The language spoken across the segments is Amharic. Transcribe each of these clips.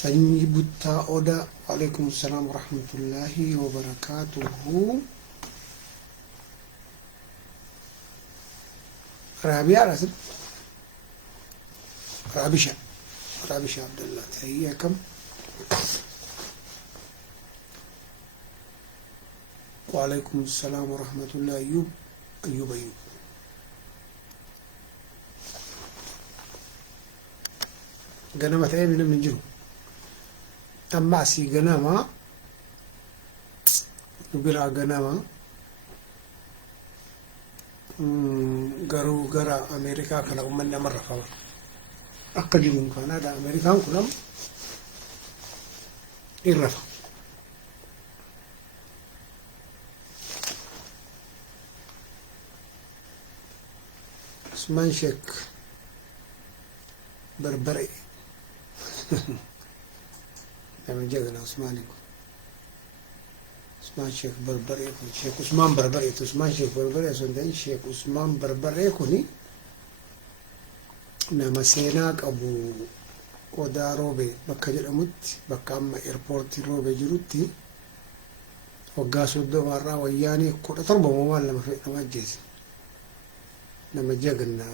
سني بوتا أودا. وعليكم السلام ورحمة الله وبركاته. رابية راسل رابشة عبد الله تحياكم. وعليكم السلام ورحمة الله. أيوب قنامة أي من جنو أما سي قنامة نبرع قنامة قرا أمريكا كلا أمنا مرة خبر أقل من كندا أمريكا كلهم الرفع عثمان شيك بربري لما جاءنا عثماني عثمان شيخ بربري شيخ عثمان بربري عثمان شيخ بربري سندين شيخ عثمان بربري كوني نما سيناك أبو ودا روبي بكا جرمت بكا أما إيربورت روبي جروتي وقاسو الدوارا وياني كل طربة موال لما في نما جيز لما جاءنا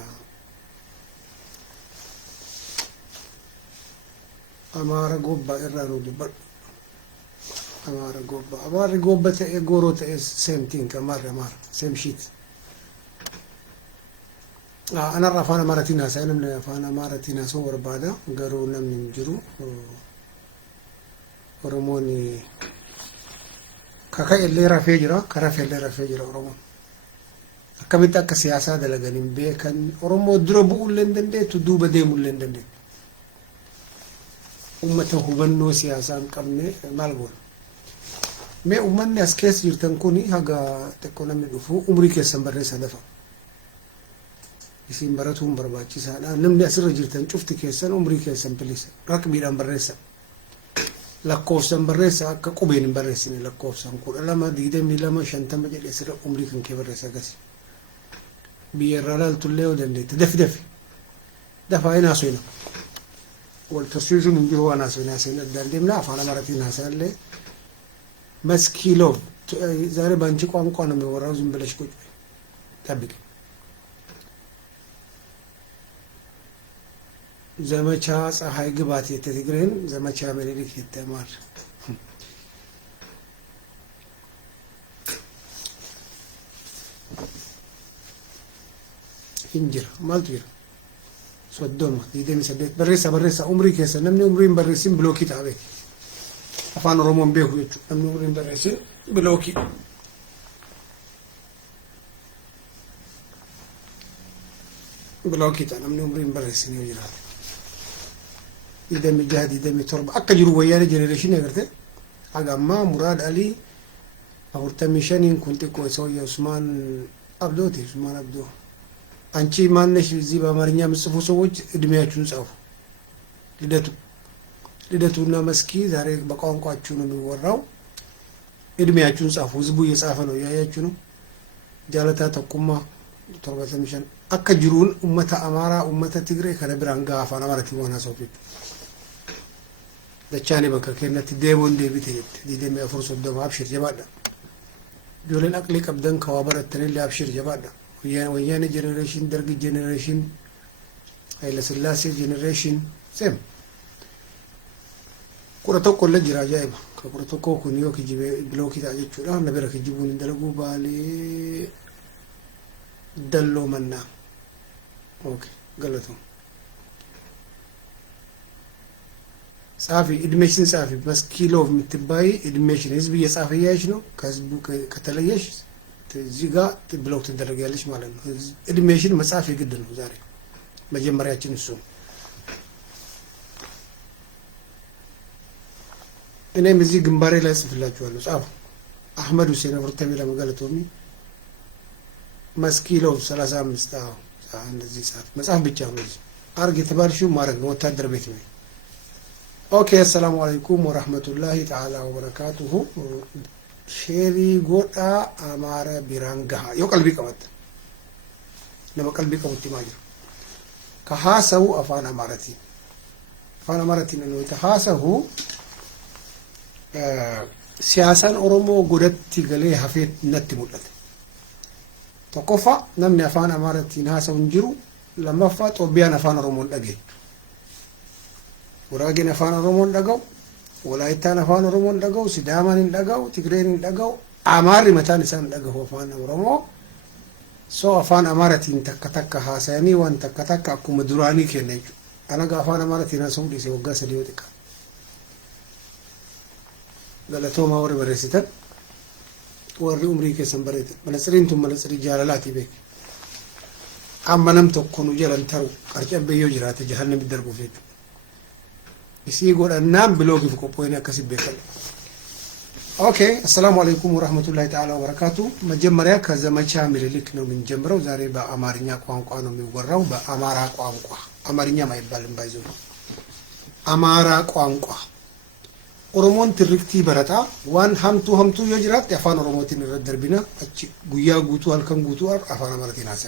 أمارة قبة إرانو دبر أمارة قبة تأي قورو تأي سيم تينك أمارة سيم شيت. أنا رافانا مارتينا سأنا من رافانا مارتينا صور بعدا قرونا من جرو ورموني كاكا اللي رافيجرا كرافي اللي رافيجرا ورمون كميتا كسياسة دلغانين بيكن ورمو دربو لندن دي تدوب ديمو لندن دي أمته بنو سياسة قبني مالبون مي أمني أسكيس جرتن كوني هاقا تكونا من دفو عمري كيسان برسا دفع يسين براتهم برباچي سالا نمني أسر جرتن شفت كيسان عمري كيسان بليسا راكبي دان برسا لكوفسان برسا كقوبين برسيني لكوفسان كل لما ديدم لما شنتم بجل أسر عمري كن كي برسا قسي بيرالال تليو دندي تدفي دفع هنا سوينا والتصوير من جوا ناس وناسين الدردم لا فانا مرتين هسال لي بس كيلو زاري بانجي قام قانا مي وراوزم بلاش كوج تابك زمچا ፀሐይ ግባት የተትግሬን ዘመቻ ምኒልክ የተማር እንጀራ ማልቱር صدوم يدين سديت بريسا عمري كيسا نمني عمرين بريسين بلوكي تابي أفان رومون بيهو يتو نمني عمرين بريسين بلوكي تا نمني عمرين بريسين يجرات يدين مجاهد يدين تربة أكجروا ويانا جنريشن يقرتي أقا ما مراد علي أورتميشانين كنت كويسوي عثمان عبدو አንቺ ማነሽ እዚህ በአማርኛ ምጽፉ ሰዎች እድሜያችሁን ጻፉ ልደቱና መስኪ ዛሬ በቋንቋችሁ ነው የሚወራው እድሜያችሁን ጻፉ ህዝቡ እየጻፈ ነው ያያችሁ ነው ጃለታ ተቁማ ተርበተምሽን አከጅሩን ኡመተ አማራ ኡመተ ትግሬ ከነብራን ጋፋ ነው ማለት ይሆና ሰው ፊት ለቻኔ በከከነት ዴቦን ዴቢት ዲደም ያፈርሶ ደም አብሽር ጀባዳ ጆለን አቅሊ ቀብደን ከዋበረተን ሊያብሽር ጀባዳ ويانا جنريشن درج جنريشن هاي لسلاسي جنريشن سيم كورتو كل جرا جايبه كورتو كوكو نيوكي جيب بلوكي تاجي تشولا نبرك يجيبون دلقو بالي دلو منا اوكي غلطهم صافي ادميشن صافي بس كيلو متباي ادميشن حزب يصافي ياش نو كحزب كتليش ዚጋ ብሎክ ተደረጋለች ማለት ነው ادميشن መጻፍ ይግድ ነው ዛሬ መጀመሪያችን እሱ እኔም እዚህ ግንባሬ ላይ ጽፍላችኋለሁ ጻፉ አህመድ ሁሴን ወርተሚ ለመገለቶሚ መስኪሎ 35 እንደዚህ ጻፍ መጻፍ ብቻ ነው አርግ የተባልሽው ማረግ ነው ወታደር ቤት ነው ኦኬ አሰላሙ አለይኩም ወራህመቱላሂ ተዓላ ወበረካቱሁ شيري غودا امارا بيرانغا يو قلبي قوت لما قلبي قوت ماجر كحاسو افان امارتي afaan Amaaraatiin wayita haasahu siyaasan Oromoo godatti galee hafee natti mul'ate. Tokkoffaa namni afaan Amaaraatiin haasawu hin jiru, lammaffaa Xoobbiyaan afaan Oromoon dhagee. Guraageen afaan Oromoon dhaga'u, Walaayittaan afaan Oromoon dhaga'u, Sidaamaan hin dhaga'u, Tigreen hin dhaga'u, Amaarri mataan isaan dhagahu afaan Oromoo. So afaan Amaaraatiin takka takka haasayanii waan takka takka akkuma duraanii kenna jechuudha. Anaga afaan Amaaraatiin haasawuu dhiisee waggaa 3 yoo xiqqaa. Galatooma warri barreessitan warri umrii keessan bareedan manatsiriin tun manatsirii jaalalaatii beeku. Amma nam tokko nu jalan taru qarcabbee yoo jiraate jahannami darbuuf jechuudha. Isii godhannaan biloogiif qophoonni akkasii beekan. Okay, assalamu alaikum warahmatullahi ta'ala wabarakatuh. መጀመሪያ ከዘመቻ ምኒልክ ነው የምንጀምረው። ዛሬ በአማርኛ ቋንቋ ነው የሚወራው። በአማራ ቋንቋ አማርኛ ማይባልም ባይዘው አማራ ቋንቋ ኦሮሞን ትርክቲ በረታ ዋን ሀምቱ የጅራት ያፋን ኦሮሞቲን ረደርቢና እቺ ጉያ ጉቱ አልከን ጉቱ አፋን አማራቲን አሰ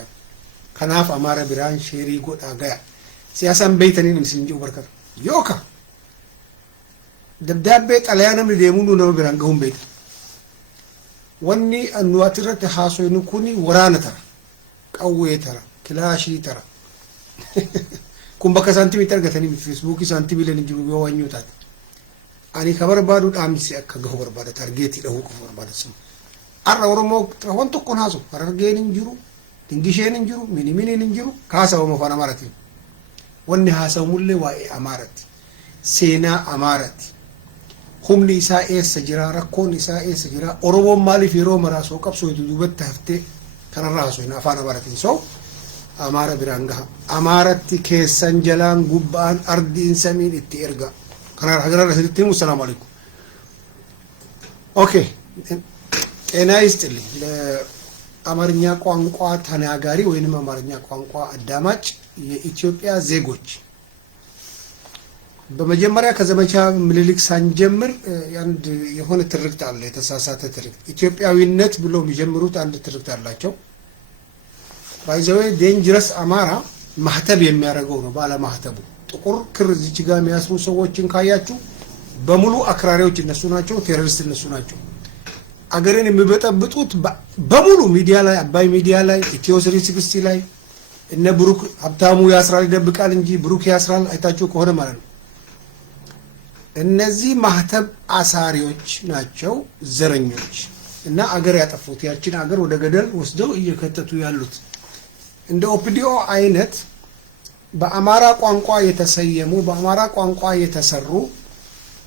ከናፍ አማራ ብራን ሼሪ ጎዳ ጋያ ሲያሳን በይተኒን ምስንጂው በርከት ዮካ ደብዳቤ ጣሊያንም ለደሙኑ ነው ብራን ገሁን ቤት ወኒ አንዋትረት ሃሶይኑ ኩኒ ወራነታ ቀዌ ተራ ክላሺ ተራ ኩምበከ ሳንቲም ይተርገተኒ ፌስቡክ ሳንቲም ይለን እንጂ ወዋኙታት አኒ ከበርባዱ ዳምሲ አከገሁ በርባዳ ታርጌት ይደው ኩ በርባዳ ስም አራ ኦሮሞ ወንቶ ኮናሱ አረርጌን እንጅሩ ድንግሼን እንጅሩ ሚኒሚኒን እንጅሩ ካሳው መፋና ማራቲ ወኒ ሃሳው ሙሌ ዋይ አማራቲ ሴና አማራቲ humni isaa eessa jira rakkoon isaa eessa jira oromoon maaliif yeroo maraasoo qabsoo duubatti haftee kanarraa haasoo afaan Amaaraatiin soo Amaara biraan gaha Amaaratti keessan jalaan gubbaan ardiin samiin itti erga kanarraa hagararra sitti himu salaamu alaykum. Okay, ጤና ይስጥልኝ ለአማርኛ ቋንቋ ተናጋሪ ወይንም አማርኛ ቋንቋ አዳማጭ የኢትዮጵያ ዜጎች በመጀመሪያ ከዘመቻ ምኒልክ ሳንጀምር አንድ የሆነ ትርክት አለ የተሳሳተ ትርክት ኢትዮጵያዊነት ብሎ የሚጀምሩት አንድ ትርክት አላቸው ባይዘዌ ዴንጀረስ አማራ ማህተብ የሚያደርገው ነው ባለ ማህተቡ ጥቁር ክር እዚህ ጋር የሚያስሩ ሰዎችን ካያችሁ በሙሉ አክራሪዎች እነሱ ናቸው ቴሮሪስት እነሱ ናቸው አገርን የሚበጠብጡት በሙሉ ሚዲያ ላይ አባይ ሚዲያ ላይ ኢትዮ 360 ላይ እነ ብሩክ ሀብታሙ ያስራል ይደብቃል እንጂ ብሩክ ያስራል አይታችሁ ከሆነ ማለት ነው እነዚህ ማህተብ አሳሪዎች ናቸው ዘረኞች እና አገር ያጠፉት ያችን አገር ወደ ገደል ወስደው እየከተቱ ያሉት እንደ ኦፒዲኦ አይነት በአማራ ቋንቋ የተሰየሙ በአማራ ቋንቋ የተሰሩ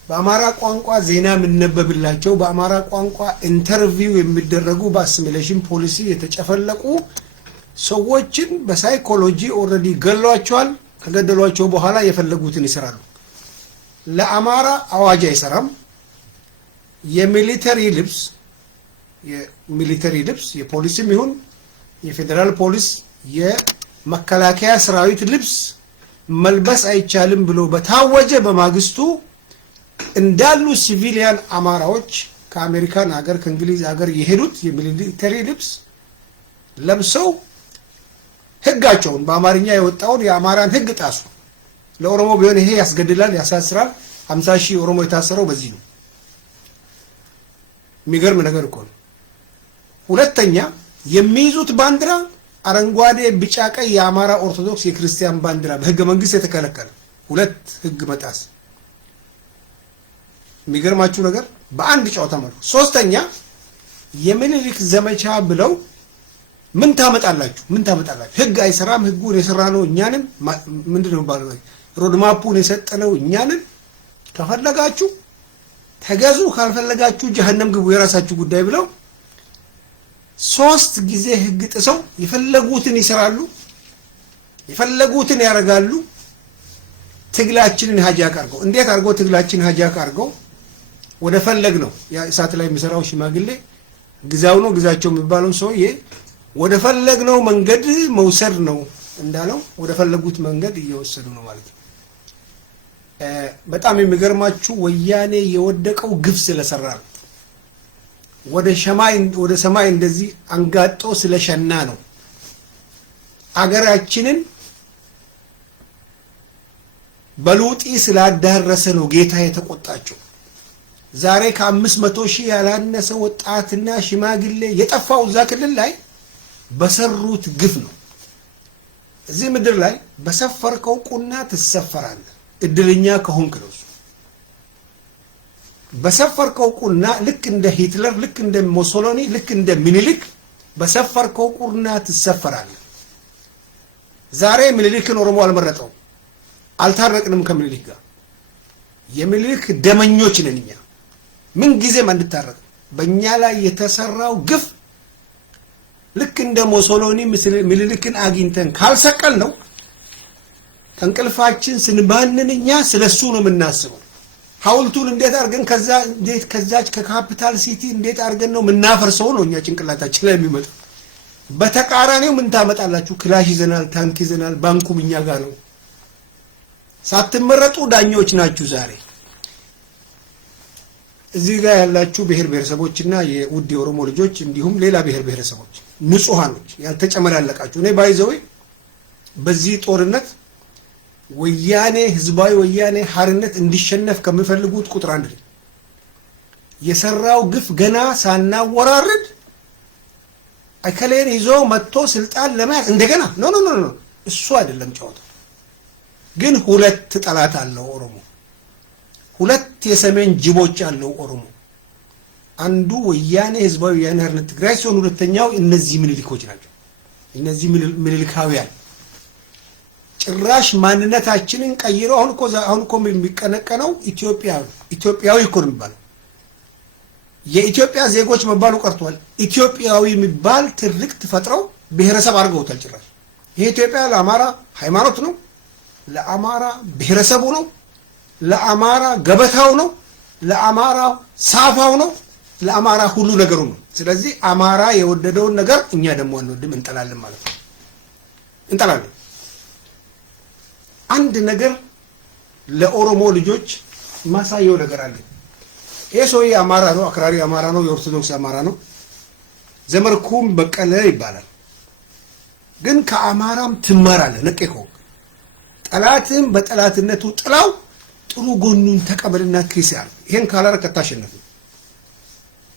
በአማራ ቋንቋ ዜና ምንነበብላቸው በአማራ ቋንቋ ኢንተርቪው የሚደረጉ በአሲሚሌሽን ፖሊሲ የተጨፈለቁ ሰዎችን በሳይኮሎጂ ኦሬዲ ገሏቸዋል ከገደሏቸው በኋላ የፈለጉትን ይሰራሉ ለአማራ አዋጅ አይሰራም የሚሊተሪ ልብስ የፖሊስም ይሁን የፌደራል ፖሊስ የመከላከያ ሰራዊት ልብስ መልበስ አይቻልም ብሎ በታወጀ በማግስቱ እንዳሉ ሲቪሊያን አማራዎች ከአሜሪካን ሀገር ከእንግሊዝ ሀገር የሄዱት የሚሊተሪ ልብስ ለብሰው ህጋቸውን በአማርኛ የወጣውን የአማራን ህግ ጣሱ ለኦሮሞ ቢሆን ይሄ ያስገድላል ያሳስራል 50,000 ኦሮሞ የታሰረው በዚህ ነው የሚገርም ነገር እኮ ነው ሁለተኛ የሚይዙት ባንዲራ አረንጓዴ ቢጫ ቀይ የአማራ ኦርቶዶክስ የክርስቲያን ባንዲራ በህገ መንግስት የተከለከለ ሁለት ህግ መጣስ የሚገርማችሁ ነገር በአንድ ጫውታ ማለት ሶስተኛ የምኒልክ ዘመቻ ብለው ምን ታመጣላችሁ ህግ አይሰራም ህጉን የሰራ ነው እኛንም ምንድነው ባለው ሮድማፑን የሰጠነው እኛንን ከፈለጋችሁ ተገዙ ካልፈለጋችሁ ጀሃነም ግቡ የራሳችሁ ጉዳይ ብለው 3 ጊዜ ህግ ጥሰው የፈለጉትን ይሰራሉ የፈለጉትን ያረጋሉ ትግላችንን ሀጃክ አርገው እንዴት አርገው ትግላችንን ሀጃክ አርገው ወደ ፈለግ ነው ያ እሳት ላይ የሚሰራው ሽማግሌ ግዛው ነው ግዛቸው የሚባለው ሰውዬ ወደ ፈለግ ነው መንገድ መውሰድ ነው እንዳለው ወደ ፈለጉት መንገድ እየወሰዱ ነው ማለት ነው በጣም የሚገርማችሁ ወያኔ የወደቀው ግፍ ስለሰራ ነው ወደ ሰማይ እንደዚህ አንጋጦ ስለሸና ነው አገራችንን በሉጢ ስላዳረሰ ነው ጌታ የተቆጣቸው። ዛሬ ከ500,000 ያላነሰ ወጣትና ሽማግሌ የጠፋው እዛ ክልል ላይ በሰሩት ግፍ ነው። እዚህ ምድር ላይ በሰፈርከው ቁና ትሰፈራለህ። እድለኛ ከሆንክ ነው። በሰፈርከው ቁና ልክ እንደ ሂትለር፣ ልክ እንደ ሞሶሎኒ፣ ልክ እንደ ሚኒሊክ በሰፈርከው ቁና ትሰፈራለህ። ዛሬ ሚኒሊክን ኦሮሞ አልመረጠው፣ አልታረቅንም ከሚኒሊክ ጋር። የሚኒሊክ ደመኞች ነን እኛ። ምን ጊዜም አንታረቅ። በእኛ ላይ የተሰራው ግፍ ልክ እንደ ሞሶሎኒ ሚኒሊክን አግኝተን ካልሰቀል ነው ከእንቅልፋችን ስንባንን እኛ ስለሱ ነው የምናስበው። ሐውልቱን እንዴት አድርገን ከዛች ከካፒታል ሲቲ እንዴት አድርገን ነው የምናፈርሰው ነው እኛ ጭንቅላታችን ላይ የሚመጣው። በተቃራኒው ምን ታመጣላችሁ? ክላሽ ይዘናል፣ ታንክ ይዘናል፣ ባንኩም እኛ ጋር ነው። ሳትመረጡ ዳኞች ናችሁ። ዛሬ እዚህ ጋር ያላችሁ ብሔር ብሔረሰቦችና የውድ የኦሮሞ ልጆች እንዲሁም ሌላ ብሔር ብሔረሰቦች ንጹሃኖች ያልተጨመላለቃችሁ፣ እኔ ባይዘው በዚህ ጦርነት ወያኔ ህዝባዊ ወያኔ ሐርነት እንዲሸነፍ ከሚፈልጉት ቁጥር አንድ ነኝ። የሰራው ግፍ ገና ሳናወራርድ አከሌን ይዞ መጥቶ ስልጣን ለማያዝ እንደገና ኖ እሱ አይደለም ጨዋታው። ግን ሁለት ጠላት አለው ኦሮሞ። ሁለት የሰሜን ጅቦች አለው ኦሮሞ። አንዱ ወያኔ ህዝባዊ ወያኔ ሐርነት ትግራይ ሲሆን ሁለተኛው እነዚህ ሚኒሊኮች ናቸው። እነዚህ ሚኒሊካውያን ጭራሽ ማንነታችንን ቀይረው አሁን እኮ የሚቀነቀነው ኢትዮጵያዊ እኮ ነው የሚባለው። የኢትዮጵያ ዜጎች መባሉ ቀርቷል። ኢትዮጵያዊ የሚባል ትርክ ተፈጥረው ብሔረሰብ አድርገውታል ጭራሽ። ይሄ ኢትዮጵያ ለአማራ ሃይማኖት ነው፣ ለአማራ ብሔረሰቡ ነው፣ ለአማራ ገበታው ነው፣ ለአማራ ሳፋው ነው፣ ለአማራ ሁሉ ነገሩ ነው። ስለዚህ አማራ የወደደውን ነገር እኛ ደግሞ አንወድም፣ እንጠላለን ማለት ነው። እንጠላለን። አንድ ነገር ለኦሮሞ ልጆች ማሳየው ነገር አለ። ይሄ ሰውዬ አማራ ነው፣ አክራሪ አማራ ነው፣ የኦርቶዶክስ አማራ ነው። ዘመርኩም በቀለ ይባላል። ግን ከአማራም ትማራለህ። ነቄ ከሆንክ ጠላትም በጠላትነቱ ጥላው ጥሩ ጎኑን ተቀበልና ክስ ያል። ይሄን ካላረክ አታሸንፍም።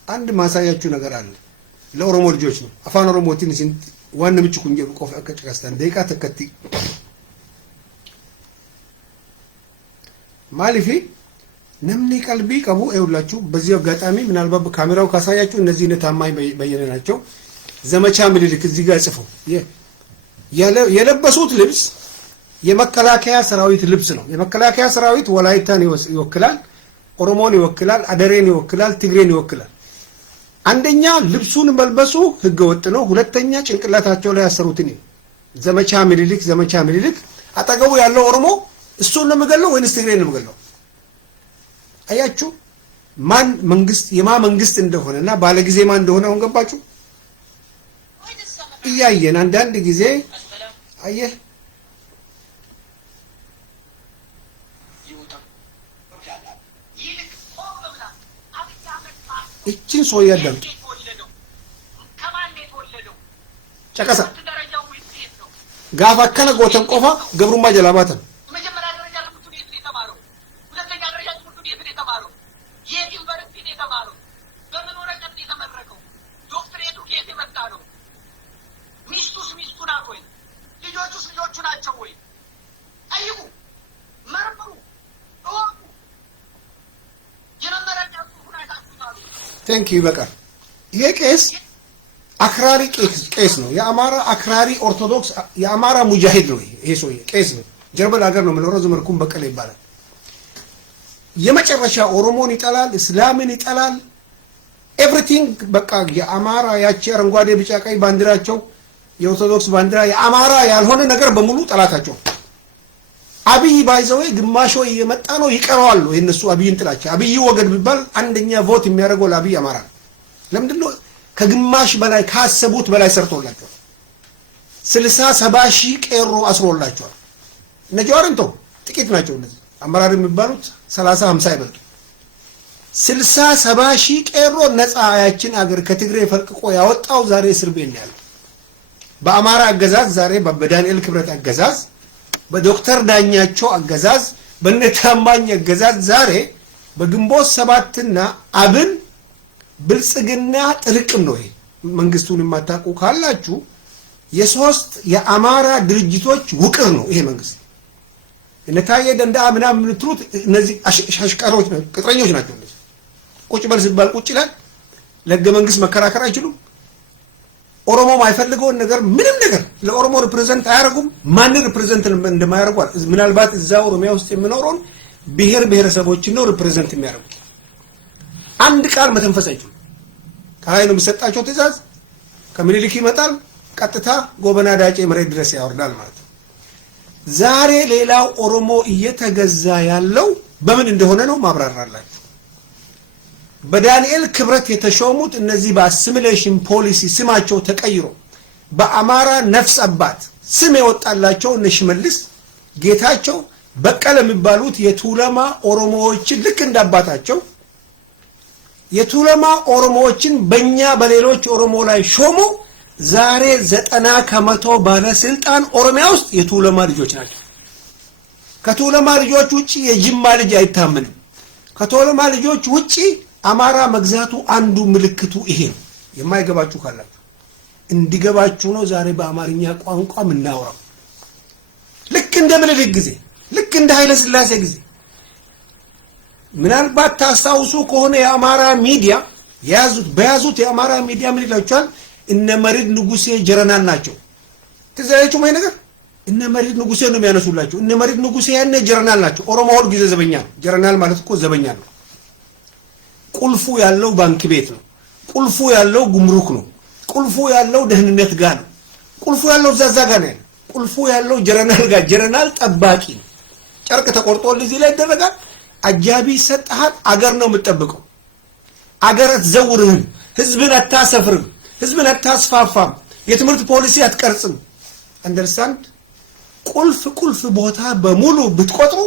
አንድ ማሳያችሁ ነገር አለ። ለኦሮሞ ልጆች ነው። አፋን ኦሮሞቲን ሲንት ዋን ምጭ ኩንጀ ቆፍ አከጨካስታን ደቂቃ ተከቲ ማሊፊ ነምኒ ቀልቢ ቀቡ አይውላችሁ። በዚህ አጋጣሚ ምናልባት በካሜራው ካሳያችሁ እነዚህ ታማኝ በየነ ናቸው። ዘመቻ ምኒልክ እዚህ ጋር ጽፈው የለበሱት ልብስ የመከላከያ ሰራዊት ልብስ ነው። የመከላከያ ሰራዊት ወላይታን ይወክላል፣ ኦሮሞን ይወክላል፣ አደሬን ይወክላል፣ ትግሬን ይወክላል። አንደኛ ልብሱን መልበሱ ህገ ወጥ ነው። ሁለተኛ ጭንቅላታቸው ላይ ያሰሩትን ዘመቻ ምኒልክ አጠገቡ ያለው ኦሮሞ እሱን ነው የሚገለው ወይስ ትግሬን ነው የሚገለው? አያችሁ ማን መንግስት መንግስት እንደሆነና ባለጊዜ ማን እንደሆነ አሁን ገባችሁ? እያየን አንዳንድ ጊዜ አየህ እቺን ሰው ያዳምጡ። ጨቀሳ ጋፋ ከነ ጎተን ቆፋ ገብሩማ ጀላባተን ቴንክ ዩ በቃ። ይሄ ቄስ አክራሪ ቄስ ነው። የአማራ አክራሪ ኦርቶዶክስ የአማራ ሙጃሂድ ነው። ይሄ ሰውዬ ቄስ ነው። ጀርመን ሀገር ነው የሚኖረው። ዘመርኩም በቀለ ይባላል። የመጨረሻ ኦሮሞን ይጠላል፣ እስላምን ይጠላል፣ ኤቭሪቲንግ በቃ የአማራ ያቺ አረንጓዴ ቢጫ ቀይ ባንዲራቸው የኦርቶዶክስ ባንዲራ የአማራ ያልሆነ ነገር በሙሉ ጠላታቸው። አብይ ባይዘው ግማሾ እየመጣ ነው ይቀረዋል ነው የነሱ አብይን ጥላቻ። አብይ ወገድ ቢባል አንደኛ ቮት የሚያደርገው ለአብይ አማራ ነው። ለምንድነው? ከግማሽ በላይ ካሰቡት በላይ ሰርቶላቸዋል። 60-70 ሺህ ቄሮ አስሮላቸዋል። ነጃዋርን ተው ጥቂት ናቸው እነዚህ አመራር የሚባሉት 30-50 አይበልጡ። 60-70 ሺህ ቄሮ ነፃ ያችን አገር ከትግሬ ፈልቅቆ ያወጣው ዛሬ እስር ቤት ነው ያለው። በአማራ አገዛዝ ዛሬ በዳንኤል ክብረት አገዛዝ፣ በዶክተር ዳኛቸው አገዛዝ፣ በነታማኝ ገዛት ዛሬ በግንቦት ሰባትና አብን ብልጽግና ጥርቅም ነው። ይሄ መንግስቱን የማታውቁ ካላችሁ የሶስት የአማራ ድርጅቶች ውቅር ነው ይሄ መንግስት። እነታየ ደንዳ ምናምን ምትሩት እነዚህ አሽቃሮች ነው፣ ቅጥረኞች ናቸው። እነዚህ ቁጭ በል ሲባል ቁጭ ይላል። ለህገ መንግስት መከራከር አይችሉም። ኦሮሞ ማይፈልገውን ነገር ምንም ነገር ለኦሮሞ ሪፕሬዘንት አያደርጉም። ማን ሪፕሬዘንት እንደማያደርጉ ምናልባት እዛ ኦሮሚያ ውስጥ የሚኖረውን ብሔር ብሔረሰቦችን ነው ሪፕሬዘንት የሚያደርጉት። አንድ ቃል መተንፈስ አይችሉም። ከላይ ነው የሚሰጣቸው ትእዛዝ። ከምኒልክ ይመጣል፣ ቀጥታ ጎበና ዳጬ መሬት ድረስ ያወርዳል ማለት ነው። ዛሬ ሌላው ኦሮሞ እየተገዛ ያለው በምን እንደሆነ ነው ማብራራላችሁ። በዳንኤል ክብረት የተሾሙት እነዚህ በአሲሚሌሽን ፖሊሲ ስማቸው ተቀይሮ በአማራ ነፍስ አባት ስም የወጣላቸው እነ ሽመልስ ጌታቸው በቀለ የሚባሉት የቱለማ ኦሮሞዎችን ልክ እንዳባታቸው የቱለማ ኦሮሞዎችን በእኛ በሌሎች ኦሮሞ ላይ ሾሙ። ዛሬ 90% ባለስልጣን ኦሮሚያ ውስጥ የቱለማ ልጆች ናቸው። ከቱለማ ልጆች ውጪ የጅማ ልጅ አይታመንም። ከቱለማ ልጆች ውጪ አማራ መግዛቱ አንዱ ምልክቱ ይሄ ነው። የማይገባችሁ ካላችሁ እንዲገባችሁ ነው ዛሬ በአማርኛ ቋንቋ ምናወራው። ልክ እንደ ምኒልክ ጊዜ፣ ልክ እንደ ኃይለ ሥላሴ ጊዜ ምናልባት ታስታውሱ ከሆነ የአማራ ሚዲያ በያዙት የአማራ ሚዲያ ምን ይላችኋል? እነ መሪድ ንጉሴ ጀረናል ናቸው። ትዛያችሁ ማይ ነገር እነ መሪድ ንጉሴ ነው የሚያነሱላችሁ። እነ መሪድ ንጉሴ ያነ ጀረናል ናቸው። ኦሮሞ ሁሉ ጊዜ ዘበኛ ነው። ጀረናል ማለት እኮ ዘበኛ ነው። ቁልፉ ያለው ባንክ ቤት ነው። ቁልፉ ያለው ጉምሩክ ነው። ቁልፉ ያለው ደህንነት ጋር ነው። ቁልፉ ያለው ዛዛ ጋር ነው። ቁልፉ ያለው ጀረናል ጋር። ጀረናል ጠባቂ ነው። ጨርቅ ተቆርጦልህ እዚህ ላይ ይደረጋል። አጃቢ ይሰጥሃል። አገር ነው የምትጠብቀው። አገር አትዘውርህም። ህዝብን አታሰፍርም። ህዝብን አታስፋፋም። የትምህርት ፖሊሲ አትቀርጽም። አንደርስታንድ? ቁልፍ ቦታ በሙሉ ብትቆጥሩ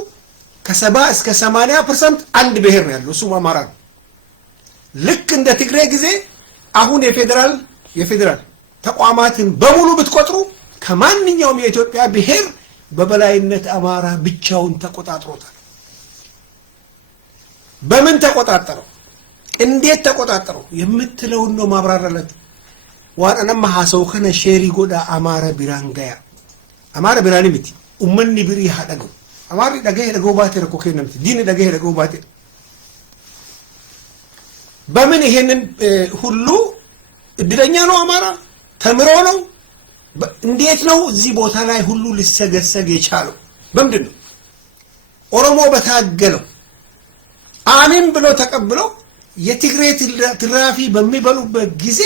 ከ70 እስከ 80% አንድ ብሔር ነው ያለው፣ እሱም አማራ ነው። ልክ እንደ ትግሬ ጊዜ አሁን የፌደራል ተቋማትን በሙሉ ብትቆጥሩ ከማንኛውም የኢትዮጵያ ብሔር በበላይነት አማራ ብቻውን ተቆጣጥሮታል። በምን ተቆጣጠረው? እንዴት ተቆጣጠረው የምትለውን ነው ማብራራላችሁ። ዋናማ ሐሰው ከነ ሼሪ ጎዳ አማራ ቢራንጋያ አማራ ቢራኒ ምት ኡመኒ ቢሪ ሀደገው አማሪ ደገህ ደገው ባቴ ረኮ ከነምት ዲን ደገህ ደገው ባቴ በምን ይሄንን ሁሉ እድለኛ ነው አማራ ተምሮ ነው። እንዴት ነው እዚህ ቦታ ላይ ሁሉ ሊሰገሰግ የቻለው? በምንድን ነው? ኦሮሞ በታገለው አሚን ብሎ ተቀብለው የትግሬ ትራፊ በሚበሉበት ጊዜ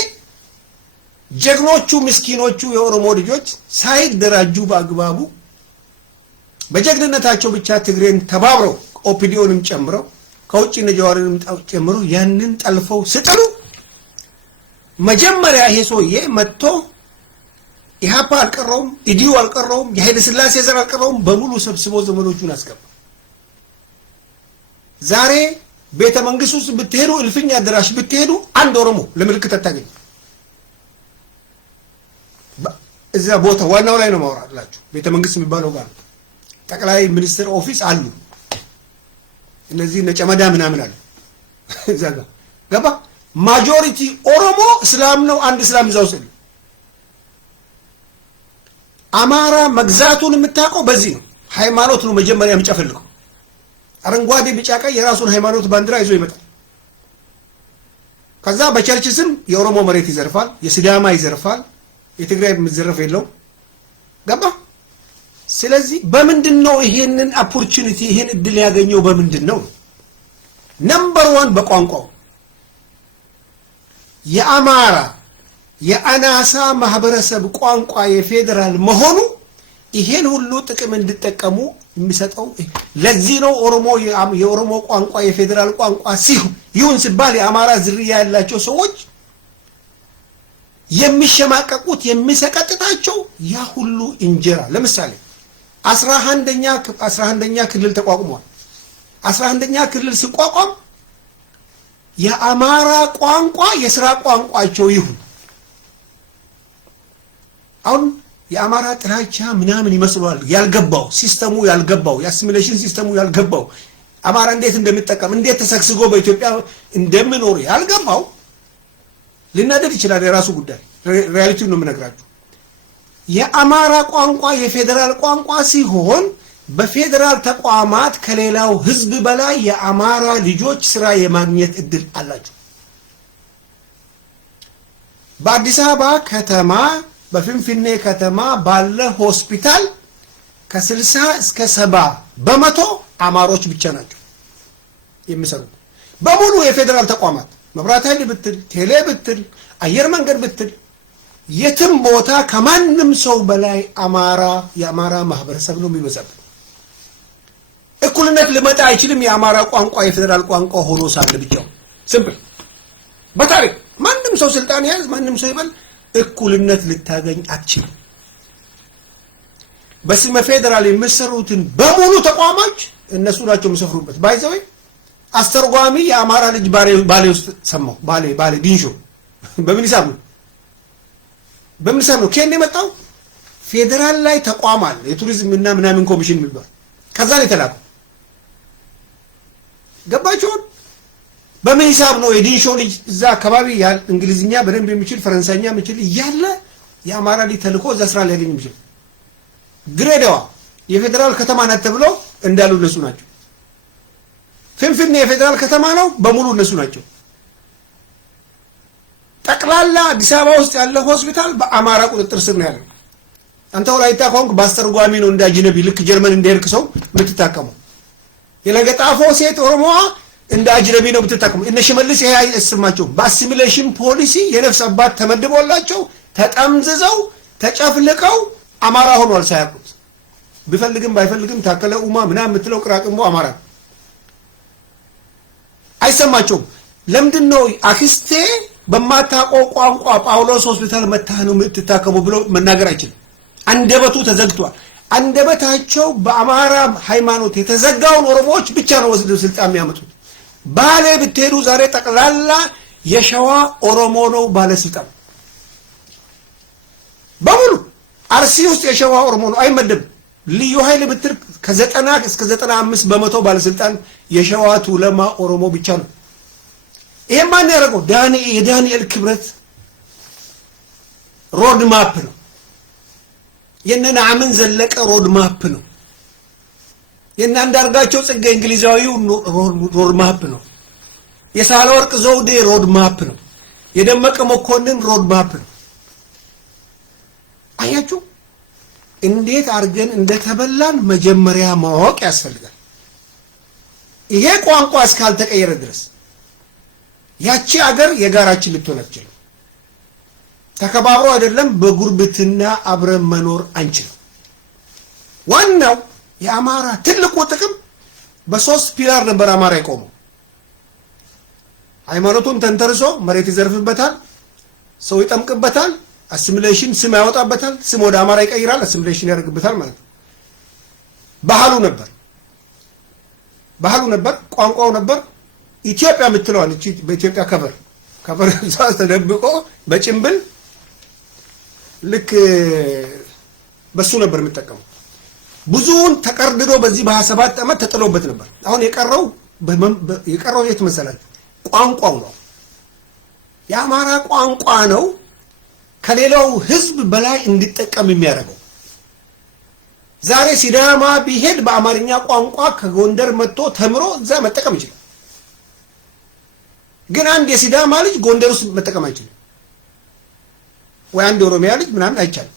ጀግኖቹ ምስኪኖቹ የኦሮሞ ልጆች ሳይደራጁ በአግባቡ በጀግንነታቸው ብቻ ትግሬን ተባብረው ኦፒዲዮንም ጨምረው ከውጪ ነጃዋሪንም ጨምሮ ያንን ጠልፈው ስጥሉ መጀመሪያ ይሄ ሰውዬ መጥቶ ኢሃፓ አልቀረውም፣ ኢዲዩ አልቀረውም፣ የኃይለ ሥላሴ ዘር አልቀረውም፣ በሙሉ ሰብስቦ ዘመዶቹን አስገባ። ዛሬ ቤተ መንግስት ውስጥ ብትሄዱ እልፍኝ አዳራሽ ብትሄዱ አንድ ኦሮሞ ለምልክት አታገኙ። እዛ ቦታ ዋናው ላይ ነው ማውራላችሁ። ቤተ መንግስት የሚባለው ጋር ጠቅላይ ሚኒስትር ኦፊስ አሉ። እነዚህ ነጨመዳ ምናምን አሉ እዛ ጋር ገባ። ማጆሪቲ ኦሮሞ እስላም ነው። አንድ እስላም እዛው ስለ አማራ መግዛቱን የምታውቀው በዚህ ነው። ሃይማኖት ነው መጀመሪያ የሚጨፈልቀው። አረንጓዴ ቢጫ ቀይ የራሱን ሃይማኖት ባንዲራ ይዞ ይመጣል። ከዛ በቸርች ስም የኦሮሞ መሬት ይዘርፋል፣ የሲዳማ ይዘርፋል፣ የትግራይ ምዝረፍ የለው ገባ። ስለዚህ በምንድነው ይሄንን ኦፖርቹኒቲ ይሄን እድል ያገኘው? በምንድነው? ነምበር 1 በቋንቋው የአማራ የአናሳ ማህበረሰብ ቋንቋ የፌደራል መሆኑ ይሄን ሁሉ ጥቅም እንድጠቀሙ የሚሰጠው። ለዚህ ነው የኦሮሞ ቋንቋ የፌደራል ቋንቋ ይሁን ሲባል የአማራ ዝርያ ያላቸው ሰዎች የሚሸማቀቁት የሚሰቀጥታቸው ያ ሁሉ እንጀራ። ለምሳሌ 11ኛ ክልል ተቋቁሟል። 11ኛ ክልል ሲቋቋም የአማራ ቋንቋ የሥራ ቋንቋቸው ይሁን። አሁን የአማራ ጥላቻ ምናምን ይመስላል ያልገባው ሲስተሙ ያልገባው የአሲሚሌሽን ሲስተሙ ያልገባው አማራ እንዴት እንደሚጠቀም እንዴት ተሰክስጎ በኢትዮጵያ እንደምኖር ያልገባው ሊናደድ ይችላል። የራሱ ጉዳይ ሪያሊቲውን ነው የምነግራችሁ። የአማራ ቋንቋ የፌደራል ቋንቋ ሲሆን በፌደራል ተቋማት ከሌላው ህዝብ በላይ የአማራ ልጆች ስራ የማግኘት እድል አላቸው። በአዲስ አበባ ከተማ በፍንፍኔ ከተማ ባለ ሆስፒታል ከ60 እስከ 70 በመቶ አማሮች ብቻ ናቸው የሚሰሩት። በሙሉ የፌደራል ተቋማት መብራት ኃይል ብትል፣ ቴሌ ብትል፣ አየር መንገድ ብትል የትም ቦታ ከማንም ሰው በላይ የአማራ ማህበረሰብ ነው የሚበዛበት። እኩልነት ሊመጣ አይችልም የአማራ ቋንቋ የፌደራል ቋንቋ ሆኖ ሳለ ብቻው ሲምፕል። በታሪክ ማንም ሰው ስልጣን ያዝ ማንም ሰው ይበል እኩልነት ልታገኝ አትችልም። በስመ ፌደራል የሚሰሩትን በሙሉ ተቋማት እነሱ ናቸው የሚሰፍሩበት። ባይዘው አስተርጓሚ የአማራ ልጅ ባሌ ውስጥ ሰማው። ባሌ ዲንሾ በምን ሂሳብ ነው ከኔ የመጣው? ፌደራል ላይ ተቋም አለ የቱሪዝም እና ምናምን ኮሚሽን የሚባል ከዛ ነው የተላከው። ገባችሁ? በምን ሂሳብ ነው የዲንሾ ልጅ እዛ አካባቢ እንግሊዝኛ በደንብ የሚችል ፈረንሳይኛ የሚችል እያለ የአማራ ልጅ ተልኮ እዛ ስራ ላይ ያገኝ የሚችል? ድሬዳዋ የፌደራል ከተማ ናት ተብሎ እንዳሉ እነሱ ናቸው። ፍንፍኔ የፌደራል ከተማ ነው በሙሉ እነሱ ናቸው። ጠቅላላ አዲስ አበባ ውስጥ ያለ ሆስፒታል በአማራ ቁጥጥር ስር ነው ያለው። አንተ ወላይታ ከሆንክ በአስተርጓሚ ነው እንደ አጅነቢ ልክ ጀርመን እንደሄድክ ሰው የምትታከመው። የለገጣፎ ሴት ኦሮሞዋ እንደ አጅነቢ ነው የምትታከመው። እነ ሽመልስ ይሄ አይስማቸው። በአሲሚሌሽን ፖሊሲ የነፍስ አባት ተመድቦላቸው ተጠምዝዘው ተጨፍልቀው አማራ ሆኗል ሳያውቁት። ቢፈልግም ባይፈልግም ታከለ ኡማ ምናምን የምትለው ቅራቅንቦ አማራ አይሰማቸውም። ለምንድን ነው አክስቴ በማታውቀው ቋንቋ ጳውሎስ ሆስፒታል መታ ነው የምትታከመው ብሎ መናገር አይችልም። አንደበቱ ተዘግቷል። አንደበታቸው በአማራ ሃይማኖት የተዘጋውን ኦሮሞዎች ብቻ ነው ወስደው ስልጣን የሚያመጡት። ባሌ ብትሄዱ ዛሬ ጠቅላላ የሸዋ ኦሮሞ ነው ባለስልጣን በሙሉ። አርሲ ውስጥ የሸዋ ኦሮሞ ነው አይመደብም። ልዩ ኃይል ብትል ከ90 እስከ 95 በመቶ ባለስልጣን የሸዋ ቱለማ ኦሮሞ ብቻ ነው። ይሄ ማን ያደረገው? የዳንኤል ክብረት ሮድ ማፕ ነው። የነናምን ዘለቀ ሮድ ማፕ ነው። የናንዳርጋቸው ጽጌ እንግሊዛዊው ሮድ ማፕ ነው። የሳህለወርቅ ዘውዴ ሮድ ማፕ ነው። የደመቀ መኮንን ሮድ ማፕ ነው። አያችሁ እንዴት አርገን እንደተበላን መጀመሪያ ማወቅ ያስፈልጋል። ይሄ ቋንቋ እስካልተቀየረ ድረስ ያቺ አገር የጋራችን ልትሆን አትችልም። ተከባብሮ አይደለም በጉርብትና አብረን መኖር አንችልም። ዋናው የአማራ ትልቁ ጥቅም በሶስት ፒላር ነበር አማራ የቆመው። ሃይማኖቱን ተንተርሶ መሬት ይዘርፍበታል፣ ሰው ይጠምቅበታል፣ አሲሚሌሽን ስም ያወጣበታል፣ ስም ወደ አማራ ይቀይራል፣ አሲሚሌሽን ያደርግበታል ማለት ነው። ባህሉ ነበር፣ ቋንቋው ነበር። ኢትዮጵያ የምትለው እቺ በኢትዮጵያ ከቨር ዛስ ተደብቆ በጭምብል ልክ በሱ ነበር የሚጠቀመው። ብዙውን ተቀርድዶ በዚህ በ27 ዓመት ተጥሎበት ነበር። አሁን የቀረው የት መሰላችሁ? ቋንቋው ነው። የአማራ ቋንቋ ነው ከሌላው ህዝብ በላይ እንዲጠቀም የሚያደርገው። ዛሬ ሲዳማ ቢሄድ በአማርኛ ቋንቋ ከጎንደር መጥቶ ተምሮ እዛ መጠቀም ይችላል። ግን አንድ የሲዳማ ልጅ ጎንደር ውስጥ መጠቀም አይችልም፣ ወይ አንድ ኦሮሚያ ልጅ ምናምን አይቻልም።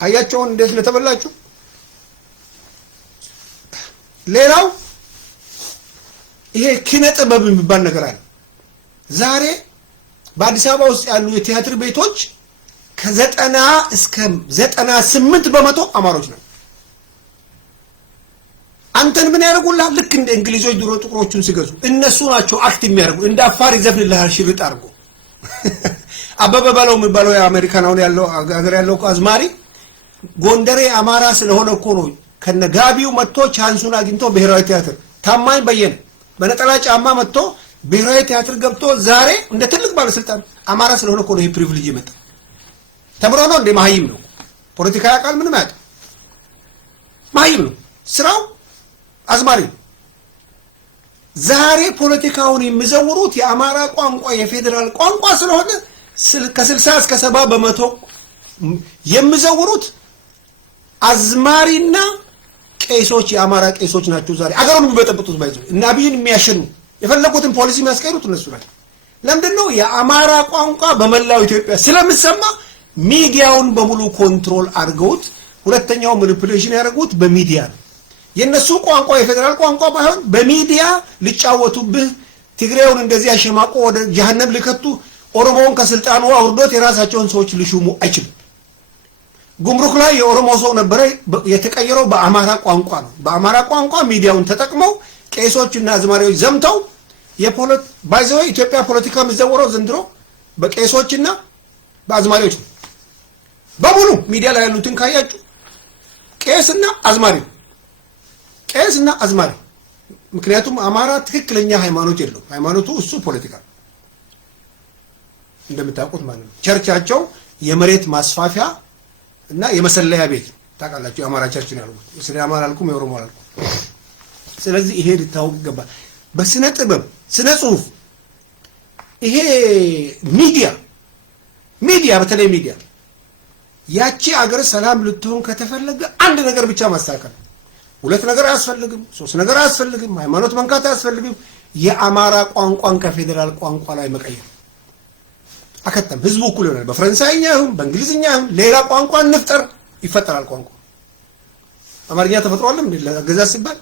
አያቸውን እንዴት ለተበላችሁ። ሌላው ይሄ ኪነ ጥበብ የሚባል ነገር አለ። ዛሬ በአዲስ አበባ ውስጥ ያሉ የቲያትር ቤቶች ከ90 እስከ 98 በመቶ አማሮች ነው። አንተን ምን ያደርጉልሃል? ልክ እንደ እንግሊዞች ድሮ ጥቁሮቹን ሲገዙ እነሱ ናቸው አክት የሚያደርጉ። እንደ አፋር ይዘፍንልሃል ሽርጥ አድርጎ። አበበ በለው የሚባለው የአሜሪካን አሁን ያለው ሀገር ያለው አዝማሪ ጎንደሬ አማራ ስለሆነ እኮ ነው ከነጋቢው መጥቶ ቻንሱን አግኝቶ ብሔራዊ ቲያትር ታማኝ በየነ በነጠላ ጫማ መጥቶ ብሔራዊ ቲያትር ገብቶ ዛሬ እንደ ትልቅ ባለስልጣን አማራ ስለሆነ እኮ ነው ይሄ ፕሪቪሌጅ የመጣ። ተምሮ ነው እንደ ማህይም ነው ፖለቲካ ያውቃል ምንም ያውቃል ማህይም ነው ስራው አዝማሪ ዛሬ ፖለቲካውን የሚዘውሩት የአማራ ቋንቋ የፌደራል ቋንቋ ስለሆነ ከ60 እስከ 70 በመቶ የሚዘውሩት አዝማሪና ቄሶች የአማራ ቄሶች ናቸው ዛሬ አገሩን የሚበጠብጡት ባይዘው እና አብይን የሚያሸኑ የፈለጉትን ፖሊሲ የሚያስቀይሩት እነሱ ናቸው ለምንድነው የአማራ ቋንቋ በመላው ኢትዮጵያ ስለምሰማ ሚዲያውን በሙሉ ኮንትሮል አድርገውት ሁለተኛው ማኒፑሌሽን ያደርጉት በሚዲያ ነው የነሱ ቋንቋ የፌደራል ቋንቋ ባይሆን በሚዲያ ሊጫወቱብህ ትግሬውን እንደዚህ አሸማቆ ወደ ጀሃነም ሊከቱ ኦሮሞውን ከስልጣኑ አውርዶት የራሳቸውን ሰዎች ሊሹሙ አይችሉም ጉምሩክ ላይ የኦሮሞ ሰው ነበር የተቀየረው በአማራ ቋንቋ ነው በአማራ ቋንቋ ሚዲያውን ተጠቅመው ቄሶችና አዝማሪዎች ዘምተው ባይዘው ኢትዮጵያ ፖለቲካ የሚዘወረው ዘንድሮ በቄሶችና በአዝማሪዎች ነው በሙሉ ሚዲያ ላይ ያሉትን ካያችሁ ቄስና አዝማሪ ምክንያቱም አማራ ትክክለኛ ሃይማኖት የለው ሃይማኖቱ እሱ ፖለቲካ እንደምታውቁት ማለት ነው ቸርቻቸው የመሬት ማስፋፊያ እና የመሰለያ ቤት ታውቃላችሁ የአማራ ቸርች ነው ያሉት ስለአማራ አልኩም የኦሮሞ አልኩም ስለዚህ ይሄ ሊታወቅ ይገባል በስነ ጥበብ ስነ ጽሁፍ ይሄ ሚዲያ በተለይ ሚዲያ ያቺ አገር ሰላም ልትሆን ከተፈለገ አንድ ነገር ብቻ ማስተካከል ሁለት ነገር አያስፈልግም ሶስት ነገር አያስፈልግም ሃይማኖት መንካት አያስፈልግም የአማራ ቋንቋን ከፌደራል ቋንቋ ላይ መቀየር አከተም ህዝቡ እኩል ይሆናል በፍራንሳይኛ ይሁን በእንግሊዝኛ ይሁን ሌላ ቋንቋ እንፍጠር ይፈጠራል ቋንቋ አማርኛ ተፈጥሯል እንዴ ለገዛ ሲባል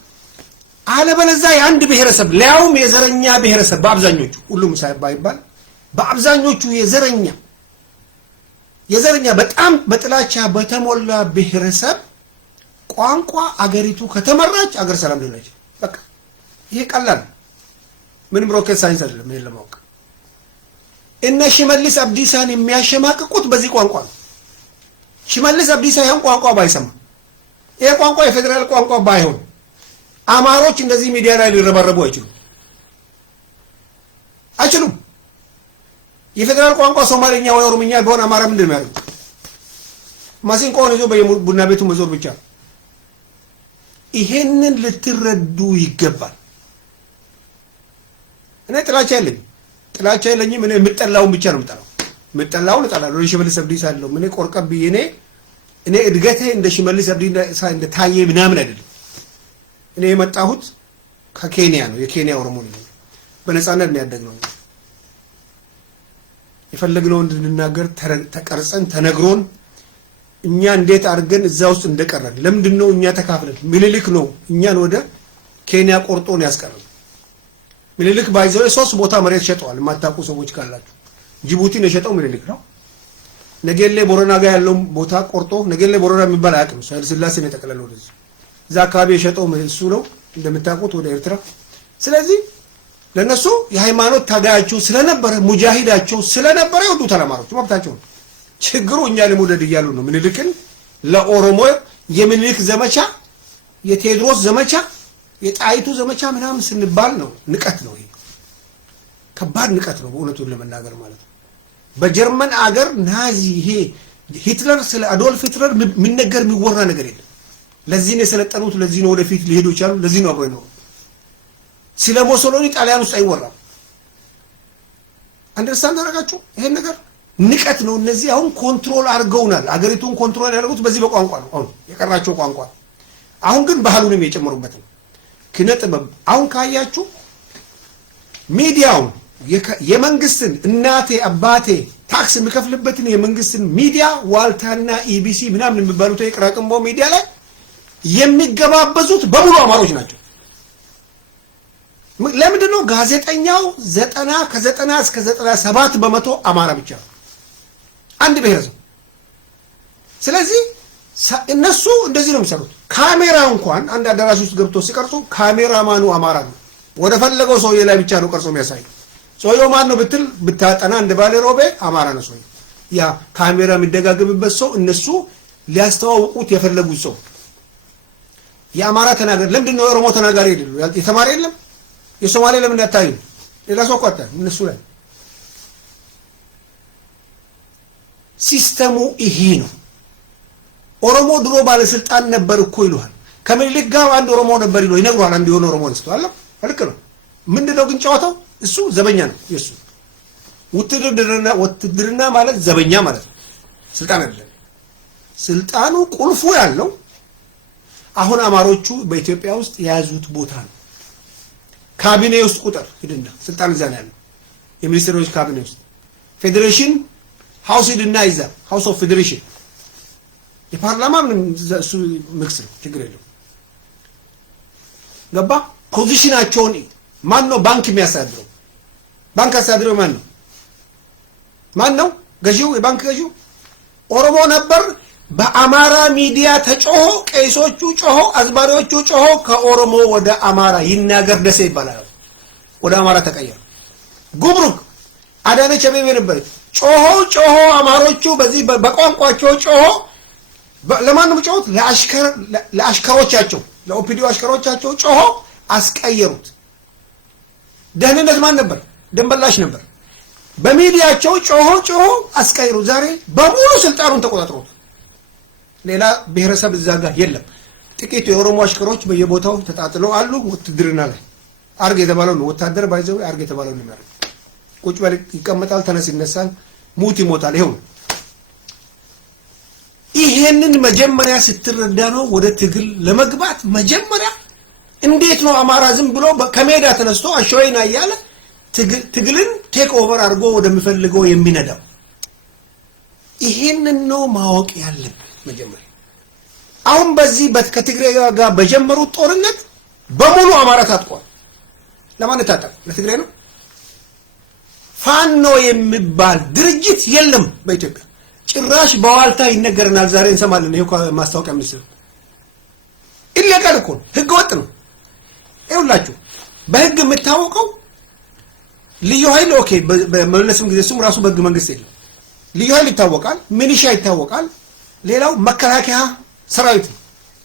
አለበለዚያ የአንድ ብሔረሰብ ሊያውም የዘረኛ ብሔረሰብ በአብዛኞቹ ሁሉም ሳይባል በአብዛኞቹ የዘረኛ በጣም በጥላቻ በተሞላ ብሔረሰብ ቋንቋ አገሪቱ ከተመራች አገር ሰላም ሊሆን አይችልም በቃ ይሄ ቀላል ምንም ሮኬት ሳይንስ አይደለም ምን ለማወቅ እነ ሽመልስ አብዲሳን የሚያሸማቅቁት በዚህ ቋንቋ ነው ሽመልስ አብዲሳ ይሄን ቋንቋ ባይሰማ ይሄ ቋንቋ የፌደራል ቋንቋ ባይሆን አማሮች እንደዚህ ሚዲያ ላይ ሊረባረቡ አይችሉም የፌደራል ቋንቋ ሶማሊኛ ወይ ኦሮምኛ ቢሆን አማራ ምንድን ነው ያለው ማሲንቆን ይዞ በየቡና ቤቱ መዞር ብቻ ይሄንን ልትረዱ ይገባል እኔ ጥላቻ የለኝም እኔ የምጠላውን ብቻ ነው የምጠላውን እጠላለሁ ሽመልስ አብዲሳ አለው ምን ቆርቀብ እኔ እድገቴ እንደ ሽመልስ አብዲሳ እንደ ታዬ ምናምን አይደለም እኔ የመጣሁት ከኬንያ ነው የኬንያ ኦሮሞ ነው በነፃነት ነው ያደግነው የፈለግነው እንድንናገር ተቀርጸን ተነግሮን እኛ እንዴት አድርገን እዛ ውስጥ እንደቀረን ለምንድነው እኛ ተካፍለን ምኒልክ ነው እኛን ወደ ኬንያ ቆርጦን ያስቀረን ምኒልክ ባይዘው ሶስት ቦታ መሬት ሸጠዋል የማታውቁ ሰዎች ካላችሁ ጅቡቲን የሸጠው ምኒልክ ነው ነገሌ ቦረና ጋር ያለው ቦታ ቆርጦ ነገሌ ቦረና የሚባል አያውቅም ኃይለ ሥላሴ ነው የተቀለለው ወደዚህ እዛ አካባቢ የሸጠው እሱ ነው እንደምታውቁት ወደ ኤርትራ ስለዚህ ለነሱ የሃይማኖት ታጋያቸው ስለነበረ ሙጃሂዳቸው ስለነበረ ይወዱታል አማሮች መብታቸው ችግሩ እኛ ለሙደድ ይያሉ ነው ምኒልክን ለኦሮሞ የምኒልክ ዘመቻ የቴዎድሮስ ዘመቻ የጣይቱ ዘመቻ ምናምን ስንባል ነው ንቀት ነው ይሄ ከባድ ንቀት ነው በእውነቱ ለመናገር ማለት ነው በጀርመን አገር ናዚ ይሄ ሂትለር ስለ አዶልፍ ሂትለር የሚነገር የሚወራ ነገር የለም ለዚህ ነው የሰለጠኑት ለዚህ ነው ወደፊት ሊሄዱ ይችላሉ ለዚህ ነው አብረው ነው ስለ ሞሶሎኒ ጣሊያን ውስጥ አይወራም አንደርስታንድ አደረጋችሁ ይሄን ነገር ንቀት ነው እነዚህ አሁን ኮንትሮል አድርገውናል አገሪቱን ኮንትሮል ያደርጉት በዚህ በቋንቋ ነው አሁን የቀራቸው ቋንቋ አሁን ግን ባህሉንም የጨመሩበት ነው ክነ ጥበብ አሁን ካያችሁ ሚዲያው የመንግስትን እናቴ አባቴ ታክስ የሚከፍልበትን የመንግስትን ሚዲያ ዋልታና ኢቢሲ ምናምን የሚባሉት የቅራቅንቦ ሚዲያ ላይ የሚገባበዙት በሙሉ አማሮች ናቸው ለምንድን ነው ጋዜጠኛው 90 እስከ 97 በመቶ አማራ ብቻ አንድ ብሔረሰብ ስለዚህ እነሱ እንደዚህ ነው የሚሰሩት ካሜራ እንኳን አንድ አዳራሽ ውስጥ ገብቶ ሲቀርጹ ካሜራማኑ አማራ ነው ወደ ፈለገው ሰውዬ ላይ ብቻ ነው ቀርጾ የሚያሳይ ሰውዬው ማን ነው ብትል ብታጠና እንደ ባለ ሮቤ አማራ ነው ሰውዬው ያ ካሜራ የሚደጋገምበት ሰው እነሱ ሊያስተዋውቁት የፈለጉት ሰው የአማራ ተናገር ለምንድን ነው ኦሮሞ ተናጋሪ አይደሉ የተማረ የለም የሶማሌ ለምን ያታዩ ሌላ ሰው ቆጣ እነሱ ላይ ሲስተሙ ይሄ ነው። ኦሮሞ ድሮ ባለስልጣን ነበር እኮ ይሉሃል። ከምኒልክ ጋር አንድ ኦሮሞ ነበር ይነግሯል። አንድ የሆነ ኦሮሞ አንስተዋል። ልክ ነው። ምንድነው ግን ጨዋታው? እሱ ዘበኛ ነው። የሱ ውትድርና ማለት ዘበኛ ማለት ነው። ስልጣን አይደለም። ስልጣኑ ቁልፉ ያለው አሁን አማሮቹ በኢትዮጵያ ውስጥ የያዙት ቦታ ነው። ካቢኔ ውስጥ ቁጥር ሂድና ስልጣን እዛ ነው ያለው። የሚኒስትሮች ካቢኔ ውስጥ ፌዴሬሽን ሃውስ ሂድና ይዛ ሃውስ ኦፍ ፌዴሬሽን የፓርላማ ምንም እሱ ምክስ ነው፣ ችግር የለውም። ገባ? ፖዚሽናቸውን ማን ነው ባንክ የሚያስተዳድረው? ባንክ አስተዳድረው ማን ነው? ገዢው፣ የባንክ ገዢው ኦሮሞ ነበር። በአማራ ሚዲያ ተጮሆ፣ ቄሶቹ ጮሆ፣ አዝማሪዎቹ ጮሆ፣ ከኦሮሞ ወደ አማራ ይናገር ደሴ ይባላል። ወደ አማራ ተቀየረ። ጉምሩክ አዳነች አቤቤ ነበረች። ጮሆ አማሮቹ በዚህ በቋንቋቸው ጮሆ ለማንም ጮሁት? ለአሽከሮቻቸው ለኦፒዲዮ አሽከሮቻቸው ጮሆ አስቀየሩት። ደህንነት ማን ነበር? ደንበላሽ ነበር። በሚዲያቸው ጮሆ አስቀየሩ። ዛሬ በሙሉ ስልጣኑን ተቆጣጥሮት ሌላ ብሔረሰብ እዛ ጋር የለም። ጥቂት የኦሮሞ አሽከሮች በየቦታው ተጣጥለው አሉ። ውትድርና ላይ አርግ የተባለው ነው። ወታደር ባይዘው አርግ የተባለው ነው የሚያደርግ። ቁጭ በል ይቀመጣል፣ ተነስ ይነሳል፣ ሙት ይሞታል። ይሄው ይሄንን መጀመሪያ ስትረዳ ነው ወደ ትግል ለመግባት። መጀመሪያ እንዴት ነው አማራ ዝም ብሎ ከሜዳ ተነስቶ አሸወይና እያለ ትግልን ቴክ ኦቨር አድርጎ ወደሚፈልገው የሚነዳው? ይሄንን ነው ማወቅ ያለብን መጀመሪያ። አሁን በዚህ ከትግራይ ጋር በጀመሩት ጦርነት በሙሉ አማራ ታጥቋል። ለማን ታጠቀ? ለትግራይ ነው። ፋኖ የሚባል ድርጅት የለም በኢትዮጵያ። ጭራሽ በዋልታ ይነገረናል። ዛሬ እንሰማለን። ይሄው ማስታወቂያ ሚኒስትር ኢሌጋል እኮ ነው፣ ህገ ወጥ ነው። ይኸውላችሁ በህግ የምታወቀው ልዩ ኃይል ኦኬ፣ በመለስም ጊዜ እሱም ራሱ በህግ መንግስት የለም። ልዩ ኃይል ይታወቃል፣ ሚሊሻ ይታወቃል። ሌላው መከላከያ ሰራዊት።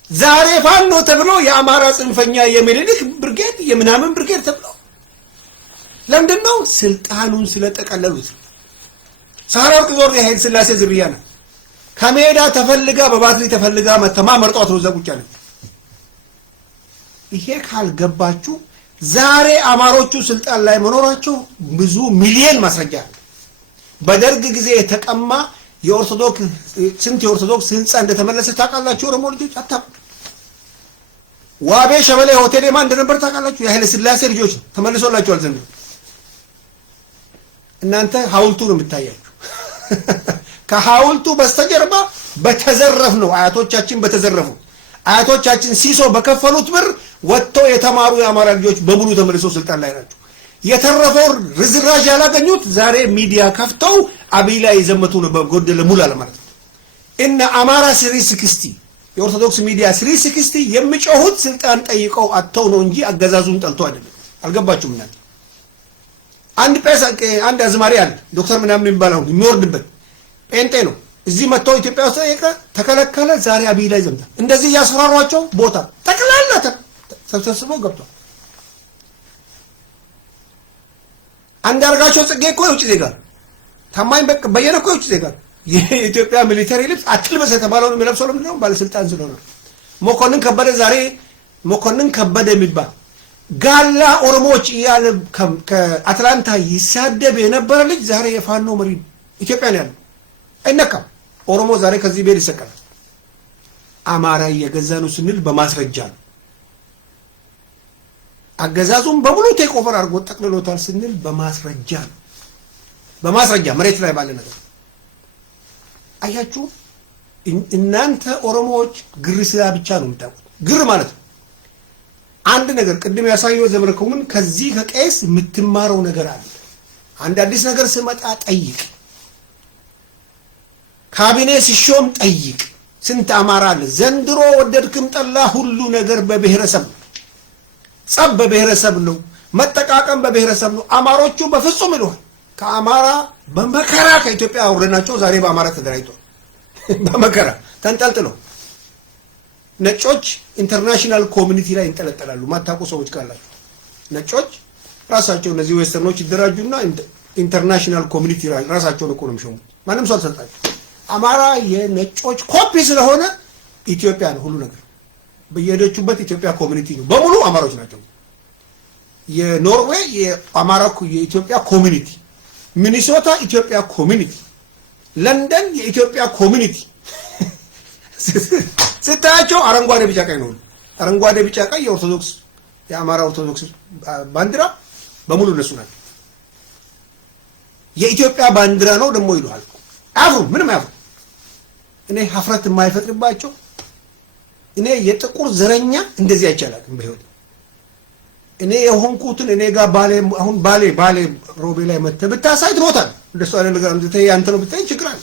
ዛሬ ፋኖ ተብሎ የአማራ ጽንፈኛ የሚኒልክ ብርጌድ የምናምን ብርጌድ ተብሎ ለምንድን ነው? ስልጣኑን ስለጠቀለሉት። ሳራው ዞር የኃይለ ሥላሴ ዝርያ ነው። ከሜዳ ተፈልጋ በባትሪ ተፈልጋ መተማ መርጧት ነው ዘጉጫ ነው። ይሄ ካልገባችሁ ዛሬ አማሮቹ ስልጣን ላይ መኖራቸው ብዙ ሚሊዮን ማስረጃ አለ። በደርግ ጊዜ የተቀማ የኦርቶዶክስ ስንት የኦርቶዶክስ ህንጻ እንደተመለሰ ታውቃላችሁ? ኦሮሞ ልጆች አታውቁ። ዋቤ ሸበሌ ሆቴል ማን እንደነበር ታውቃላችሁ? የኃይለ ሥላሴ ልጆች ተመልሶላችኋል ዘንድሮ። እናንተ ሐውልቱ ነው የምታያችሁ። ከሐውልቱ በስተጀርባ በተዘረፍ ነው አያቶቻችን በተዘረፉ አያቶቻችን ሲሶ በከፈሉት ብር ወጥተው የተማሩ የአማራ ልጆች በሙሉ ተመልሰው ስልጣን ላይ ናቸው። የተረፈው ርዝራዥ ያላገኙት ዛሬ ሚዲያ ከፍተው አብይ ላይ የዘመቱ ነው በጎደለ ሙላ ለማለት ነው። እና አማራ 360 የኦርቶዶክስ ሚዲያ 360 የሚጮሁት ስልጣን ጠይቀው አጥተው ነው እንጂ አገዛዙን ጠልቶ አይደለም። አልገባችሁም እናንተ? አንድ አዝማሪ አለ ዶክተር ምናምን የሚባለው የሚወርድበት ጴንጤ ነው። እዚህ መጥተው ኢትዮጵያ ውስጥ ተከለከለ። ዛሬ አብይ ላይ ዘምታ እንደዚህ ያስፈራሯቸው ቦታ ጠቅላላ ተሰብስበው ገብቷል። አንዳርጋቸው ጽጌ እኮ የውጭ ዜጋ፣ ታማኝ በየነ እኮ የውጭ ዜጋ። የኢትዮጵያ ሚሊተሪ ልብስ አትልበስ የተባለውን የሚለብሰው ለምንድን ነው? ባለስልጣን ስለሆነ። መኮንን ከበደ ዛሬ መኮንን ከበደ የሚባል ጋላ ኦሮሞዎች እያለ ከአትላንታ ይሳደብ የነበረ ልጅ ዛሬ የፋኖ መሪ ኢትዮጵያ ነው ያለው። አይነካም። ኦሮሞ ዛሬ ከዚህ ቤት ይሰቀላል። አማራ እየገዛ ነው ስንል በማስረጃ ነው። አገዛዙም በሙሉ ቴክ ኦቨር አድርጎ ጠቅልሎታል ስንል በማስረጃ ነው። በማስረጃ መሬት ላይ ባለ ነገር አያችሁ። እናንተ ኦሮሞዎች ግር ስላ ብቻ ነው የምታውቁት። ግር ማለት ነው አንድ ነገር ቅድም ያሳየው ዘመረከሙን ከዚህ ከቄስ የምትማረው ነገር አለ። አንድ አዲስ ነገር ስመጣ ጠይቅ፣ ካቢኔ ሲሾም ጠይቅ። ስንት አማራ አለ ዘንድሮ ወደድክም ጠላ ሁሉ ነገር በብሔረሰብ ነው። ጸብ በብሔረሰብ ነው። መጠቃቀም በብሔረሰብ ነው። አማሮቹ በፍጹም ይሏል። ከአማራ በመከራ ከኢትዮጵያ አውረናቸው ዛሬ በአማራ ተደራጅቷል። በመከራ ተንጠልጥለው ነጮች ኢንተርናሽናል ኮሚኒቲ ላይ እንጠለጠላሉ። ማታውቁ ሰዎች ካላችሁ ነጮች ራሳቸው እነዚህ ዌስተርኖች ይደራጁና ኢንተርናሽናል ኮሚኒቲ ራሳቸውን እኮ ነው የሚሾሙት። ማንም ሰው አልሰጣቸው። አማራ የነጮች ኮፒ ስለሆነ ኢትዮጵያ ነው ሁሉ ነገር በየሄደችበት ኢትዮጵያ ኮሚኒቲ ነው በሙሉ አማራዎች ናቸው የኖርዌይ የአማራ የኢትዮጵያ ኮሚኒቲ ሚኒሶታ ኢትዮጵያ ኮሚኒቲ ለንደን የኢትዮጵያ ኮሚኒቲ ስታያቸው አረንጓዴ ቢጫ ቀይ ነው አረንጓዴ ቢጫ ቀይ የኦርቶዶክስ የአማራ ኦርቶዶክስ ባንዲራ በሙሉ እነሱ ናቸው የኢትዮጵያ ባንዲራ ነው ደሞ ይሉሃል አፍሩ ምንም አፍሩ እኔ ሀፍረት የማይፈጥርባቸው እኔ የጥቁር ዘረኛ እንደዚህ አይቻላልም በህይወት እኔ የሆንኩትን እኔ ጋር ባሌ ሮቤ ላይ መተህ ብታሳይ ትሞታል እንደሱ አይነት ነገር አንተ ያንተ ነው ብታይ ችግር አለ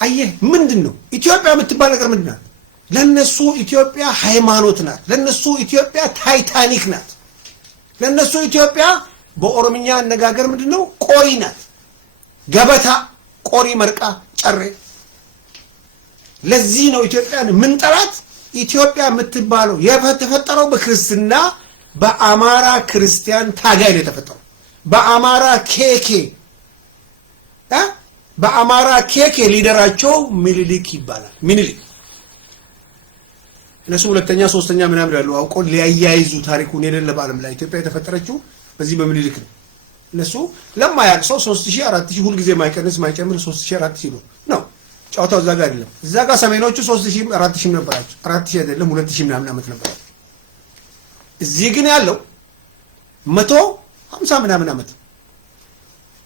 አየህ ምንድነው ኢትዮጵያ የምትባል ነገር ምንድነው ለነሱ ኢትዮጵያ ሃይማኖት ናት ለነሱ ኢትዮጵያ ታይታኒክ ናት ለነሱ ኢትዮጵያ በኦሮምኛ አነጋገር ምንድነው ቆሪ ናት ገበታ ቆሪ መርቃ ጨሬ ለዚህ ነው ኢትዮጵያን ምን ጠላት ኢትዮጵያ የምትባለው የተፈጠረው በክርስትና በአማራ ክርስቲያን ታጋይ ነው የተፈጠረው በአማራ ኬኬ ሊደራቸው ሚኒሊክ ይባላል ሚኒሊክ እነሱ ሁለተኛ ሶስተኛ ምናምን ያለው አውቆ ሊያያይዙ ታሪኩን የሌለ በዓለም ላይ ኢትዮጵያ የተፈጠረችው በዚህ በሚኒሊክ ነው እነሱ ለማያቅ ሰው 3000 4000 ሁሉ ጊዜ ማይቀንስ ማይጨምር 3000 4000 ነው ጫውታው እዛ ጋር አይደለም እዛ ጋር ሰሜኖቹ 3000 4000 ነበራቸው 4000 አይደለም 2000 ምናምን አመት ነበራቸው እዚህ ግን ያለው 150 ምናምን አመት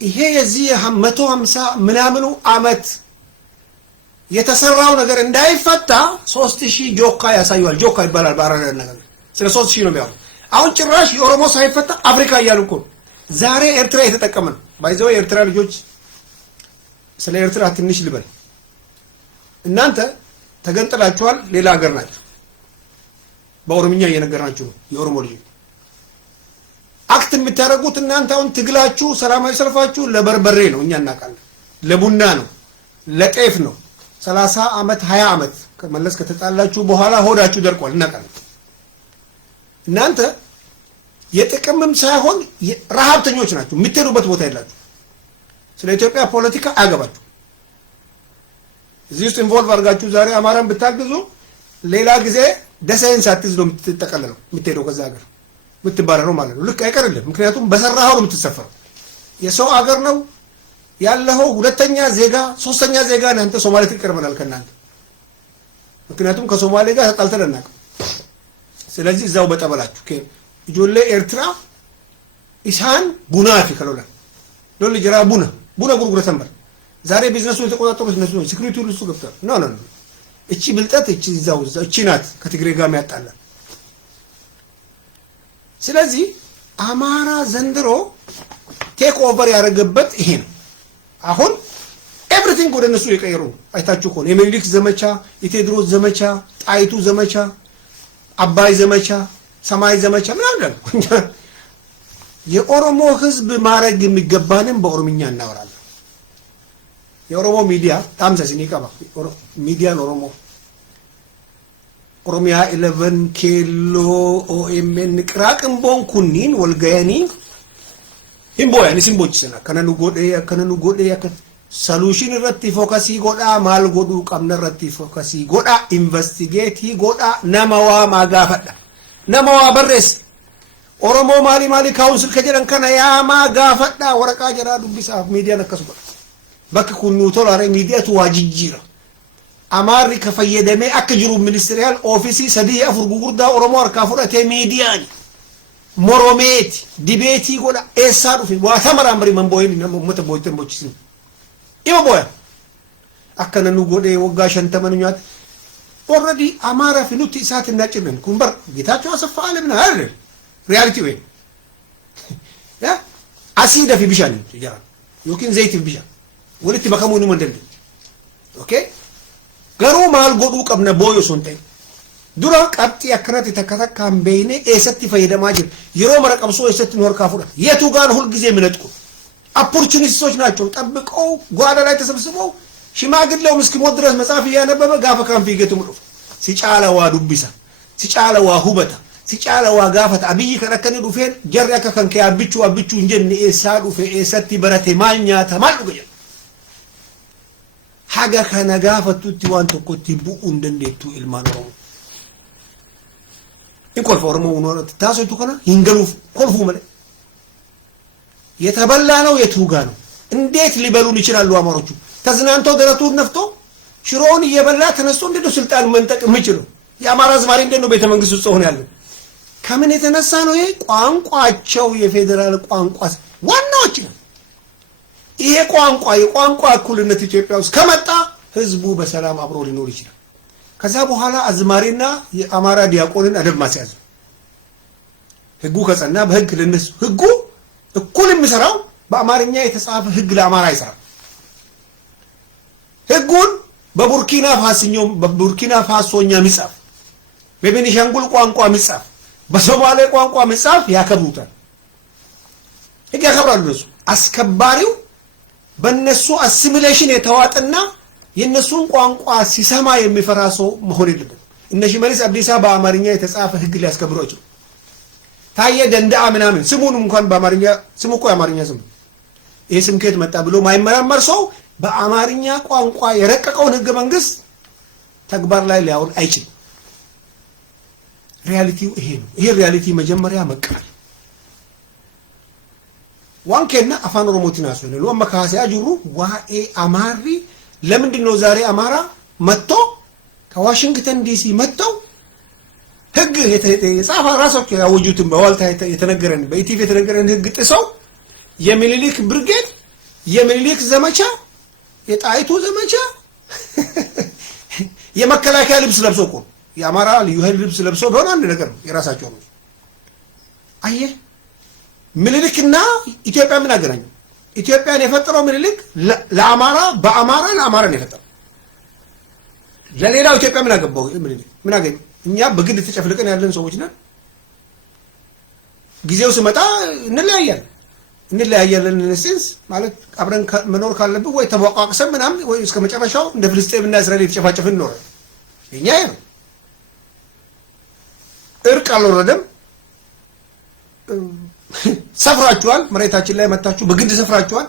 ይሄ የዚህ 150 ምናምኑ አመት የተሰራው ነገር እንዳይፈታ 3000 ጆካ ያሳያል ጆካ ይባላል ባራራ ነገር ስለ 3000 ነው የሚያወራው አሁን ጭራሽ የኦሮሞ ሳይፈታ አፍሪካ እያሉ እኮ ዛሬ ኤርትራ የተጠቀመ ነው ባይዘው የኤርትራ ልጆች ስለ ኤርትራ ትንሽ ልበል እናንተ ተገንጥላችኋል ሌላ ሀገር ናችሁ በኦሮምኛ እየነገርናችሁ ነው የኦሮሞ ልጆች አክት የምታረጉት እናንተ አሁን ትግላችሁ ሰላማዊ ሰልፋችሁ ለበርበሬ ነው እኛ እናውቃለን ለቡና ነው ለጤፍ ነው 30 አመት 20 አመት ከመለስ ከተጣላችሁ በኋላ ሆዳችሁ ደርቋል እናውቃለን እናንተ የጥቅምም ሳይሆን ረሃብተኞች ናችሁ የምትሄዱበት ቦታ የላችሁ ስለ ኢትዮጵያ ፖለቲካ አያገባችሁ እዚህ ውስጥ ኢንቮልቭ አድርጋችሁ ዛሬ አማራን ብታግዙ ሌላ ጊዜ ደሳይን ሳትይዝ ነው የምትጠቀለለው የምትሄደው ከዛ ሀገር የምትባረረው ማለት ነው ልክ አይቀርልም ምክንያቱም በሰራኸው ነው የምትሰፈረው የሰው ሀገር ነው ያለኸው ሁለተኛ ዜጋ ሶስተኛ ዜጋ ነህ አንተ ሶማሌ ትቀርበናል ከናንተ ምክንያቱም ከሶማሌ ጋር ተጣልተናል ስለዚህ እዛው በጠበላችሁ ጆሌ ኤርትራ ኢሳን ቡና አፍሪካሎላ ሎል ጀራ ቡና ጉርጉረ ተንበር ዛሬ ቢዝነሱ የተቆጣጠሩት እነሱ ነው ሴኩሪቲው ልሱ ገብቷል ኖ እቺ ብልጠት እቺ እዛው እቺ ናት ከትግሬ ጋር የሚያጣላል ስለዚህ አማራ ዘንድሮ ቴክ ኦቨር ያደረገበት ይሄ ነው አሁን ኤቭሪቲንግ ወደ እነሱ የቀየሩ አይታችሁ ኮን የሚኒሊክ ዘመቻ የቴድሮስ ዘመቻ ጣይቱ ዘመቻ አባይ ዘመቻ ሰማይ ዘመቻ ምናምን ነው የኦሮሞ ህዝብ ማረግ የሚገባንም በኦሮምኛ እናወራለን የኦሮሞ ሚዲያ ታምሳሲኒ ቀባ ሚዲያ ኦሮሞ ኦሮሚያ 11 ኬሎ ኦኤምኤን ቅራቅንቦን ኩኒን ወልጋያኒ ሂምቦያን ሲምቦችሰና ከነኑ ጎዴ solution irratti focusii godha maal godhu qabna irratti focusii godha investigate godha nama waa magaafadha nama waa barrees oromo maali council ka jedhan kana yaa magaafadha waraqaa jira dubbisaaf miidiyaan akkas godha bakki kun nu tolare miidiyatu waa jijjiira amaarri ka fayyadamee akka jiru ministerial office sadii afur gugurdaa oromo harkaa fudhatee miidiyaan moromeeti dibeetii godha eessaa dhufe waa tamaraan bari manbooyin ummata booyten bochisin ima boya akkana nu godhe waggaa 50 nyaat already amara fi nuti isaatin nacimen kun bar ጌታቸው አሰፋ አለምን አይደል ሪያሊቲ ወይ ያ አሲዳ fi bishan ያ yokin ዘይት fi bishan ወልቲ በከሙኑ መንደል ኦኬ ገሩ ማል ጎዱ ቀብነ ቦዮ ሶንቴ ዱራ ቀጥቲ አከናት ተከታ ካምቤኔ ኤሰቲ ፈይደማ ጅር ይሮ መረቀምሶ ኤሰቲ ኖር ካፉዳ የቱ ጋር ሁሉ ጊዜ ምንጥቁ ኦፖርቹኒስቶች ናቸው ጠብቀው ጓዳ ላይ ተሰብስበው ሽማግሌው ምስኪሞት ድረስ መጻፍ ያነበበ ጋፈ ካምፒ ገትሙ ሲጫላዋ ዱቢሳ ሲጫላዋ ሁበታ ሲጫላዋ ጋፈታ አብይ ከረከነ ዱፌን ጀሪያ ከከንከ አብቹ እንጀን ኤሳ ዱፌ ኤሰቲ በረቴ ማልኛ ተማሉ ገየ haga kana gaafatutti waan tokkotti bu'uun dandeettu ilmaan Oromoo. In kolfa Oromoo unooti taasisu kana hingaluuf kolfuu malee. የተበላ ነው የቱጋ ነው እንዴት ሊበሉን ይችላሉ አማሮቹ ተዝናንተው ደረቱን ነፍቶ ሽሮውን እየበላ ተነስቶ እንዴት ነው ስልጣን መንጠቅ የሚችለው የአማራ ዝማሬ እንዴት ነው ቤተ መንግስት ውስጥ ሆነ ያለው ከምን የተነሳ ነው ይሄ ቋንቋቸው የፌደራል ቋንቋ ዋናዎች ይሄ ቋንቋ የቋንቋ እኩልነት ኢትዮጵያ ውስጥ ከመጣ ህዝቡ በሰላም አብሮ ሊኖር ይችላል ከዛ በኋላ አዝማሪና የአማራ ዲያቆንን አደብ ማስያዝ ህጉ ከጸና በህግ ለነሱ ህጉ እኩል የሚሰራው በአማርኛ የተጻፈ ህግ ለአማራ ይሰራል ህጉን በቡርኪና ፋሶኛ ሚጻፍ በቤኒሻንጉል ቋንቋ ሚጻፍ በሶማሌ ቋንቋ ሚጻፍ ያከብሩታል ህግ ያከብራሉ እነሱ አስከባሪው በእነሱ አሲሚሌሽን የተዋጠና የነሱን ቋንቋ ሲሰማ የሚፈራ ሰው መሆን የለበትም እነ ሽመልስ አብዲሳ በአማርኛ የተጻፈ ህግ ሊያስከብሩ አይችሉም ታየ ደንዳአ ምናምን ስሙን እንኳን በአማርኛ ስሙ እኮ የአማርኛ ስም ይሄ ስም ከየት መጣ ብሎ ማይመራመር ሰው በአማርኛ ቋንቋ የረቀቀውን ህገ መንግስት ተግባር ላይ ሊያውል አይችልም ሪያሊቲው ይሄ ነው ይሄ ሪያሊቲ መጀመሪያ መቀበል ዋንከና አፋን ኦሮሞቲናስ ነው ለማ ካሲያ ጅሩ ዋኤ አማሪ ለምንድን ነው ዛሬ አማራ መጥቶ ከዋሽንግተን ዲሲ መጥተው ህግ የጻፈ ራሳቸው ያወጁትን በዋልታ የተነገረን በኢቲቪ የተነገረን ህግ ጥሰው የሚኒሊክ ብርጌድ የሚኒሊክ ዘመቻ የጣይቱ ዘመቻ የመከላከያ ልብስ ለብሶ እኮ የአማራ ልዩ ኃይል ልብስ ለብሶ በሆነ አንድ ነገር ነው የራሳቸው ነው አየ ሚኒሊክና ኢትዮጵያ ምን አገናኘው ኢትዮጵያን የፈጠረው ሚኒሊክ ለአማራ በአማራ ለአማራ ነው የፈጠረው ለሌላው ኢትዮጵያ ምን አገባው ሚኒሊክ ምን አገኘ እኛ በግድ ተጨፍልቀን ያለን ሰዎች ነን ጊዜው ሲመጣ እንለያያለን ነስንስ ማለት አብረን መኖር ካለብን ወይ ተዋቃቅሰን ምናምን ወይ እስከ መጨረሻው እንደ ፍልስጤምና እስራኤል የተጨፋጨፍን ነው እኛ ነው እርቅ አልወረደም ሰፍራችኋል መሬታችን ላይ መጣችሁ በግድ ሰፍራችኋል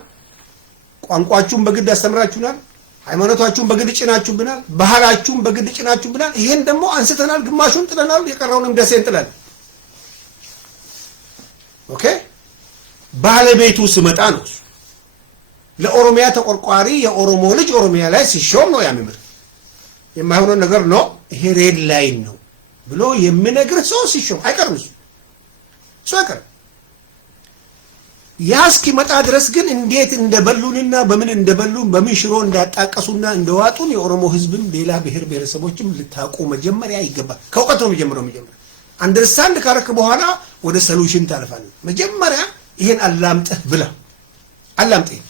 ቋንቋችሁን በግድ አስተምራችሁናል ሃይማኖታችሁን በግድ ጭናችሁብናል ባህላችሁን በግድ ጭናችሁብናል ይሄን ደግሞ አንስተናል ግማሹን ጥለናል የቀረውንም ደሴን ጥለን ኦኬ ባለቤቱ ስመጣ ነው ለኦሮሚያ ተቆርቋሪ የኦሮሞ ልጅ ኦሮሚያ ላይ ሲሾም ነው ያምምር የማይሆነው ነገር ነው ይሄ ሬድ ላይን ነው ብሎ የሚነግር ሰው ሲሾም አይቀርም እሱ አይቀርም ያስኪ መጣ ድረስ ግን እንዴት እንደበሉንና በምን እንደበሉን በምን ሽሮ እንዳጣቀሱና እንደዋጡን የኦሮሞ ህዝብም ሌላ ብሔር ብሔረሰቦችም ልታቁ መጀመሪያ ይገባል ከውቀት ነው መጀመሪያ አንደርስታንድ ካረክ በኋላ ወደ ሶሉሽን ታልፋለህ መጀመሪያ ይሄን አላምጠህ ብላ አላምጠህ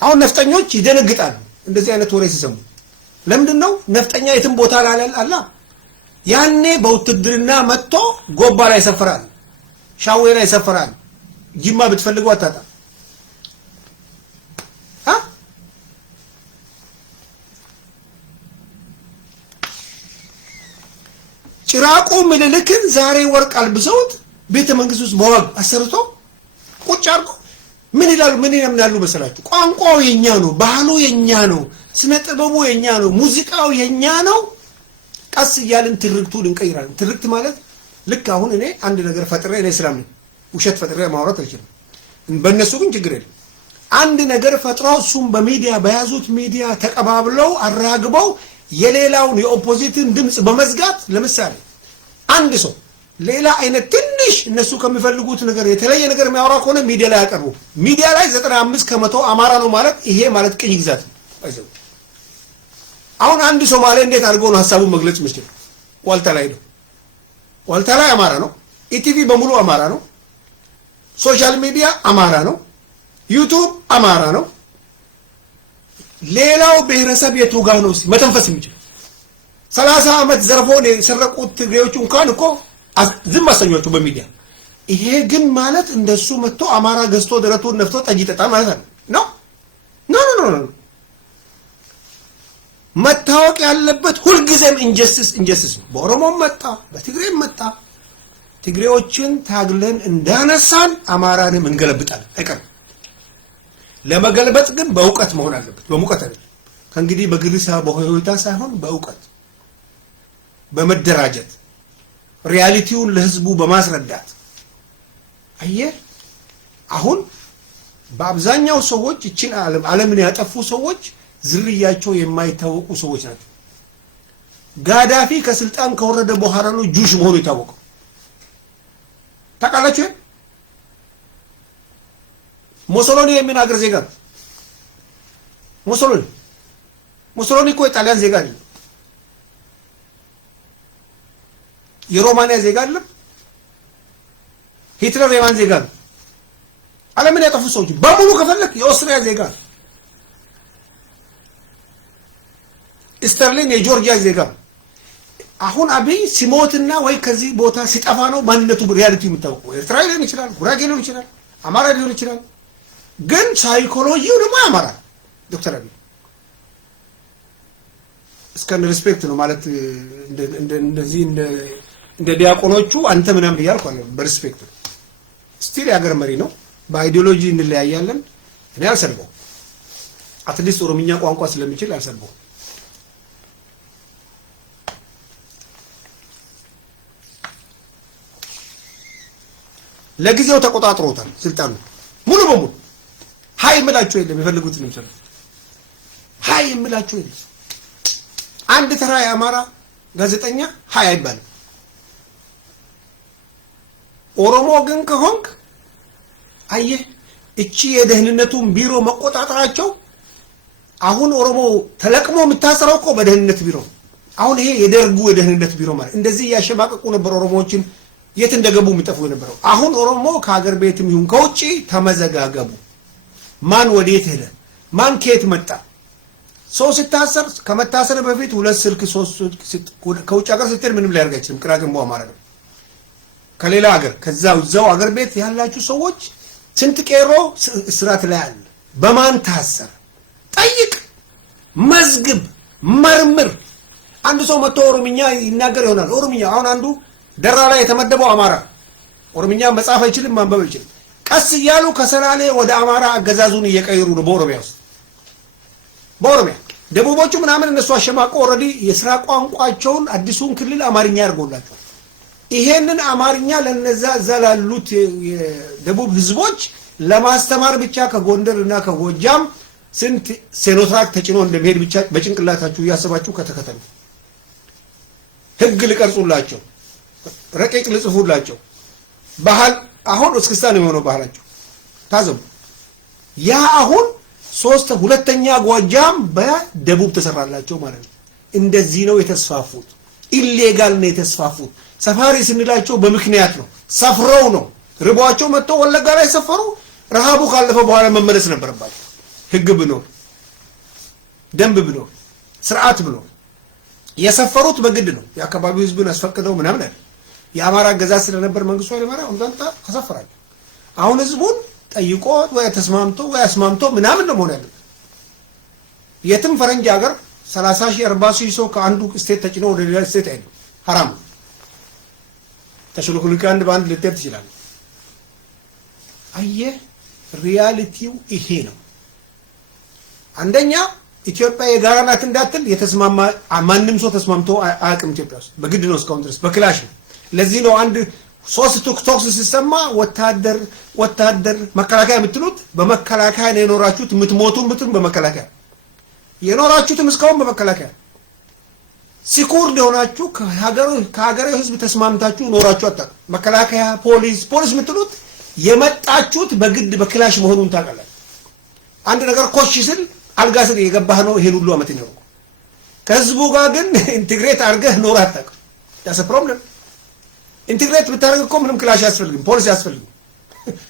አሁን ነፍጠኞች ይደነግጣሉ እንደዚህ አይነት ወሬ ሲሰሙ ለምንድነው ነፍጠኛ የትም ቦታ ላይ አላ ያኔ በውትድርና መጥቶ ጎባ ላይ ሰፈራል ሻዌ ላይ ሰፈራል ጅማ ብትፈልገው አታጣ ጭራቁ ምልልክን ዛሬ ወርቅ አልብሰውት ቤተ መንግስት ውስጥ በዋግ አሰርቶ ቁጭ አርጎ ምን ይላሉ ምን ያምናሉ መሰላችሁ ቋንቋው የኛ ነው ባህሉ የኛ ነው ስነ ጥበቡ የኛ ነው ሙዚቃው የኛ ነው ቀስ ይያልን ትርክቱን እንቀይራለን ትርክት ማለት ልክ አሁን እኔ አንድ ነገር ፈጥሬ እኔ እስላም ነኝ ውሸት ፈጥሬ ማውራት አልችልም በእነሱ ግን ችግር የለም አንድ ነገር ፈጥረው እሱም በሚዲያ በያዙት ሚዲያ ተቀባብለው አራግበው የሌላውን የኦፖዚትን ድምጽ በመዝጋት ለምሳሌ አንድ ሰው ሌላ አይነት ትንሽ እነሱ ከሚፈልጉት ነገር የተለየ ነገር የሚያወራ ከሆነ ሚዲያ ላይ ያቀርቡ ሚዲያ ላይ 95% አማራ ነው ማለት ይሄ ማለት ቅኝ ግዛት አይዘው አሁን አንድ ሶማሌ እንዴት አድርጎ ነው ሐሳቡን መግለጽ የሚችል ዋልታ ላይ ነው ዋልታ ላይ አማራ ነው ኢቲቪ በሙሉ አማራ ነው ሶሻል ሚዲያ አማራ ነው ዩቲዩብ አማራ ነው ሌላው ብሔረሰብ የቱጋ ነው መተንፈስ የሚችል 30 አመት ዘርፎን የሰረቁት ትግሬዎች እንኳን እኮ ዝም አሰኛቸው በሚዲያ ይሄ ግን ማለት እንደሱ መጥቶ አማራ ገዝቶ ደረቱን ነፍቶ ጠጅ ይጠጣ ማለት ነው ኖ መታወቅ ያለበት ሁልጊዜም ኢንጀስቲስ በኦሮሞም መጣ በትግሬም መጣ ትግሬዎችን ታግለን እንዳነሳን አማራንም እንገለብጣለን አይቀርም ለመገልበጥ ግን በእውቀት መሆን አለበት በሙቀት አይደለም ከእንግዲህ በግሪሳ በሆይታ ሳይሆን በእውቀት በመደራጀት ሪያሊቲውን ለህዝቡ በማስረዳት አየህ አሁን በአብዛኛው ሰዎች እቺን ዓለምን ያጠፉ ሰዎች ዝርያቸው የማይታወቁ ሰዎች ናቸው ጋዳፊ ከስልጣን ከወረደ በኋላ ነው ጁሽ መሆኑ የታወቀው ታውቃላችሁ ሞሶሎኒ የሚናገር ዜጋ ሞሶሎኒ እኮ የጣሊያን ዜጋ አይደለም የሮማንያ ዜጋ አይደለም ሂትለር የማን ዜጋ ነው ዓለምን ያጠፉ ሰዎች በሙሉ ከፈለክ የኦስትሪያ ዜጋ ስተርሊን የጆርጂያ ዜጋ አሁን አብይ ሲሞትና ወይ ከዚህ ቦታ ሲጠፋ ነው ማንነቱ ሪያሊቲ የምታውቀው ኤርትራዊ ሊሆን ይችላል ጉራጌ ሊሆን ይችላል አማራ ሊሆን ይችላል ግን ሳይኮሎጂው ደግሞ ያማራ ዶክተር አብይ እስከ ሪስፔክት ነው ማለት እንደዚህ እንደ ዲያቆኖቹ አንተ ምናምን ይያልኩ አለ በሪስፔክት ስቲል ያገር መሪ ነው በአይዲዮሎጂ እንለያያለን እኔ አልሰልበው አትሊስት ኦሮምኛ ቋንቋ ስለሚችል አልሰልበው ለጊዜው ተቆጣጥሮታል ስልጣኑ ሙሉ በሙሉ ሃይ ምላችሁ የለም የፈልጉት ነው ይችላል ሃይ ምላችሁ የለም አንድ ተራ የአማራ ጋዜጠኛ ሃይ አይባልም ኦሮሞ ግን ከሆንክ አየህ እቺ የደህንነቱን ቢሮ መቆጣጣራቸው አሁን ኦሮሞ ተለቅሞ የምታሰረው እኮ በደህንነት ቢሮ አሁን ይሄ የደርጉ የደህንነት ቢሮ ማለት እንደዚህ ያሸማቀቁ ነበር ኦሮሞዎችን የት እንደገቡ የሚጠፉ የነበረው አሁን ኦሮሞ ከሀገር ቤትም ይሁን ከውጪ ተመዘጋገቡ ማን ወዴት ሄደ ማን ከየት መጣ ሰው ሲታሰር ከመታሰር በፊት ሁለት ስልክ ሶስት ከውጭ ሀገር ስትሄድ ምንም ሊያደርግ አይችልም ቅራቅም በአማራ ነው ከሌላ ሀገር ከዛው ሀገር ቤት ያላችሁ ሰዎች ስንት ቄሮ እስራት ላይ አለ በማን ታሰር ጠይቅ መዝግብ መርምር አንድ ሰው መጥቶ ኦሮምኛ ይናገር ይሆናል ኦሮምኛ አሁን አንዱ ደራ ላይ የተመደበው አማራ ኦሮምኛ መጻፍ አይችልም ማንበብ አይችልም ቀስ እያሉ ከሰላሌ ወደ አማራ አገዛዙን እየቀየሩ ነው በኦሮሚያ ውስጥ በኦሮሚያ ደቡቦቹ ምናምን እነሱ አሸማቆ ኦሬዲ የሥራ ቋንቋቸውን አዲሱን ክልል አማርኛ ያርጎላቸው ይሄንን አማርኛ ለነዛ ዘላሉት የደቡብ ህዝቦች ለማስተማር ብቻ ከጎንደርና ከጎጃም ስንት ሴኖትራክ ተጭኖ እንደሚሄድ ብቻ በጭንቅላታችሁ ያሰባችሁ ከተከተሉ ህግ ሊቀርጹላቸው ረቂቅ ልጽፉላቸው ባህል አሁን እስክስታ ነው የሚሆነው ባህላቸው ታዘቡ ያ አሁን ሁለተኛ ጎጃም በደቡብ ተሰራላቸው ማለት ነው እንደዚህ ነው የተስፋፉት ኢሌጋል ነው የተስፋፉት ሰፋሪ ስንላቸው በምክንያት ነው ሰፍረው ነው ርቧቸው መጥተው ወለጋ ላይ ሰፈሩ ረሃቡ ካለፈ በኋላ መመለስ ነበርባቸው ህግ ብሎ ደንብ ብሎ ስርዓት ብሎ የሰፈሩት በግድ ነው የአካባቢው ህዝብን አስፈቅደው ምናምን አይደል የአማራ ገዛዝ ስለነበር መንግስቱ ኃይለማርያም አንተ ተሰፈራል አሁን ህዝቡን ጠይቆ ወይ ተስማምቶ ወይ አስማምቶ ምናምን ነው መሆን ያለበት የትም ፈረንጅ ሀገር 30 ሺህ 40 ሺህ ሰው ከአንዱ ስቴት ተጭኖ ወደ ሌላ ስቴት አይደለም حرام ተሽሎኩልክ አንድ ባንድ ልትሄድ ይችላል አየህ ሪያሊቲው ይሄ ነው አንደኛ ኢትዮጵያ የጋራ ናት እንዳትል የተስማማ ማንንም ሰው ተስማምቶ አያውቅም ኢትዮጵያ ውስጥ በግድ ነው እስካሁን ድረስ በክላሽ ነው ለዚህ ነው አንድ ሶስት ቶክስ ሲሰማ ወታደር መከላከያ የምትሉት በመከላከያ ነው የኖራችሁት የምትሞቱም በመከላከያ የኖራችሁትም እስካሁን በመከላከያ ሲኩርድ ሆናችሁ ከሀገሩ ህዝብ ተስማምታችሁ ኖራችሁ አጣጣ መከላከያ ፖሊስ የምትሉት የመጣችሁት በግድ በክላሽ መሆኑን ታውቃላችሁ አንድ ነገር ኮሽ ሲል አልጋ ስር የገባህ ነው ይሄን ሁሉ አመት ነው ከህዝቡ ጋር ግን ኢንቲግሬት አድርገህ ኖር አታውቅም that's a problem ኢንቲግሬት ብታደርግ እኮ ምንም ክላሽ ያስፈልግም ፖሊስ ያስፈልግም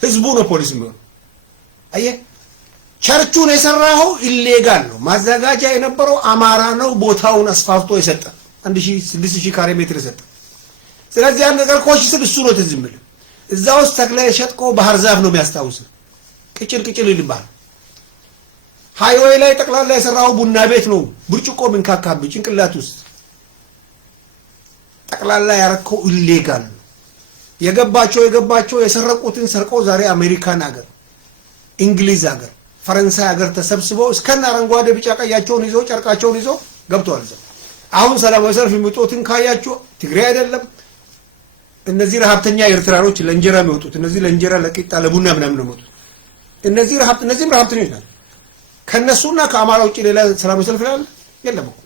ህዝቡ ነው ፖሊስ የሚሆነው አየህ ቸርቹን የሰራው ኢሌጋል ነው ማዘጋጃ የነበረው አማራ ነው ቦታውን አስፋፍቶ የሰጠ 1600 ካሬ ሜትር የሰጠ ስለዚህ አንድ ነገር ኮሽ ሲል እሱ ነው ተዝምል እዛው ተክለ ሸጥቆ ባህር ዛፍ ነው የሚያስታውስ ቅጭል ይልባል ሃይዌይ ላይ ጠቅላላ የሰራው ቡና ቤት ነው ብርጭቆ ምንካካብ ጭንቅላት ውስጥ ጠቅላላ ያረከው ኢሌጋል የገባቸው የሰረቁትን ሰርቀው ዛሬ አሜሪካን ሀገር እንግሊዝ ሀገር ፈረንሳይ ሀገር ተሰብስበው እስከና አረንጓዴ ቢጫ ቀያቸውን ይዘው ጨርቃቸውን ይዘው ገብተዋል። አሁን ሰላማዊ ሰልፍ የሚወጡትን ካያችሁ ትግራይ አይደለም እነዚህ ረሃብተኛ ኤርትራኖች ለእንጀራ የሚወጡት እነዚህ ለእንጀራ ለቂጣ ለቡና ምናምን ነው የሚወጡት። እነዚህም ረሃብተኞች ናቸው። ከነሱና ከአማራ ውጭ ሌላ ሰላማዊ ሰልፍ ላይ የለም እኮ።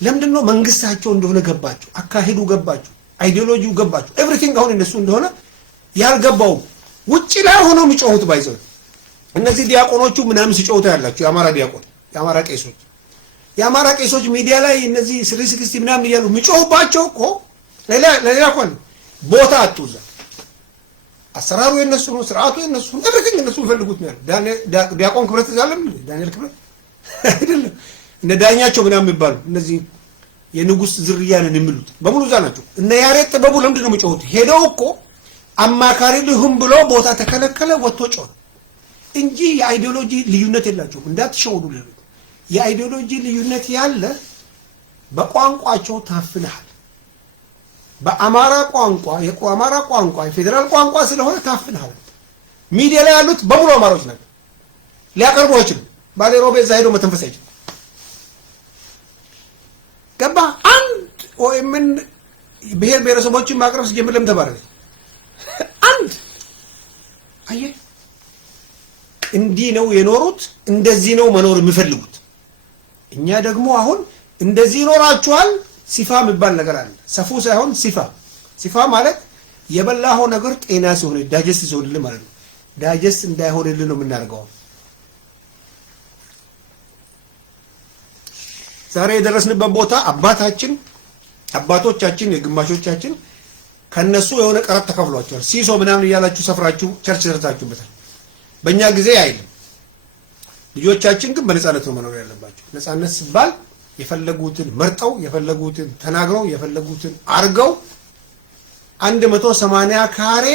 ለምንድነው መንግስታቸው እንደሆነ ገባቸው፣ አካሄዱ ገባቸው፣ አይዲዮሎጂው ገባቸው። ኤቭሪቲንግ አሁን እነሱ እንደሆነ ያልገባው ውጪ ላይ ሆነው የሚጮሁት ባይዘው እነዚህ ዲያቆኖቹ ምናምን ሲጮሁት ያላችሁ የአማራ ዲያቆን የአማራ ቄሶች ሚዲያ ላይ እነዚህ 360 ምናምን ይያሉ የሚጮሁባቸው እኮ ሌላ እኮ ቦታ አጡዛ አሰራሩ የነሱ ነው፣ ስርዓቱ የነሱ ነው። ኤቭሪቲንግ እነሱ ይፈልጉት ነው። ዲያቆን ክብረት ይዛለም ዳንኤል ክብረት አይደለም እነ ዳኛቸው ምናምን የሚባሉ እነዚህ የንጉስ ዝርያንን የሚሉት በሙሉ እዛ ናቸው። እነ ያሬት ጥበቡ ለምንድን ነው የሚጮሁት? ሄደው እኮ አማካሪ ልሁም ብሎ ቦታ ተከለከለ ወጥቶ ጮኸ እንጂ የአይዲዮሎጂ ልዩነት የላቸውም። እንዳትሸውዱ ለሉ የአይዲዮሎጂ ልዩነት ያለ በቋንቋቸው ታፍነሃል። በአማራ ቋንቋ የፌደራል ቋንቋ ስለሆነ ታፍነሃል። ሚዲያ ላይ ያሉት በሙሉ አማራዎች ናቸው። ሊያቀርቡ አይችሉም። ባሌ ሮቤ እዛ ሄዶ መተንፈስ አይችልም። ገባ አንድ ኦኤምን ብሔር ብሔረሰቦችን ማቅረብ ሲጀምር ለምን ተባረረ? አንድ አየህ እንዲህ ነው የኖሩት፣ እንደዚህ ነው መኖር የሚፈልጉት። እኛ ደግሞ አሁን እንደዚህ ይኖራችኋል። ሲፋ የሚባል ነገር አለ። ሰፉ ሳይሆን ሲፋ ማለት የበላኸው ነገር ጤና ሲሆን ዳይጀስት ሲሆንልህ ማለት ነው። ዳይጀስት እንዳይሆንልህ ነው የምናደርገው። ዛሬ የደረስንበት ቦታ አባቶቻችን የግማሾቻችን ከነሱ የሆነ ቀረጥ ተከፍሏቸዋል። ሲሶ ምናምን እያላችሁ ሰፍራችሁ ቸርች ሰርታችሁበታል። በእኛ ጊዜ አይደለም። ልጆቻችን ግን በነፃነት ነው መኖር ያለባቸው። ነፃነት ሲባል የፈለጉትን መርጠው የፈለጉትን ተናግረው የፈለጉትን አርገው 180 ካሬ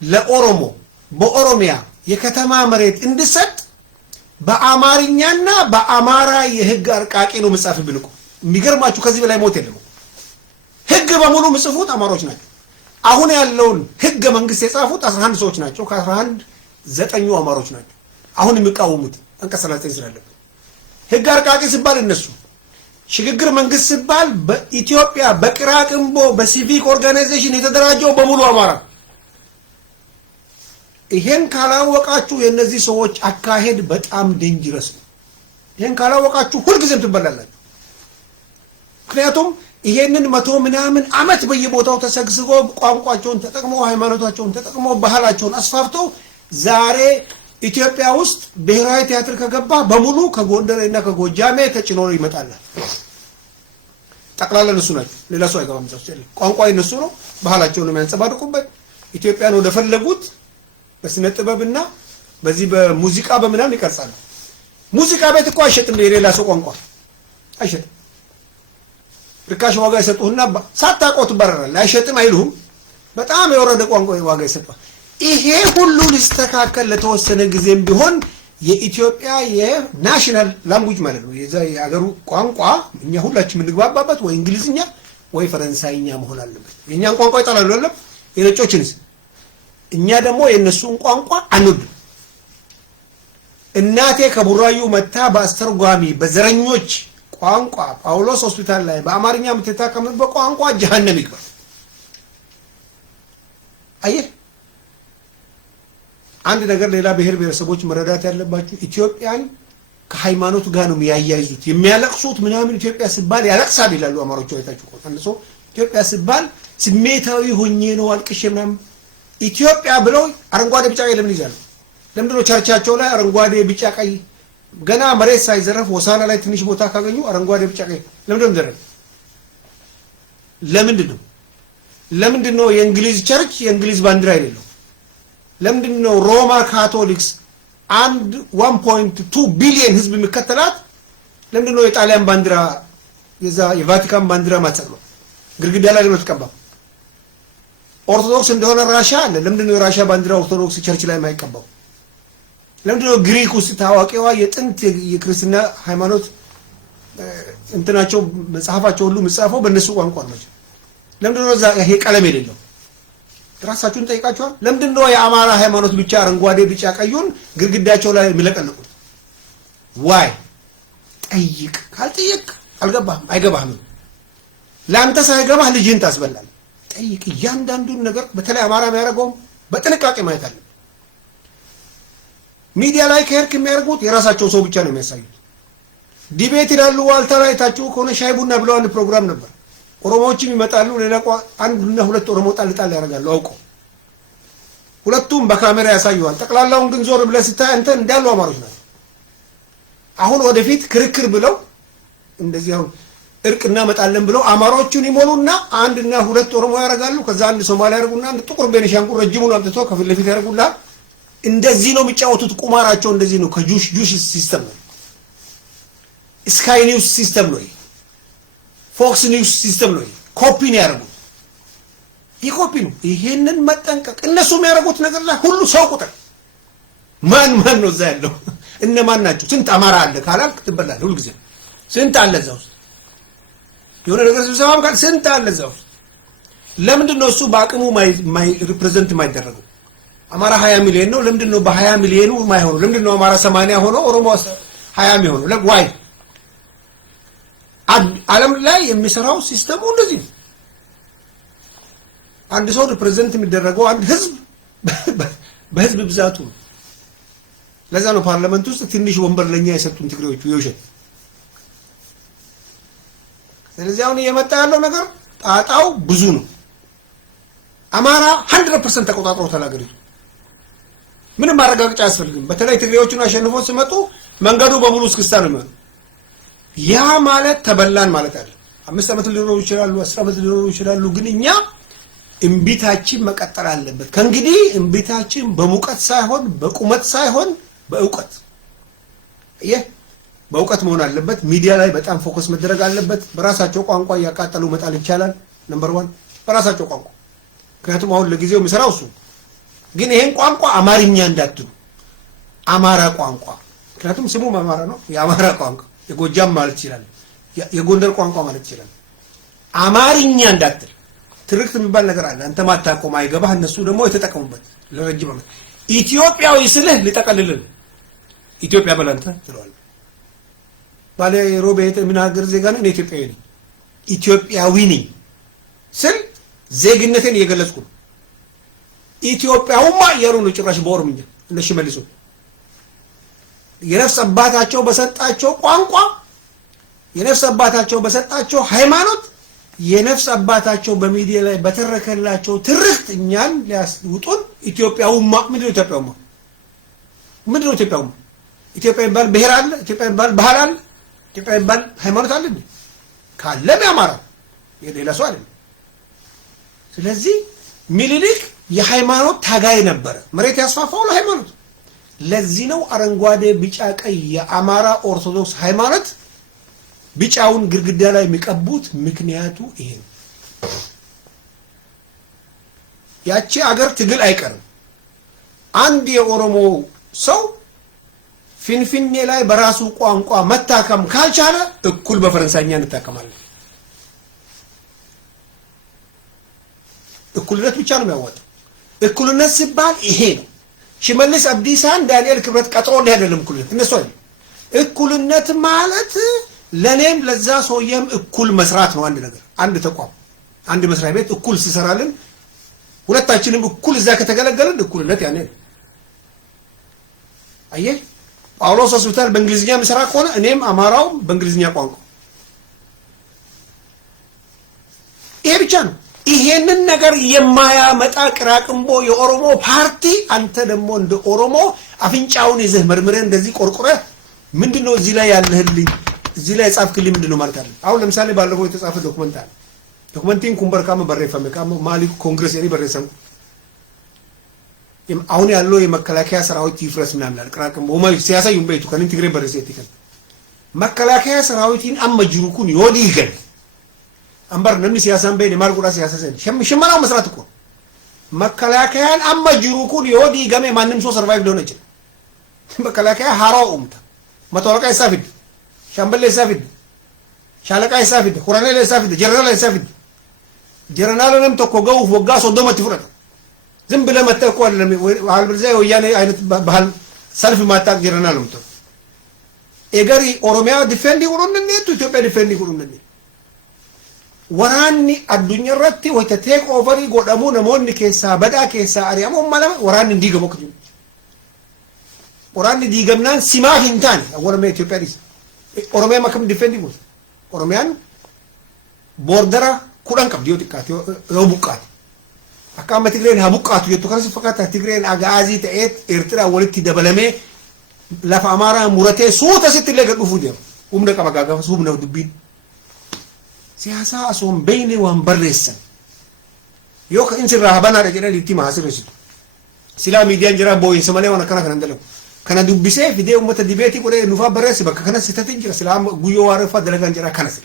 ለኦሮሞ በኦሮሚያ የከተማ መሬት እንድሰጥ በአማርኛና በአማራ የህግ አርቃቂ ነው መጻፍ ብንቆ የሚገርማችሁ ከዚህ በላይ ሞት የለም። ህግ በሙሉ ምጽፉት አማሮች ናቸው። አሁን ያለውን ህገ መንግስት የጻፉት 11 ሰዎች ናቸው። ከ11 9ኙ አማሮች ናቸው። አሁን የሚቃወሙት አንቀጽ 39 ስላለበት ህግ አርቃቂ ሲባል እነሱ ሽግግር መንግስት ሲባል በኢትዮጵያ በቅራቅንቦ በሲቪክ ኦርጋናይዜሽን የተደራጀው በሙሉ አማራ። ይሄን ካላወቃችሁ የነዚህ ሰዎች አካሄድ በጣም ዴንጀረስ ነው። ይሄን ካላወቃችሁ ሁልጊዜም ትበላላችሁ። ምክንያቱም ይሄንን 100 ምናምን አመት በየቦታው ተሰግስጎ ቋንቋቸውን ተጠቅመው ሃይማኖታቸውን ተጠቅመው ባህላቸውን አስፋፍተው ዛሬ ኢትዮጵያ ውስጥ ብሔራዊ ቲያትር ከገባ በሙሉ ከጎንደርና ከጎጃሜ ተጭኖ ይመጣል። ጠቅላላ እነሱ ናቸው። ሌላ ሰው አይገባም። ቋንቋ የነሱ ነው። ባህላቸውን የሚያንጸባርቁበት ኢትዮጵያን ወደ ፈለጉት በስነ ጥበብና በዚህ በሙዚቃ በምናምን ይቀርጻሉ። ሙዚቃ ቤት እኮ አይሸጥም። የሌላ ሰው ቋንቋ አይሸጥም። ርካሽ ዋጋ ይሰጡህና ሳታውቀው ትባረራለህ። አይሸጥም አይሉህም። በጣም የወረደ ቋንቋ ዋጋ ይሰጣል። ይሄ ሁሉ ሊስተካከል ለተወሰነ ጊዜም ቢሆን የኢትዮጵያ የናሽናል ላንጉጅ ማለት ነው የዛ የአገሩ ቋንቋ እኛ ሁላችን የምንግባባበት ወይ እንግሊዝኛ ወይ ፈረንሳይኛ መሆን አለበት። የኛን ቋንቋ ይጣላሉ አይደለም የነጮችንስ። እኛ ደግሞ የነሱን ቋንቋ አንወድም። እናቴ ከቡራዩ መታ በአስተርጓሚ በዘረኞች ቋንቋ ጳውሎስ ሆስፒታል ላይ በአማርኛ የምትታከምበት ቋንቋ ጀሃነም ይግባ። አየህ አንድ ነገር ሌላ ብሔር ብሔረሰቦች መረዳት ያለባችሁ ኢትዮጵያን ከሃይማኖት ጋር ነው የሚያያይዙት። የሚያለቅሱት ምናምን ኢትዮጵያ ሲባል ያለቅሳል ይላሉ አማሮቹ። አይታችሁ ቆንጆ ኢትዮጵያ ሲባል ስሜታዊ ሆኜ ነው አልቅሼ ምናምን ኢትዮጵያ ብለው አረንጓዴ ቢጫ ቀይ ለምን ይዛሉ? ለምንድነው ቸርቻቸው ላይ አረንጓዴ ቢጫ ቀይ ገና መሬት ሳይዘረፍ ወሳና ላይ ትንሽ ቦታ ካገኙ አረንጓዴ ቢጫ ቀይ ለምንድነው እንደረግ? ለምንድነው የእንግሊዝ ቸርች የእንግሊዝ ባንዲራ አይደለም? ለምንድነው ሮማ ካቶሊክስ 1.2 ቢሊዮን ህዝብ የሚከተላት ለምንድነው የጣሊያን ባንዲራ የዛ የቫቲካን ባንዲራ ማጽለው ግድግዳ ላይ ለምትቀባው? ኦርቶዶክስ እንደሆነ ራሻ አለ። ለምንድነው የራሻ ባንዲራ ኦርቶዶክስ ቸርች ላይ የማይቀባው? ለምንድነው ግሪክ ውስጥ ታዋቂዋ የጥንት የክርስትና ሃይማኖት እንትናቸው መጽሐፋቸው ሁሉ መጽሐፈው በእነሱ ቋንቋ ነው? ለምንድነው እዛ ይሄ ቀለም የሌለው? ራሳችሁን ጠይቃችኋል? ለምንድነው የአማራ ሃይማኖት ብቻ አረንጓዴ ቢጫ ቀዩን ግድግዳቸው ላይ የሚለቀልቁት? ዋይ ጠይቅ። ካልጠየቅ አልገባህም፣ አይገባህም። ለአንተ ሳይገባህ ልጅህን ታስበላል። ጠይቅ። እያንዳንዱን ነገር በተለይ አማራ የሚያደርገው በጥንቃቄ ማየት አለ። ሚዲያ ላይ ከሄድክ የሚያደርጉት የራሳቸው ሰው ብቻ ነው የሚያሳዩት። ዲቤት ይላሉ። ዋልታ ላይ ታችሁ ከሆነ ሻይ ቡና ብለው አንድ ፕሮግራም ነበር። ኦሮሞዎችም ይመጣሉ። ሌላ አንድና ሁለት ኦሮሞ ጣል ያደርጋሉ አውቀው። ሁለቱም በካሜራ ያሳዩዋል። ጠቅላላውን ግን ዞር ብለህ ስታይ አንተ እንዳሉ አማሮች ናቸው። አሁን ወደፊት ክርክር ብለው እንደዚህ አሁን እርቅ እናመጣለን ብለው አማሮቹን ይሞሉና አንድና ሁለት ኦሮሞ ያደርጋሉ። ከዛ አንድ ሶማሌ ያደርጉና አንድ ጥቁር ቤኒሻንጉል ረጅሙን አምጥቶ ከፊት ለፊት ያደርጉና እንደዚህ ነው የሚጫወቱት። ቁማራቸው እንደዚህ ነው። ከጁሽ ሲስተም ነው። ስካይ ኒውስ ሲስተም ነው። ፎክስ ኒውስ ሲስተም ነው። ኮፒ ነው ያደርጉት። ይኮፒ ነው። ይሄንን መጠንቀቅ። እነሱ የሚያደርጉት ነገር ላይ ሁሉ ሰው ቁጥር ማን ነው እዛ ያለው? እነማን ናቸው? ስንት አማራ አለ ካላልክ ትበላለህ። ሁልጊዜ ስንት አለ እዛ ውስጥ? የሆነ ነገር ስብሰባም ካል ስንት አለ እዛ ውስጥ? ለምንድን ነው እሱ በአቅሙ ሪፕሬዘንት የማይደረገው? አማራ 20 ሚሊዮን ነው። ለምንድን ነው በ20 ሚሊዮኑ የማይሆነው? ለምንድን ነው አማራ 80 ሆኖ ኦሮሞ 20 የሚሆነው? ዋይ ዓለም ላይ የሚሰራው ሲስተሙ እንደዚህ ነው። አንድ ሰው ሪፕሬዘንት የሚደረገው አንድ ህዝብ በህዝብ ብዛቱ ነው። ለዛ ነው ፓርላመንት ውስጥ ትንሽ ወንበር ለኛ የሰጡን ትግሬዎቹ የውሸት። ስለዚህ አሁን እየመጣ ያለው ነገር ጣጣው ብዙ ነው። አማራ 100% ተቆጣጥሮታል ሀገሪቱ። ምንም ማረጋገጫ አያስፈልግም። በተለይ ትግሬዎቹን አሸንፎ ሲመጡ መንገዱ በሙሉ እስክስታ ነው የሚሆነው። ያ ማለት ተበላን ማለት አይደለም። 5 ዓመት ሊኖሩ ይችላሉ፣ 10 ዓመት ሊኖሩ ይችላሉ። ግን እኛ እምቢታችን መቀጠል አለበት። ከእንግዲህ እምቢታችን በሙቀት ሳይሆን በቁመት ሳይሆን በእውቀት በእውቀት መሆን አለበት። ሚዲያ ላይ በጣም ፎከስ መደረግ አለበት። በራሳቸው ቋንቋ እያቃጠሉ መጣል ይቻላል። ነምበር 1 በራሳቸው ቋንቋ። ምክንያቱም አሁን ለጊዜው የሚሰራው እሱ። ግን ይሄን ቋንቋ አማርኛ እንዳትሉ፣ አማራ ቋንቋ። ምክንያቱም ስሙ አማራ ነው። የአማራ ቋንቋ የጎጃም ማለት ይችላል፣ የጎንደር ቋንቋ ማለት ይችላል። አማርኛ እንዳትል። ትርክት የሚባል ነገር አለ። አንተ ማታቆም አይገባህ፣ እነሱ ደግሞ የተጠቀሙበት ለረጅም ዓመት። ኢትዮጵያዊ ስልህ ሊጠቀልልህ ኢትዮጵያ በላንተ ትለዋለህ። ባለ ሮቤ የምናገር ዜጋ ነኝ፣ እኔ ኢትዮጵያዊ ነኝ። ኢትዮጵያዊ ነኝ ስል ዜግነቴን እየገለጽኩ ነው። ኢትዮጵያውማ እያሉ ነው ጭራሽ በኦሮምኛ እነሱ መልሶ የነፍስ አባታቸው በሰጣቸው ቋንቋ፣ የነፍስ አባታቸው በሰጣቸው ሃይማኖት፣ የነፍስ አባታቸው በሚዲያ ላይ በተረከላቸው ትርክት እኛን ሊያስውጡን ኢትዮጵያውማ ምንድነው? ኢትዮጵያውማ ምንድነው? ኢትዮጵያውማ ኢትዮጵያ የሚባል ብሔር አለ? ኢትዮጵያ የሚባል ባህል አለ? ኢትዮጵያ የሚባል ሃይማኖት አለ? ካለም ያማራ የሌላ ሰው አይደለም። ስለዚህ ሚኒሊክ የሃይማኖት ታጋይ ነበረ። መሬት ያስፋፋው ለሃይማኖት። ለዚህ ነው አረንጓዴ ቢጫ ቀይ የአማራ ኦርቶዶክስ ሃይማኖት ቢጫውን ግድግዳ ላይ የሚቀቡት። ምክንያቱ ይሄ ነው። ያቺ አገር ትግል አይቀርም። አንድ የኦሮሞ ሰው ፊንፊኔ ላይ በራሱ ቋንቋ መታከም ካልቻለ እኩል በፈረንሳይኛ እንታከማለን። እኩልነት ብቻ ነው የሚያወጣው። እኩልነት ሲባል ይሄ ነው። ሽመልስ አብዲሳን ዳንኤል ክብረት ቀጥሮ አይደለም እኩልነት። እነሱ አይደለም እኩልነት ማለት ለኔም ለዛ ሰውየም እኩል መስራት ነው። አንድ ነገር፣ አንድ ተቋም፣ አንድ መስሪያ ቤት እኩል ሲሰራልን ሁለታችንም እኩል እዛ ከተገለገልን እኩልነት ያኔ ነው። አየህ ጳውሎስ ሆስፒታል በእንግሊዝኛ መስራ ከሆነ እኔም አማራው በእንግሊዝኛ ቋንቋ። ይሄ ብቻ ነው። ይሄንን ነገር የማያመጣ ቅራቅንቦ የኦሮሞ ፓርቲ አንተ ደግሞ እንደ ኦሮሞ አፍንጫውን ይዘህ መርምረህ እንደዚህ ቆርቆረህ ምንድነው እዚህ ላይ ያለህልኝ እዚህ ላይ ጻፍክልኝ ምንድነው ማለት አለ። አሁን ለምሳሌ ባለፈው የተጻፈ ዶክመንት አለ። ዶክመንቲን ኩምበርካም በረፈመ ካም ማሊክ ኮንግረስ የኔ በረሰም አሁን ያለው የመከላከያ ሰራዊት ይፍረስ ምናምን አለ። ቅራቅንቦ ማይ ሲያሳዩን በይቱ ከነን ትግሬ በረሰት ይከን መከላከያ ሰራዊትን አመጅሩኩን ይወዲ ይገል አንበር ነምን ሲያሳን በይ ለማልቁራ ሲያሳሰን ሽመናው መስራት እኮ መከላከያን አመጅሩኩን ይወዲ ገሜ ማንም ሰው ሰርቫይቭ ሊሆን ይችላል። መከላከያ ሃራው ኡምታ መተወረቃ ይሳፍድ ሻምበል ይሳፍድ ሻለቃ ይሳፍድ ኮሎኔል ይሳፍድ ጀነራል ይሳፍድ ጀነራልንም ተኮገው ወጋ ሶዶመት ይፍረጥ ዝም ብለህ መተህ እኮ አይደለም አልበለዚያ ወያኔ አይነት ባህል ሰልፍ ማታቅ ጅረና ነው የምትለው ኤገሪ ኦሮሚያ ዲፌንድ ይቁሩን ነቱ ኢትዮጵያ ዲፌንድ ይቁሩን ነኝ ወራኒ አዱኛ ረቲ ወይተ ቴክ ኦቨር ጎዳሙ ነሞን ከሳ በዳ ከሳ አሪያሞ ማለማ ወራኒ እንዲገሙ ከጁ ወራኒ ዲገምናን ሲማ ሂንታን ወረመ ኢትዮጵያ ዲስ ኦሮሚያ ማከም ዲፌንድ ይቁሩ ኦሮሚያን ቦርደራ ኩዳን ቀብዲዮ ዲካት የቡቃት አካማ ትግሬን ሀቡቃቱ የቱከረስ ፈካታ ትግሬን አጋዚ ተኤት ኤርትራ ወልቲ ደበለሜ ለፋ አማራ ሙረቴ ሱተ ስትለገ ዱፉ ዲዮ ኡምደ ቀባጋጋ ሱብ ነው ዱቢን ሲያሳ አሶም በይኔ ወንበረሰን ዮክ እንስራ ሀባና ደጀነ ሊቲ ማስረስ ሲላ ሚዲያ እንጀራ ቦይ ሰማሌ ወና ከና ከነንደለው ከና ዱቢሴ ፊዴ ኡመተ ዲቤቲ ቆደ ኑፋ በረስ በከ ከነ ስተት እንጀራ ሲላ ጉዮ ዋረፋ ደረጋ እንጀራ ከነስ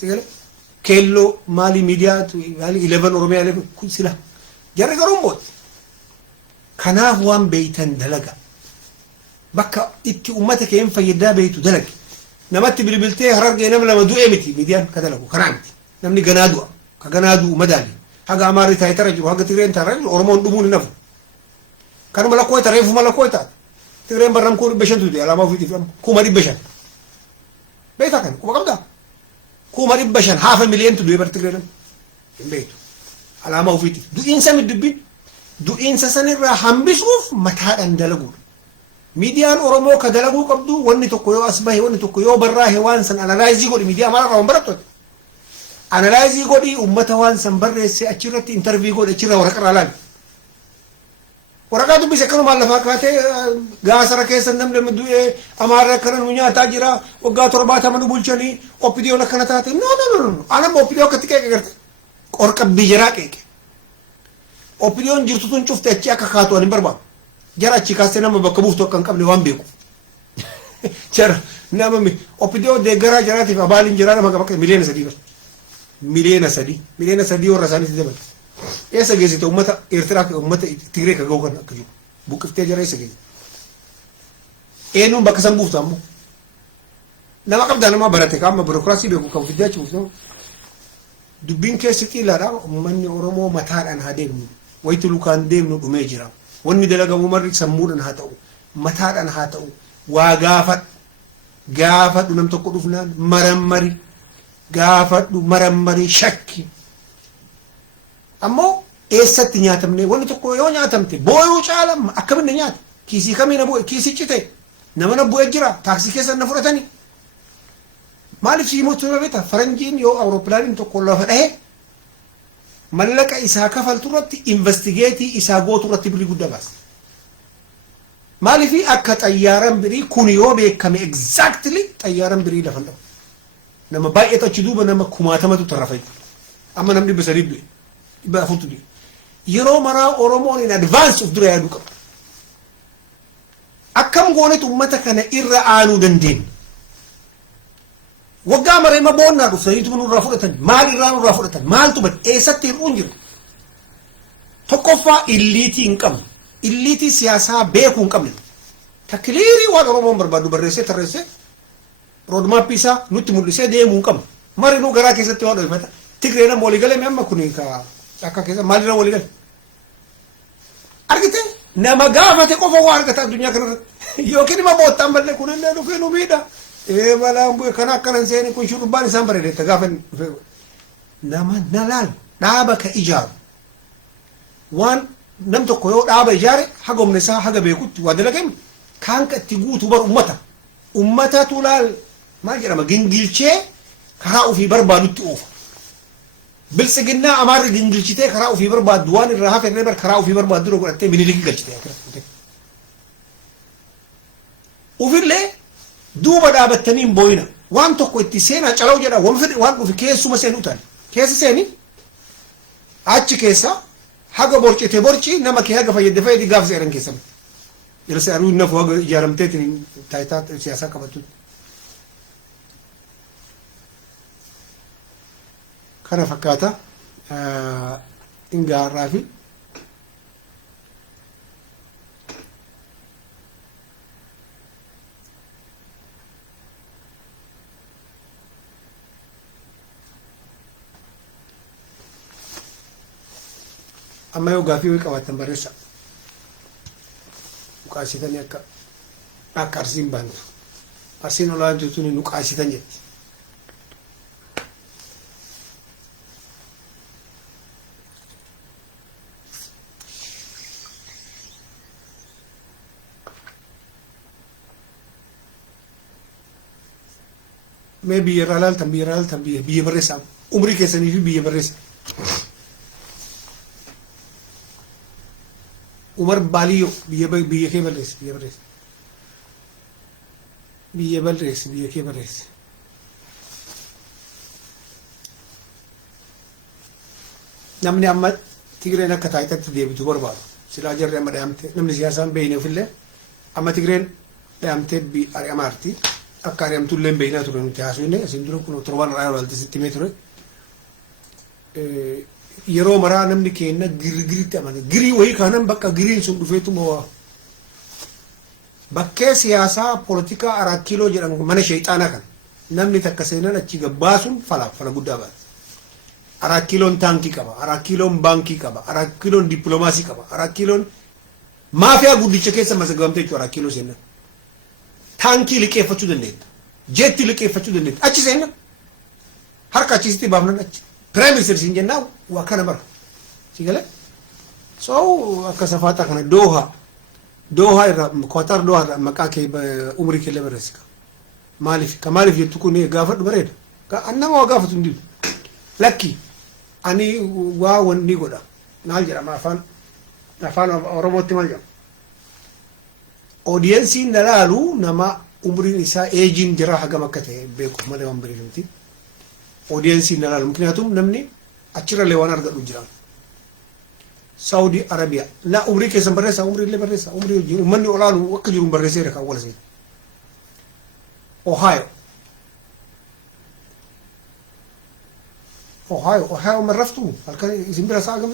ሲገለ ኬሎ ማሊ ሚዲያ ያሊ 11 ኦሮሚያ ላይ ሲላ ጀረገሩም ሞት ከናፍ ዋን በይተን ደለጋ በካ ኢቲ ኡመተ ከየም ፈይዳ በይቱ ደለግ نمت بالبلتي هرج ينام لما دو إمتي ميديان كذلك كرامتي نمني جنادو كجنادو مدالي حاجة أماري تاي ترجع حاجة تيرين ترجع أورمون دمون نفو كانوا ملاكوي تريفو ملاكوي تا تيرين برام كور بيشان تودي على ما في تفهم كوماري بيشان بيتا كان كوما كم دا كوماري بيشان 500,000 تودي برتيرين بيتو على ما في دو إنسان الدبين دو إنسان سنرا هم بيشوف متى عندلقول ميديان أورومو كدلقو قبضو وني تقويو أسبه وني تقويو براه وانسن أنالايزي قولي ميديا مارا روان براتو أنالايزي قولي أمتا وانسن برره سي أچرت انترفي قولي أچرا ورقر علان ورقاتو بيسكنو مالفاقاتي غاسرا كيسن نمل مدوئي أمارا كرن منيا تاجرا وقاتو رباتا منو بولچني أوبيديو نكنتاتي نو نو نو نو أنا بوبيديو كتكي كرت ورقب بيجرا كيك أوبيديو نجرتو شفت أچي أكا خاتو أني بربا جرا تشيكاسي نما بكبوف تو كان قبل وان بيكو جرا نما مي اوبيديو دي جرا جرا تي فبالين جرا نما بك مليون سدي مليون سدي ورساني تدبل ايسا جيزي تو امتا ارتراك امتا تيري كغو كان كجو بوكفتي جرا ايسا جيزي اينو بكسن بوف تامو نما قبل نما براتي كام بيروقراسي بيكو كم فيديا تشوفو دبين كيسكي لا من اورومو متار ان هادين ويتلو كان ديم نو دميجرا wanni dalagamu marri sammuudhan haa ta'u mataadhaan haa ta'u waa gaafadhu nam tokko dhufnaan gaafadhu marammari shakki ammoo eessatti nyaatamne wanni tokko yoo nyaatamte booyuu caala akkaminne nyaata kiisii kamiina bu'e kiisii cite nama na bu'e jira taaksii keessa na fudhatanii maaliif siimotu beeta faranjiin yoo awurooppilaaniin tokko lafa dhahe ملك إسحاق فالتورتي إنفستيجيتي إسحاق تورتي بري قدامس مالي في أكت أيارم بري كونيو بيكمي exactly أيارم بري لفندم نما باي تجدوب نما كوماتا ما تطرفي أما نمني بسريب لي يبقى فوتو دي يرو مرا أورومون in advance of دريا دوكا أكم قولت أمتك أنا إرآنو دندين وقامر ما بونا رفضيت من الرافضة مال إيران الرافضة مال تبت إيسات الأنجر تكفى إليتي إنكم إليتي سياسة بيكو إنكم تكليري وانا رومان بربادو برسي ترسي رودما بيسا نتمو لسي دي مونكم ماري نو غرا كيسا تيوانو يفتا تكرينا مولي غالي مياما كوني كا كيسا مالي مولي غالي أرغتي نما غافة تكفى وارغتا الدنيا كنا يوكيني ما بوتان بلي كنا نلو فينو بيدا إيه مالا أمبوي كنا كنا سيني كون شرباني سامبري دي تغافن نما نلال دابا كإيجار وان نمتو كيو دابا إيجاري حقو منسا حقا بيكوت وادلقين كان كتقوتو بر أمتا تولال ما جرما جنجلشي كراو في بربادو تؤوف بلسقنا أمار جنجلشي كراو في برباد دوان الرهاف الربر كراو في برباد درو قلت بنيلك جلشتي وفي اللي دوبا دابتنين بوينا وان توكو اتسينا چلو جدا وان في كيسو مسين اوتان كيس سيني اچ كيسا حاجه بورچي تي بورچي نمكي حاجه فايد فايد غاف سيرن كيسم يرسارو نفو جارمتتني تايتات سياسه كبتو كان فكاتا انغا رافي amma yoo gaafii wayii qabaatan barreessa nuqaasitanii akka arsiin baantu arsiin olaantuu tuni nuqaasitan jetti mee biyya irraa laaltan biyya barreessaa umrii keessanii fi biyya barreessa Umar Baliyo biyya kee barreessa biyya kee barreessa namni amma Tigreen akka taayitatti deebitu barbaadu silaa jarri amma dhaamte namni siyaasaan beeyne ofillee amma Tigreen dhaamte ari'amaarti akka ari'amtullee beeynaa ture nuti haasofne asin dura kun torban irraa walti sitti mee ture yeroo maraa namni keenya girgiritti amane girii wayii kanan bakka giriin sun dhufeetu moo bakkee siyaasaa poolitikaa 4 kiiloo jedhan mana shayxaanaa kan namni takka seenan achi gabbaasun fala guddaa baate 4 kiiloon taankii qaba 4 kiiloon baankii qaba 4 kiiloon dippiloomaasii qaba 4 kiiloon maafiyaa guddicha keessa masagamtee jechuudha 4 kiiloo seenan taankii liqeeffachuu dandeetta jeetti liqeeffachuu dandeetta achi seenan harka achisitti baafnan achi Prime Minister sinjenna wakana bar sigale so akasafata kana Doha ira Qatar Doha makake umri kele baresika malif yetu kuni gafat bared ka annama gafat ndi laki ani wa wonni goda nal jara ma afan oromotti malja audience ndalalu nama umri isa aging jara haga makate beko male wambri nti audience ndalalu mkinatum namni achira lewan argadu jiran Saudi Arabia la umri ke sambaresa umri le baresa umri jiru manni olalu wakjiru baresa reka wala sai Ohio maraftu halkan isimbira saagam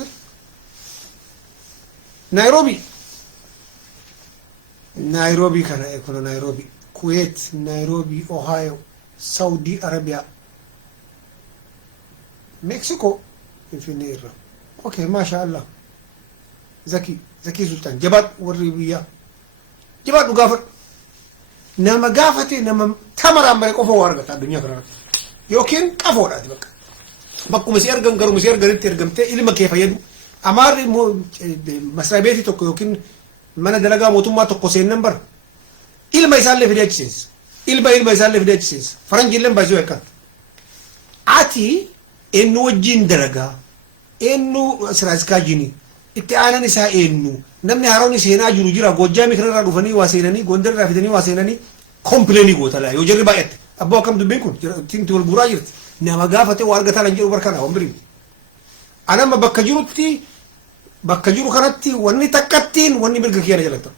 Nairobi kana ekono Nairobi Kuwait Nairobi Ohio Saudi Arabia Mexico infinira okay masha Allah Zaki Sultan jabat warribiya jabat gafat nama gafati nama tamara mare qofo wargata dunya kana yokin qafo da bakka bakku mesir garu mesir garit ergamte ilma kayfa yadu amari masrabeti tokko yokin mana dalaga motumma tokko sen number ilma isalle fidachis ilma isalle fidachis faranji len bazo yakka ati ennu wajin dalaga ennu siraska jini itti aanan isaa eenyu namni harooni seenaa jiru jira Gojjaami kanarraa dhufanii waa seenanii Gondarraa fidanii waa seenanii kompileeni gootala yoo jarri baay'atte abbaa akkam dubbiin kun tinti wal guuraa jirti nama gaafate waa argataa lan jedhu barkana wambiri anama bakka jiru kanatti wanni takkattiin wanni mirga kiyana jalata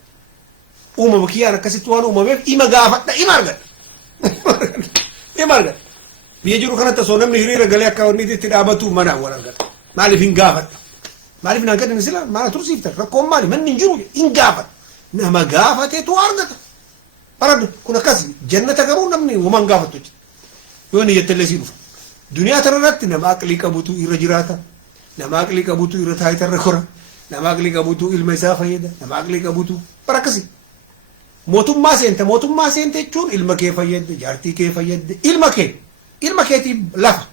uumama kiyaan akkasitti waan uumameef ima gaafadha ima argadha biyya jiru kanatti osoo namni hiriira galee akka wanni itti dhaabatu mana wal argata maaliif hin gaafadha Malif na gadi nisila mana tursifta rakkoon maali manni jiru in gaafat nama gaafate to argata barad kuna kasi jannata garuu namni waman gaafatu yooni yettelle si dhufa duniyaa tararratti nama aqli qabutu irra jiraata nama aqli qabutu irra taayitarra kora nama aqli qabutu ilma isaa fayyada nama aqli qabutu barakasi mootummaa seente jechuun ilma kee fayyadde jaartii kee fayyadde ilma keetii lafa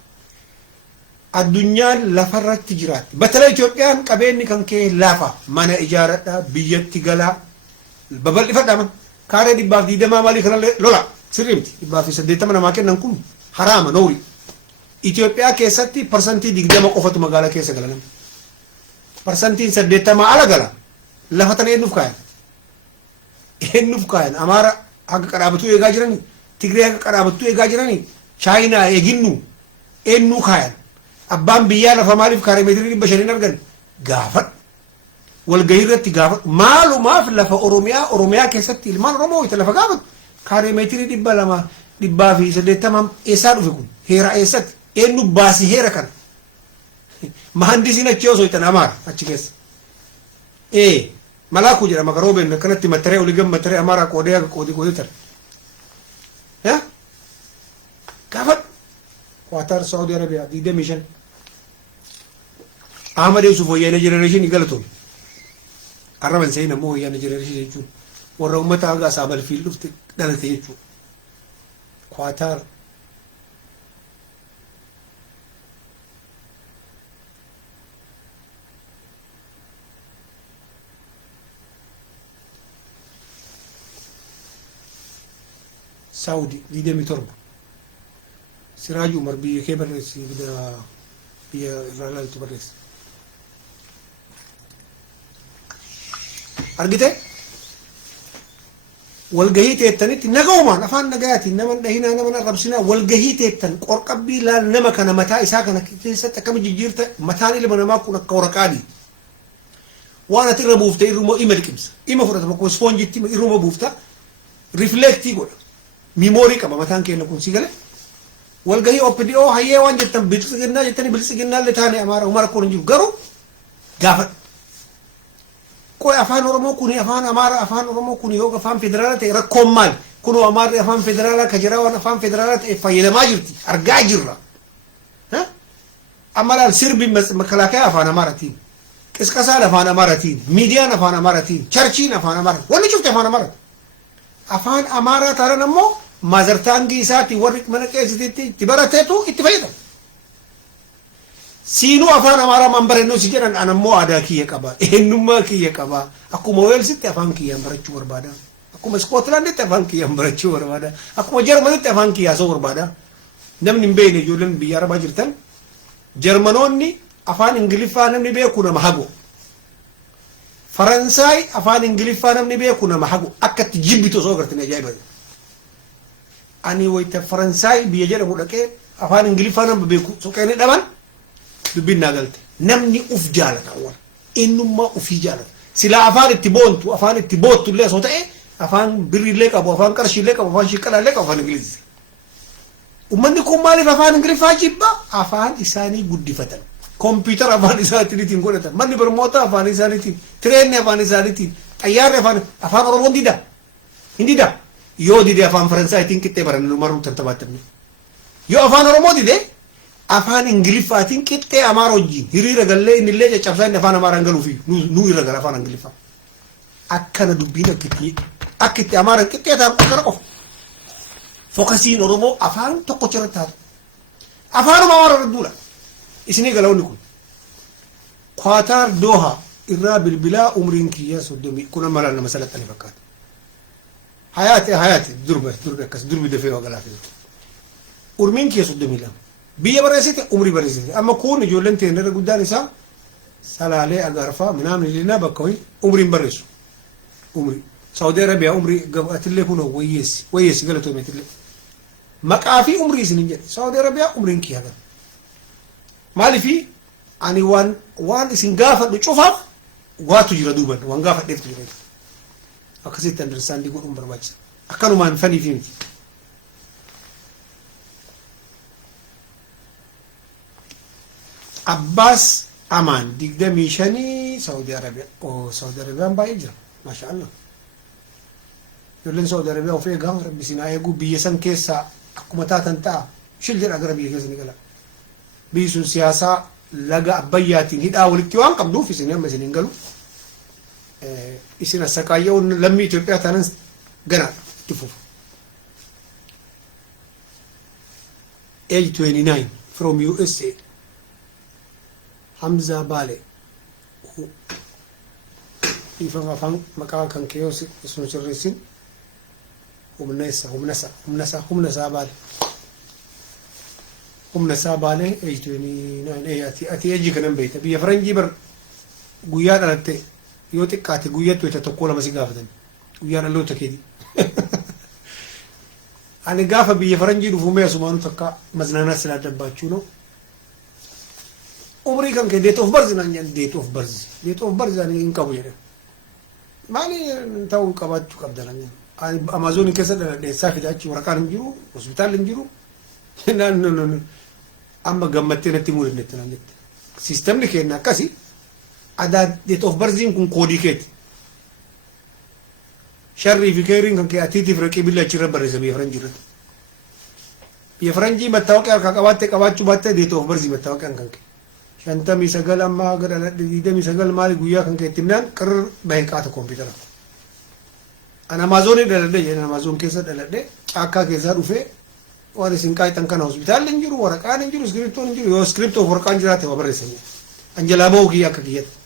addunyaan lafarratti jiraatti batala Itoophiyaan qabeenyi kan kee lafa mana ijaaradha biyyatti galaa babal'ifadha kaaree 220 maalii kana lola sirrimti 280 namaa kennan kun haraama noori Itoophiyaa keessatti parsantii 20 qofatu magaalaa keessa galan parsantiin 80 ala gala lafa tan eenyuuf kaayan Amaara haga qaraabatu eegaa jirani Tigree haga qaraabatu eegaa jirani Chaayinaa eeginnu eenyu kaayan abbaan biyyaa lafa maaliif kaaree meetirii 500 argan gaafat wal gahirratti gaafat maalumaaf lafa Oromiyaa keessatti ilmaan Oromoo itti lafa gaafat kaaree meetirii 280 eessaa dhufe kun heera eessatti eenyu baasi heera kana mahandisiin achi osoo itti Amaara achi keessa malaaku jedhama garoobeen kanatti mataree olii gam mataree Amaara qoodee tar gaafat Qatar Saudi Arabia 25 Ahmad Yusuf wayyaana generation igalatoon arraban sayna moo wayyaana generation jechuun warra ummata haga saabal fiil dhufte dhalate jechuudha. Qatar Saudi video mitorba Siraj Umar biyya kee barreessi biyya irraa ilaaltu barreessi. Argite walgahii teettanitti nagaumaan afaan nagayaatiin naman dhahinaa naman arrabsinaa walgahii teettan qorqabbii laal nama kana mataa isaa kana keessatti akkam jijjiirta mataan ilma namaa kun akka waraqaadii waan ati irra buufte irrumoo ima liqimsa ima fudhata bakkuma ispoonjitti irruma buufta rifleektii godha miimoorii qaba mataan keenya kun si gale walgahii OPDO hayyee waan jettan bilisiginnaa jettanii bilisiginnaallee taane amaara umara kun hin jiru garuu gaafadha. Koy afaan Oromoo kuni afaan Amaara afaan Oromoo kuni yoo afaan federaala ta'e rakkoon maali? Kunoo Amaarri afaan federaalaa ka jira waan afaan federaalaa ta'e fayyadamaa jirti argaa jirra. Amalaan sirbi makalaakaa afaan Amaaraatiin, qisqasaan afaan Amaaraatiin, miidiyaan afaan Amaaraatiin, charchiin afaan Amaaraatiin, wanni cufte afaan Amaaraati. Afaan Amaaraa taanaan ammoo maazartaangii isaati warri mana qeessitiitti itti barateetu itti fayyadama. Siinuu afaan Amaaraa man barannoo si jedhan anammoo aadaa kiyya qaba eenyummaa kiyya qaba akkuma Weelsitti afaan kiyyaan barachuu barbaada akkuma Iskootlaanditti afaan kiyyaan barachuu barbaada akkuma Jarmanitti afaan kiyyaa soo barbaada. Namni hin beekne ijoolleen biyya Arabaa jirtan Jarmanoonni afaan Ingiliffaa namni beeku nama hago Faransaay afaan Ingiliffaa namni beeku nama hago akkatti jibbitu osoo agartanii ajaa'iba. Ani wayita Faransaay biyya jedhamu dhaqee afaan Ingiliffaa nama beeku soqeeni dhaban dubbin nagalte namni uf jaalata awwal eenyummaa ufii jaalata sila afaan itti boontu afaan itti boottu illee osoo ta'e afaan birriillee qabu afaan qarshiillee qabu afaan shiqqalaallee qabu afaan Ingilizii. Ummanni kun maaliif afaan Ingiliffaa jibba afaan isaanii guddifatan kompiitara afaan isaaniitiin godhatan manni barnoota afaan isaaniitiin tireenni afaan isaaniitiin xayyaarri afaan Oromoon dida hin dida yoo dide afaan Faransaayitiin qixxee barannu maruu tantabaatamne yoo afaan Oromoo dide afaan Ingiliffaatiin qixxee Amaara wajjin hiriira gallee inni illee caccabsaa inni afaan Amaaraan galuufi nuu irra gala afaan Ingiliffaa akkana dubbiin akkitti Amaaraan qixxee taa'u akkana qofa fokasiin Oromoo afaan tokko cirratti taatu afaanuma Amaara irra duula isinii galaawni kun Qatar Doha irraa bilbilaa umriin kiyya 30 kun amala nama salaxanii fakkaata hayaati durbe akkas durbi dafee waa galaafee umriin kiyya 32 biyya bareessite umrii bareessite amma kun ijoolleen teenya irra guddaan isaa salaalee agarfaa minamni lina bakka hoyi umriin barreessu umrii Saudi Arabia umrii gabatillee kun wayyeessi galatoometillee maqaa fi umrii isin jedhe Saudi Arabia umriin kiyya gala maalifi ani waan isin gaafadhu cufaaf waatu jira duuban waan gaafadheeftu jira akkasitti understanding godhuun barbaachisa akkanumaan fanii fi miti. Abbas Aman digdamii shanii Saudi Arabia Saudi Arabiyaan baay'ee jira maashaallah ijoolleen Saudi Arabiyaa of eegaa rabbi isin haa eegu biyya san keessaa akkuma taatan ta'a shil jedha gara biyya keessa ni gala biyyi sun siyaasaa laga abbayyaatiin hidhaa walitti waan qabduuf isin amma isin hin galu isin assaqaayya'uun lammii Itoophiyaa taanan gana itti fufu. Age 29 from USA Hamza Bale ifama fan maqaa kan keeyos isun sirrisin humnasa Bale humnasa Bale age 29 ati age kanan beeyta biyya faranjii bar guyyaa dhalatte yoo xiqqaate guyyattu ita tokko lama si gaafatan guyyaa dhaloota keeti ani gaafa biyya faranjii dhufu mee asumaanu takka maznaanaa silaa dabbaachuu no umrii kan ke date of birth nan jan date of birth ani in qabu jedhe maali ta'u qabaachuu qabdan ani Amazon keessa dhaladheessaa fidaachi waraqaan hin jiru hospitaal hin jiru no amma gammattee natti muudnetti nan jette sistemni keenya akkasi ada date of birth kun koodii keeti sharri fi keeriin kan ke atiitiif raqii billaachi irra barreessa biyya faranjii irratti biyya faranjii mattaawaqee harkaa qabaachuu baattee date of birth mattaawaqeen kan ke shantamii sagal amma gara digdamii sagal maali guyyaa kan keetti himnaan qirr baay'inqaata koompitara. An Amaazonii dhaladhe jedhan Amaazoon keessa dhaladhe caakkaa keessaa dhufee waan isin qaayitan kana hospitaalli hin jiru waraqaan hin jiru iskiriptoon hin jiru yoo iskiriptoo fi waraqaan jiraate waa barreessanii anjalaa ba'uu kiyya akka kiyyatti.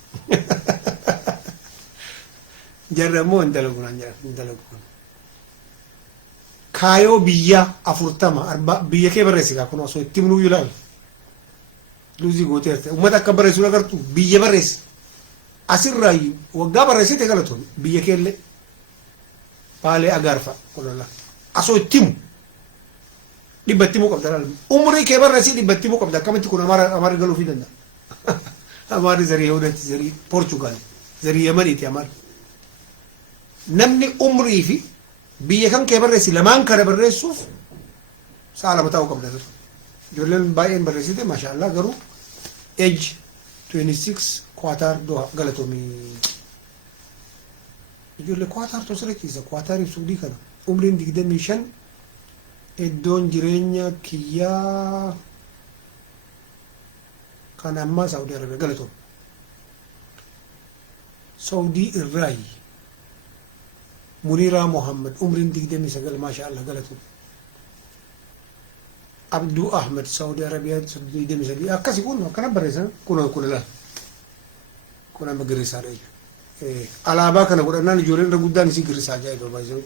Jarri ammoo hin dalagu naan jedhan hin dalagu. Kaayoo biyya 40 biyya kee barreessi kaa kun osoo itti himnuu ilaali. Luuzii gooteerte uummata akka barreessuu agartu biyya barreessi. Asirraa waggaa barreessite galatoon biyya keellee baalee agaarfa qolala asoo itti himu dhibbatti himuu qabda laala. Umrii kee barreessi dhibbatti himuu qabda akkamitti kun amaara galuu fi danda'a. Amaarri zarii Yahudaatti zarii Poorchugaal zarii Yamaniiti amaarri. Namni umrii fi biyya kan kee barreessi lamaan kana barreessuuf sa'a lama ta'uu qabda. Ijoolleen baay'een barreessite maashaallah garuu age 26 Qatar Doha galatoomii. Ijoollee Qatar tosire keessa Qatariif Suudii kana umriin 25 iddoon jireenya kiyyaa kan ammaa Saudi Arabia galatoom. Saudi irraayi Muniraa Muhammad umriin 29 maashaallah galatoom. Abduu Ahmed Saudi Arabia 29 akkasi kun akkana barreessan kun la kun amma girisaadha jechuudha. Alaabaa kana godhannaan ijoolleen irra guddaan isii girisaa ajaa'iba baay'ee.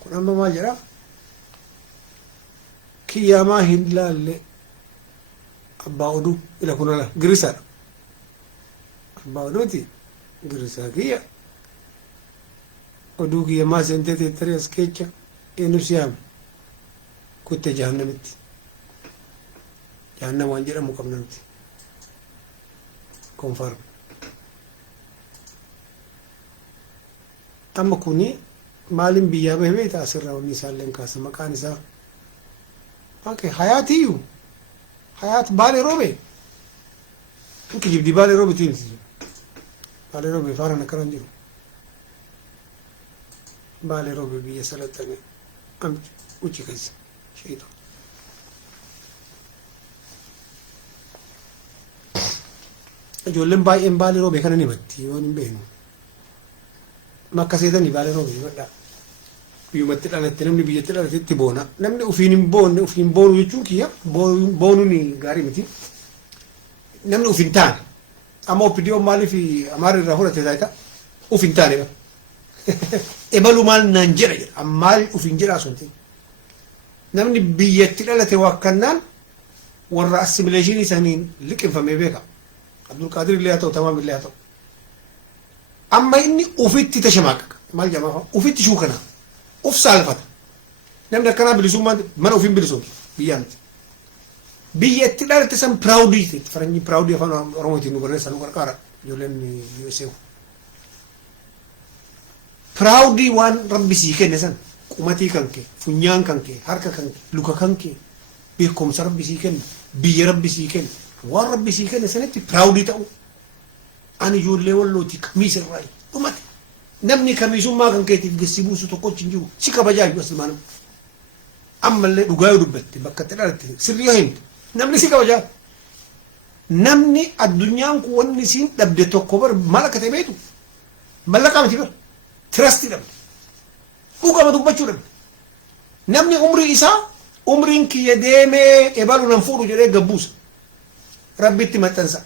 Kun amma maal jedha kiyyamaa hin laalle abbaa oduu ila kun la girisaadha. Abbaa oduuti girisaa kiyya oduu kiyyamaa seentee teettari as keecha eenyu siyaame kutte jahannamitti. Jahannam waan jedhamu qabna nuti. Konfarm. Amma kuni maalin biyyaa bahee beektaa asirraa wanni isaallee kaasa maqaan isaa. Okay, hayaatiyyuu. Hayaat Bale Robe. Inki jibdi Bale Robe tiinsi. Bale Robe faaraan akkanaan jiru. Bale Robe biyya salaxxane. Amti uchi keessa. Sheetu. Ijoolleen baay'een Bale Robe kana ni batti yoo hin beeknu. Makka seetanii Bale Robe godhaa. Biyyumatti dhalatte namni biyyatti dhalate itti boona. Namni ufiin hin boonne ufiin boonu jechuun kiyya boonuun gaarii miti. Namni ufiin taane. Amma opidiyoon maaliif amaara irraa fudhate taayita ufiin taane ba. Ebaluu maal naan jedha jedha maal ufiin jedhaa sun ta'e. Namni biyyatti dhalate wakkannaan warra assimileeshinii isaaniin liqinfamee beeka. Abdul Qaadir illee haa ta'u tamaam illee haa ta'u. Amma inni ufitti tashamaaqa maal jedhama ufitti shuukanaa uf saalfata. Namni akkanaa bilisummaan mana ufiin bilisuuti biyyaan. Biyyatti dhalate san piraawudii faranjii piraawudii afaan Oromootiin nu barreessan nu qarqaara ijoolleen USA. Piraawudii waan rabbi sii kenne san qumatii kan kee funyaan kan kee harka kan kee luka kan kee beekumsa rabbi sii kenne biyya rabbi sii kenne waan rabbi sii kenne sanitti piraawudii ta'u. Ani ijoollee wallooti kamiisa irraa dhumate namni kamiisummaa kan keetiif gessi buusu tokkochi hin jiru si kabajaaju aslimaanam. Ammallee dhugaa yoo dubbatte bakka itti dhalatte sirrii himte namni si kabajaa. Namni addunyaan kun wanni isiin dhabde tokko bar maal akka ta'e beektu mallaqaa miti bar tirastii dhabde dhugama dubbachuu dhabde. Namni umrii isaa umriin kiyya deemee ebalu nan fuudhu jedhee gabbuusa rabbitti maxxansa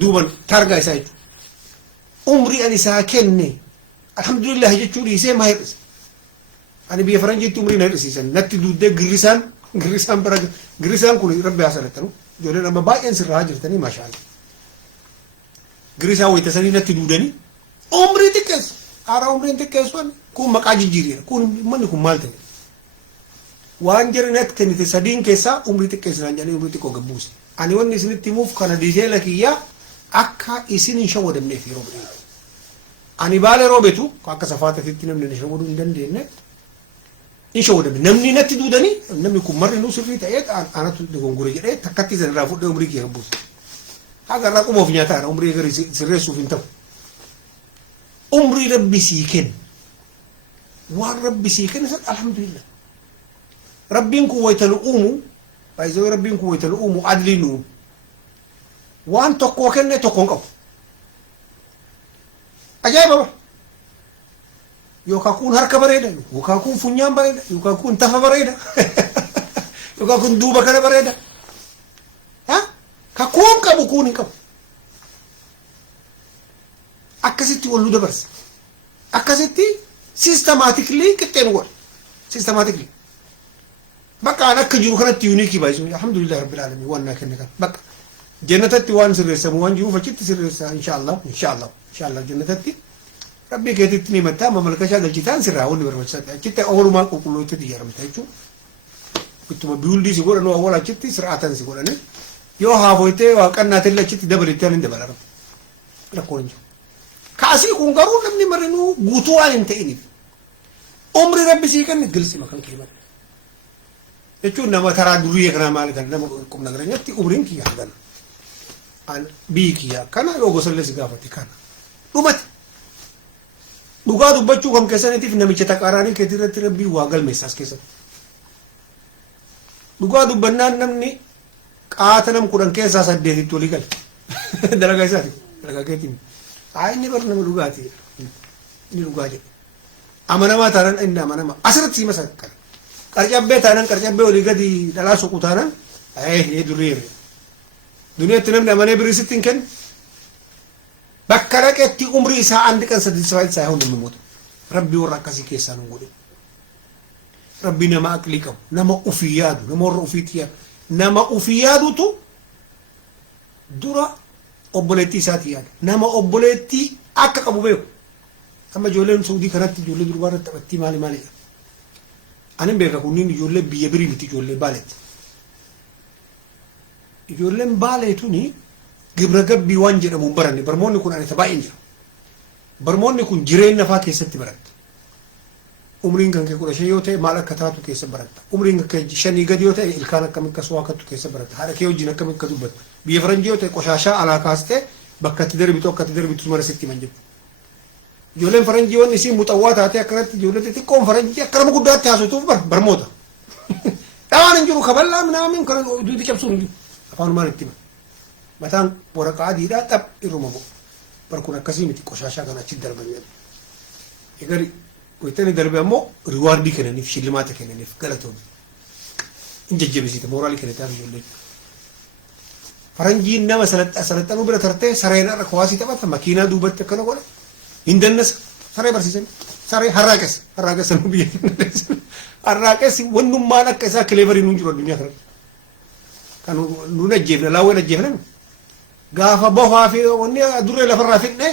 duuban targaa isaa jechuudha. Umrii ani isaa kenne alhamdulillah jechuun dhiisee maa hir'ise. Ani biyya faranjiitti umrii na hir'isiisan natti duuddee girrisaan bara girrisaan kun rabbi haa salattanu ijoolleen amma baay'een sirraa jirtanii maashaallah. Girrisaan wayita natti duudanii umrii xiqqeessu haaraa umriin xiqqeessu kun maqaa jijjiiriira kun manni kun maal ta'e. Waan jedhan natti kennite sadiin keessaa umrii xiqqeessinaan jedhanii umrii xiqqoo gabbuuse. Ani wanni isinitti himuuf kana diiteela kiyyaa akka isin hin shawwadamneef yeroo bira. Ani Bale Robetu akka safaatatitti namni na shawwaduu hin dandeenye hin shawwadamne. Namni natti duudanii namni kun marri nuu sirrii ta'ee anatu gongore jedhee takkatti san irraa fudhee umrii kee gabbuuse. Haga irraa quboof nyaataadha umrii gari sirreessuuf hin ta'u. Umrii rabbi sii kenne waan rabbi sii kenne san alhamdulillah. Rabbiin kun wayita nu uumu baay'ee rabbiin kun wayita nu uumu adlii nu uumu. waan tokko kenne tokkoon qabu ajaa'iba yookaan kun harka bareeda yookaan kun funyaan bareeda yookaan kun tafa bareeda yookaan kun duuba kana bareeda ka kun qabu kun hin qabu akkasitti wallu dabarse akkasitti systematically qixxeen wal systematically bakka an akka jiru kanatti unique baayisu alhamdulillah rabbil alamin wanna kenne kan bakka jannatatti waan sirreessamu waan jiru fachitti sirreessa inshallah jannatatti rabbi keetitti ni matta mamalkasha galchitaan sirraa wanni barbaachisaa achitti awwalumaa qulqulluutti diyaramta jechuun ittuma biuldii si godhanu awwala achitti sir'aatan si godhani yoo haafoytee waaqannaatiin achitti dabalitti hin dabalarama rakkoon hin jiru kaasii kun garuu namni marinuu guutuu waan hin ta'iniif umri rabbi sii kenni gilsi makan keeman jechuun nama taraa durii kana maal kan nama qubna garanyatti umriin kiyya hagana an bii kiyya kana yoo gosallee si gaafate kana dhumate dhugaa dubbachuu kam keessaniitiif namicha taqaaraanii keetii irratti rabbii waa galmeessaas keessatti dhugaa dubbannaan namni qaata nam 10 keessaa 8 walii gale dalagaa isaati dalagaa keetiin inni bar nama dhugaati ni dhugaa jedhe amanamaa taanaan inni amanamaa asirratti si masa kana qarcabbee taanaan qarcabbee walii gadi dhalaa suqu taanaan duriire duniyaatti namni amanee biriisitti hin kennu bakka dhaqetti umrii isaa andi kan sadii isaa hundi muutu rabbi warra akkasii keessaa nu godhe rabbi nama aqlii qabu nama ufii yaadu nama warra ufiitti yaadu nama ufii yaadutu dura obboleettii isaati yaada nama obboleettii akka qabu beeku amma ijoolleen suudii kanatti ijoollee durbaa irratti taphattii maali anin beeka kunniin ijoollee biyya birii miti ijoollee baaleetti ijoolleen baaleetuni gibra gabbii waan jedhamu hin baranne barmoonni kun ani baay'een jira barmoonni kun jireenya nafaa keessatti baratta umriin kan kee 15 yoo ta'e maal akka taatu keessa baratta umriin kan kee 5 gadi yoo ta'e ilkaan akkam akka suwaakattu keessa baratta haadha kee wajjin akkam akka dubbatu biyya faranjii yoo ta'e qoshaashaa alaa kaastee bakka itti darbitu akka itti darbitu mara sitti man jettu ijoolleen faranjii wanni isiin muxawwaa taatee akkanatti ijoollee xixiqqoon faranjii akka nama guddaatti haasoftuuf barmoota dhawaan hin jiru kaballaa minaamin kan duuti cabsuun hin jiru afaanumaan itti himan mataan waraqaa adiidhaa xap irruma bo'u barkun akkasii miti qoshaashaa kan achi darbanii egari wayitani darbe ammoo riwaardii kennaniif shillimaata kennaniif galatoomne hin jajjabisiita mooraalii kennitaan ijoollee faranjiin nama salaxanuu bira tartee sareen irra kuwaasii taphata makiinaa duubatti akkana godha hin dannasa saree barsiisan saree harraaqessa nu biyya harraaqessi wannummaan akka isaa kileevarii nuun jiru addunyaa kanatti kan nuun ajjeefne laawwan ajjeefne gaafa bofaa fi wanni duree lafarraa fidne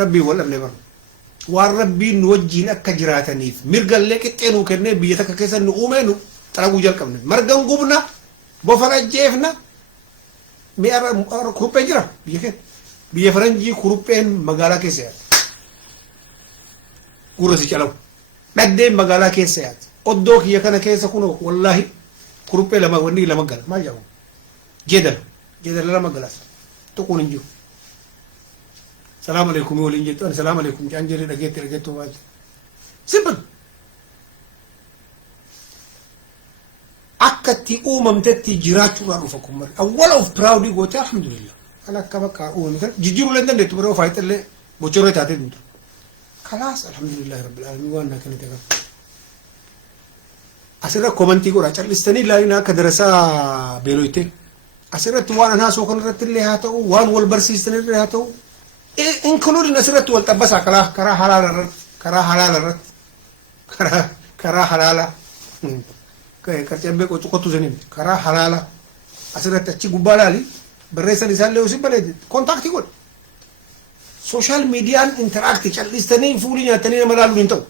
rabbii wal dhabne barna waan rabbiin nu wajjiin akka jiraataniif mirgallee qixxee nuu kennee biyya takka keessa nu uume nu xalaguu jalqabne margan gubna bofan ajjeefna mi'a kuruphee jira biyya keessa biyya faranjii kurupheen magaalaa keessa yaati gurra si calawu dhaddeen magaalaa keessa yaati oddoo kiyya kana keessa kunoo wallaahi kuruphee lama wanni lama gala maal jedhamu jeedala lama galas tuquun hin jiru salaam alaikum waliin jettu ani salaam alaikum jaan jedhee dhageettu maal simple akkatti uumamtetti jiraachuudhaan dhufa kun mari awwala of proud goote alhamdulillah ana akka bakka uumame kan jijjiiruu leen dandeettu biroo faayitallee bocorree taatee dhumtu kalaas alhamdulillah rabbil alamin waan naa kennite kan asirra komantii godha callistanii ilaalina akka darasaa beeloyte asirratti waan anaa soo kanarratti illee haa ta'u waan wal barsiistan illee haa ta'u including asirratti wal xabbasaa karaa halaala irratti karaa halaala qarcabbee qottu saniin karaa halaala asirratti achi gubbaa laali barreessan isaallee usi bareede kontaaktii godhe sooshaal miidiyaan interaakti callistanii fuulii nyaatanii nama laaluun hin ta'u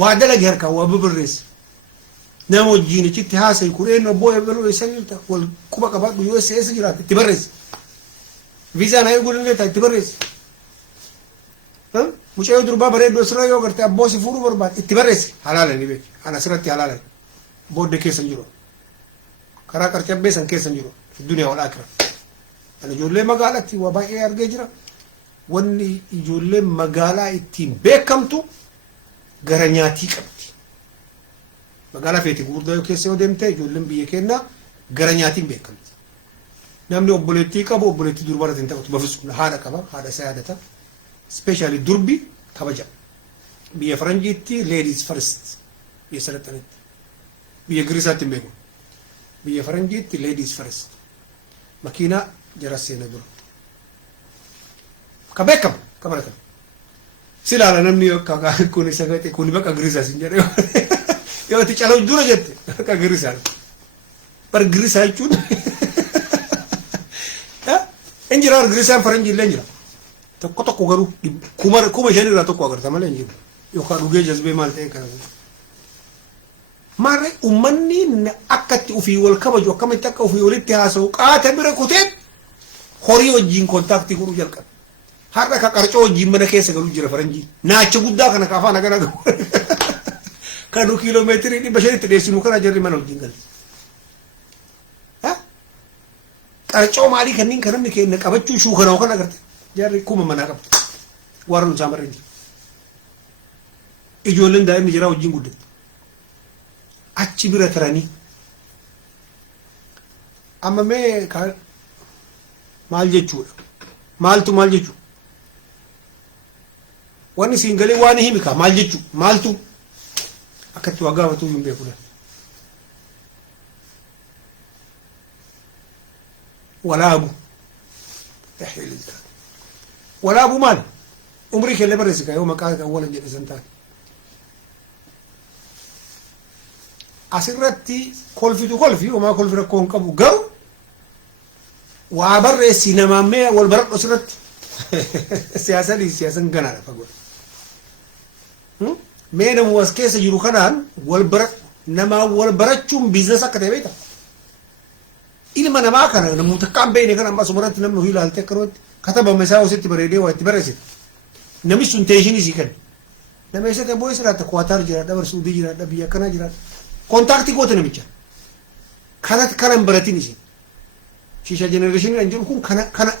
waa dalage harkaa waa babarreessa nama wajjiin achitti haasayi kureen obboo eegaluu eessan jirta wal quba qabaadhu USA jiraata itti barreessa viizaan haa eeguu dandeetta itti barreessa mucayyoo durbaa bareedduu asirra yoo garte abboosi fuudhuu barbaade itti barreessa halaala ni beeki ana asirratti halaala booddee keessa jiru karaa qarcabbee san keessa jiru duniyaa wal akira ana ijoollee magaalaatti waa baay'ee argee jira wanni ijoollee magaalaa ittiin beekamtu gara nyaatii qabdi magaalaa feeti gurguddaa yoo keessa yoo deemte ijoolleen biyya keenyaa gara nyaatiin beekamti namni obboleettii qabu obboleettii durbaa hin taphatu bafisuun haadha qaba haadha saadata especially durbi kabaja biyya faranjiitti ladies first biyya salaxanitti biyya girisaatti hin beeku biyya faranjiitti ladies first makiinaa jara seena dura ka beekama ka baratama silaala namni akka kun isa gate kun bakka girisaa sin jedhe yoo ti calaw dura jette bakka girisaa par girisaa jechuun injirar girisaa faranjii illee jira tokko tokko garuu kuma shan irraa tokko agarta malee hin jiru yookaan dhugee jazbee maal ta'e kana maarree ummanni akkatti ufii wal kabaju akkamitti akka ufii walitti haasa'u qaata bira kutee horii wajjiin kontaaktii godhuu jalqabe har'a ka qarcoo wajjiin mana keessa galuu jira faranjii naacha guddaa kana ka afaan agana gahu kanu kiiloomeetirii 500 dheessinu kana jarri mana wajjiin galte qarcoo maalii kanneen kan namni keenya qabachuu shuukanaa kan agarte jarri kuma manaa qabdu warra isaa marre ijoolleen daa'imni jira wajjiin guddate achi bira taranii amma mee maal jechuudha maaltu maal jechuu wanni siin galee waan himika maal jechuu maaltu akkatti waa gaafatu hin beekudha walaabu tahil walaabu maal umrii kelle barreessika yoo maqaa awwalan jedhe santaan asirratti kolfitu kolfi homaa kolfi rakkoo hin qabu garuu waa barreessi namaamee wal baradhu asirratti siyaasan ganaadha fagoo mee namu as keessa jiru kanaan wal baradhu namaa wal barachuun biizines akka ta'e beekta ilma namaa kana namuu takkaan beekne kana ammaa sumarratti namni hojii ilaalte akkanumatti katabama isaa ositti bareedee waa itti barreessite namni sun teeshinii sii kenna nama eessatti abboo eessa laata Kuwaataar jiraadha Suudii jiraadha biyya akkanaa jiraadha kontaaktii goote namicha kana hin baratin isin shisha jenereeshinii kan jiru kun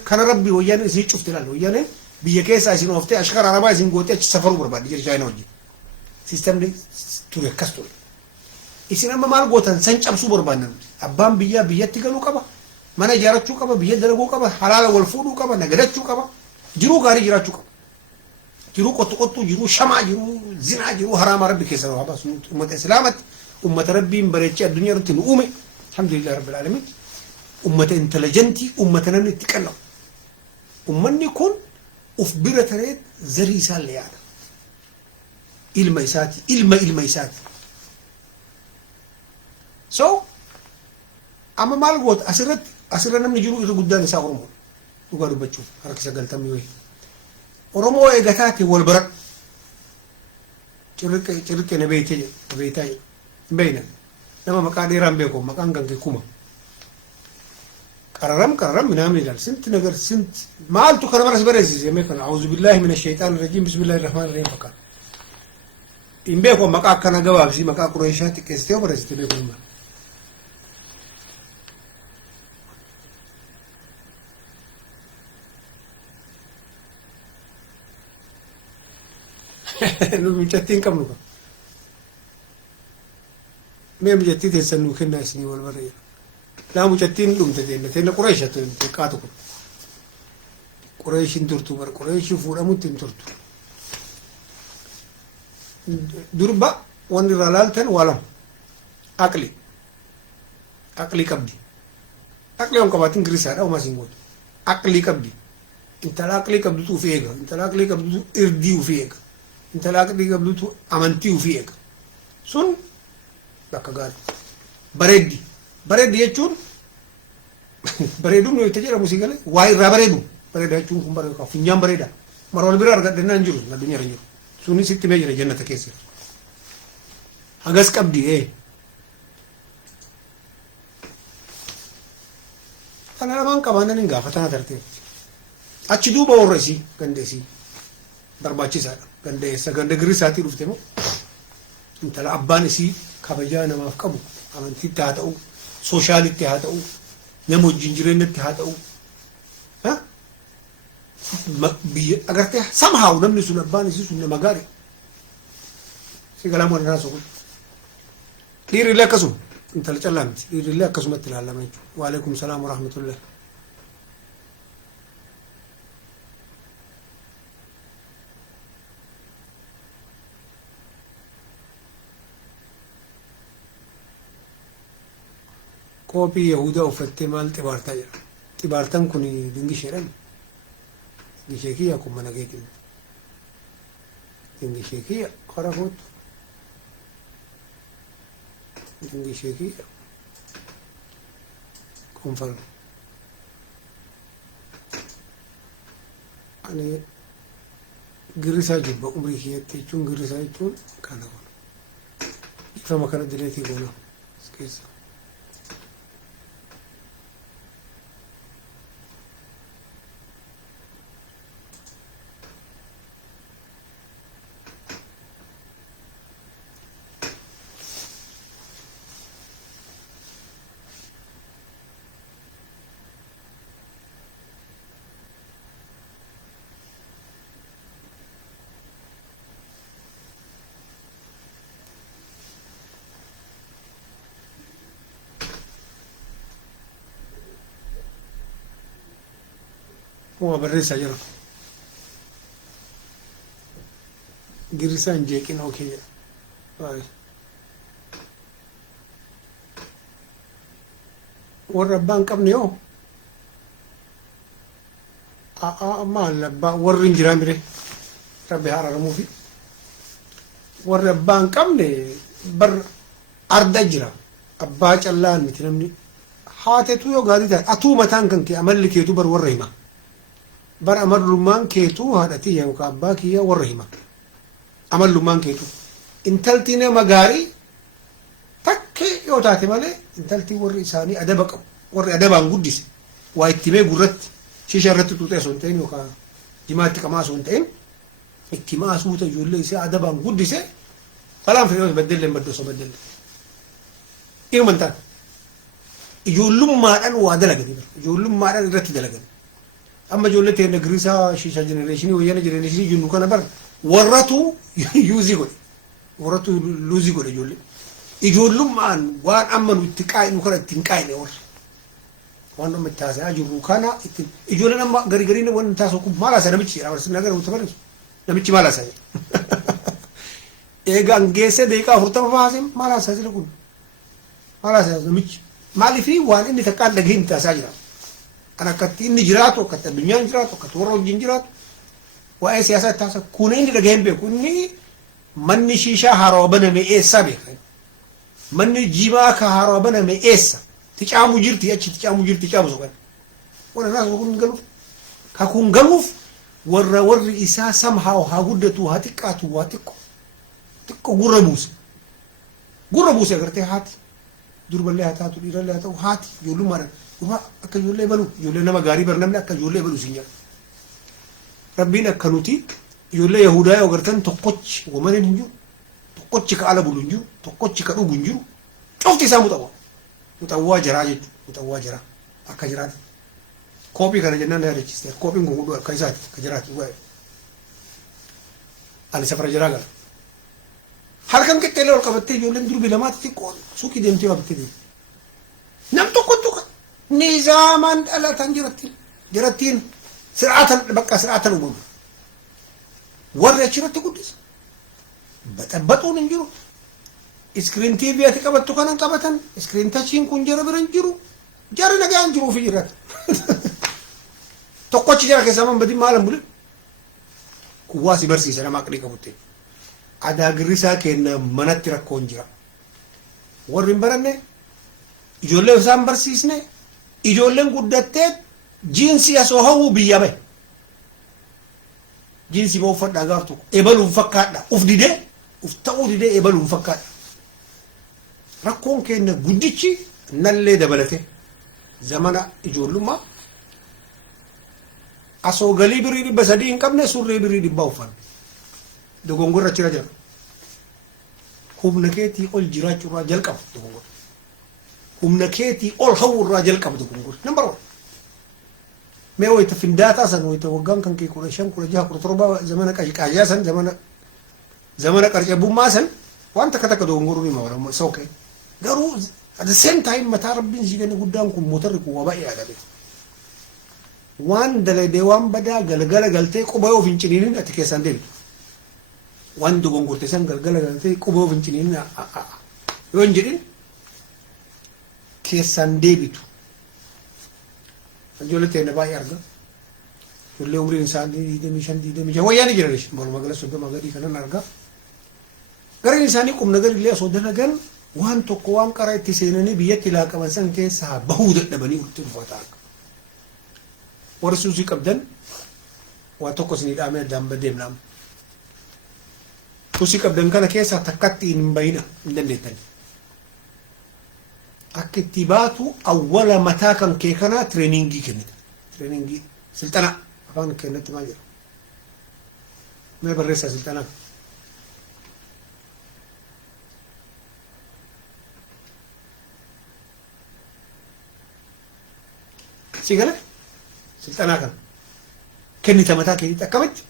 kana rabbi wayyaanee isin cufte ilaalla wayyaanee biyya keessaa isin ooftee ashkara arabaa isin gootee achi safaruu barbaadde jira chaayinaa wajjin siistemni ture akkas ture isin amma maal gootan san cabsuu barbaannan abbaan biyyaa biyyatti galuu qaba mana ijaarachuu qaba biyya dalaguu qaba halaala wal fuudhuu qaba nagadachuu qaba jiruu gaarii jiraachuu qaba jiruu qottu jiruu shamaa jiruu zinaa jiruu haraama rabbi keessa waa baasu ummata islaamatti ummata rabbiin bareechee addunyaa irratti nu uume alhamdulillah rabbil alamin ummata intelligenti ummata namni itti qannaa'u ummanni kun uf bira taree zarii isaallee yaada ilma isaati ilma isaati so amma maal goota asirra namni jiru irra guddaan isaa oromoo dhugaa dubbachuuf harki 90 wayii oromoo eegataate wal baradhu cirriqqee na beeytaa بينا لما مقعد إيران بيكم مقعد كان كيكوما قررم من عامل جال سنت نجر سنت ما قلتو كنا مرة برزي زي ما كنا أعوذ بالله من الشيطان الرجيم بسم الله الرحمن الرحيم فقط إن بيكم مقعد كنا جواب زي مقعد قريشات كيستيو برزي تبيكم ما نمشتين كم نقول ما بجتّي تسنو كنا سني والبرية لا مجتّين لوم تدين تدين قريشة تكاتو قريش ترتو بر قريش فورا متين ترتو دربا وان رالالتن والم عقلي كبدي عقلي يوم كباتين كريسان أو ما سينقول عقلي كبدي انت العقلي كبدو تو فيك انت العقلي كبدو إرديو فيك انت العقلي كبدو أمانتيو فيك سون bakka gaari bareeddi jechuun bareeduun yoo itti jedhamu si galee waa irraa bareedu bareeda jechuun kun bareedu funyaan bareeda marwal bira argadhennaa hin jiru addunyaa irra jiru sunni sitti mee jira jannata keessa hagas qabdi kana lamaan qabaanan hin gaafatana tartee achi duuba warra isii gandeesii barbaachisaadha ganda girisaatii dhufte moo intala abbaan isii kabajaa namaaf qabu amantiitti haa ta'u sooshaalitti haa ta'u nama wajjin jireenyatti haa ta'u biyya agartee somehow namni sun abbaan isii sun nama gaarii si galaa waan irraa soqu dhiirri illee akkasuma intala callaa miti dhiirri illee akkasumatti ilaalama jechuudha waalaikum salaam wa rahmatullah Kopi Yahuda uffattee maal xibaartaa jira. Xibaartaan kun dingisheedhaan. Dingishee kiyya kun mana keetiin. Dingishee kiyya qara kootu. Dingishee kiyya. Konfirm. Ani girisaa jibba umrii kiyyatti jechuun girisaa jechuun kana kun. Ifama kana dileetii goona. Keessa. Waa barreessaa jira. Girisaan jeeqin okee. Warra abbaan qabne yoo maal abbaa warri hin jiraan bire rabbi haraaramuufi warra abbaan qabne bar arda jira abbaa callaan miti namni haatetu yoo gaarii taate atuu mataan kan kee amalli keetu bar warra hima bar amalummaan keetu haadhatii yookaan abbaa kiyya warra hima amalummaan keetu intalti nama gaarii takkee yoo taate malee intalti warri isaanii adaba qabu warri adabaan guddise waa itti mee gurratti shisha irratti tuutee osoo hin ta'in yookaan jimaatti qamaa osoo hin ta'in itti maasuuta ijoollee isaa adabaan guddise salaan fedhee baddelle baddoo osoo baddelle ilman taate ijoollummaadhaan waa dalaganii ijoollummaadhaan irratti dalaganii amma ijoollee ta'e nagrisaa shisha jenereeshinii wayyaana jenereeshinii jennu kana bar warratu yuuzii godhe warratu luuzii godhe ijoollee ijoollummaan waan amma nu itti qaa'inu kana ittiin qaa'ine warri waan amma itti haasa'aa jirru kana ittiin ijoolleen amma garii gariin waan taasoo kun maal haasaa namichi jedhama sin agarra uta barreessu namichi maal haasaa eegaan geessee deeqaa 40 baasee maal haasaa jira kun maal haasaa namichi maaliifii waan inni takkaan dhageen taasaa jira kan akkatti inni jiraatu akkatti addunyaan jiraatu akkatti warra wajjin jiraatu waa'ee siyaasaa taasaa kun inni dhageen beeku inni manni shishaa haarawaa baname eessaa beekan manni jimaa ka haarawaa baname eessa ticaamu jirti achi ticaamu jirti ticaamu sokan wannan nasu kun galu ka kun galuuf warri isaa somehow haa guddatu haa xiqqaatu waa xiqqo gurra buuse agartee haati durballee haa taatu dhiirallee haa ta'u haati ijoollummaadhaan dhufa akka ijoollee balu ijoollee nama gaarii bar namni akka ijoollee balu sin jedha rabbiin akka nuti ijoollee yahudaa yoo agartan tokkochi wamanin hin jiru tokkochi ka ala bulu hin jiru tokkochi ka dhugu hin jiru cufti isaa muxawwaa jaraa jechuudha muxawwaa jaraa akka jiraatu koopii kana jennaan yaadachiiste koopiin kun hudhu akka isaati akka jiraatu waa'ee ani safara jaraa gala harkan qixxeelee ol qabattee ijoolleen durbi lamaatti xiqqoon suuqii deemtee waa bittee deemte nam tokkottu kan nizaamaan dhalatan jirattiin sir'aatan bakka sir'aatan uumamu warri achirratti guddisa baxabaxuun hin jiru iskiriin tiivii ati qabattu kanan qabatan iskiriin tachiin kun jara bira hin jiru jara nagaan jiruuf jirata tokkochi jara keessaa man badii maalan bule kuwaa si barsiisa nama aqlii qabutte adaa girrisaa kenna manatti rakkoon jira warri hin baranne ijoollee isaan barsiisne ijoolleen guddattee jiinsi asoo hawwu biyya bahe jiinsi ma uffadhaa gaaf tokko ebaluun fakkaadha uf didee uf ta'uu didee ebaluun fakkaadha rakkoon kenna guddichi nallee dabalate zamana ijoollummaa asoo galii birii 300 hin qabne surree birii 100 uffanne dogongorra achira jira humna keetii ol jiraachuurraa jalqaba dogongorra humna keetii ol hawwurraa jalqaba dogongorra number 1 mee wayita findaataa san wayita waggaan kan kee 15 16 17 zamana qajiqaajaa san zamana qarcabbummaa san waan takka dogongoruu ni mawala sookee garuu at the same time mataa rabbiin si kenna guddaan kun motorri kun waa baay'ee aadabe waan daladee waan badaa galgala galtee quba yoo finciniin ati keessaan deemtu waan dogongorte san galgala galtee quba yoo finciniin yoo hin jedhin keessan deebitu ijoollee teenya baay'ee arga ijoollee umriin isaanii 25 wayyaanii jiran morma gala 30 gadii kanan arga gariin isaanii qubna garillee osoo dalagan waan tokko waan qaraa itti seenanii biyyatti laaqaban san keessaa bahuu dadhabanii urti dhufata arga warri suusii qabdan waa tokko isinii dhaamee addaan badeemnaam suusii qabdan kana keessaa takkatti hin bayina hin dandeettani akka itti baatu awwala mataa kan kee kana treeningii kennite treeningii silxana afaan kennatti maa jira mee barreessaa silxanaa sigale silxanaa kana kennite mataa keetitti akkamitti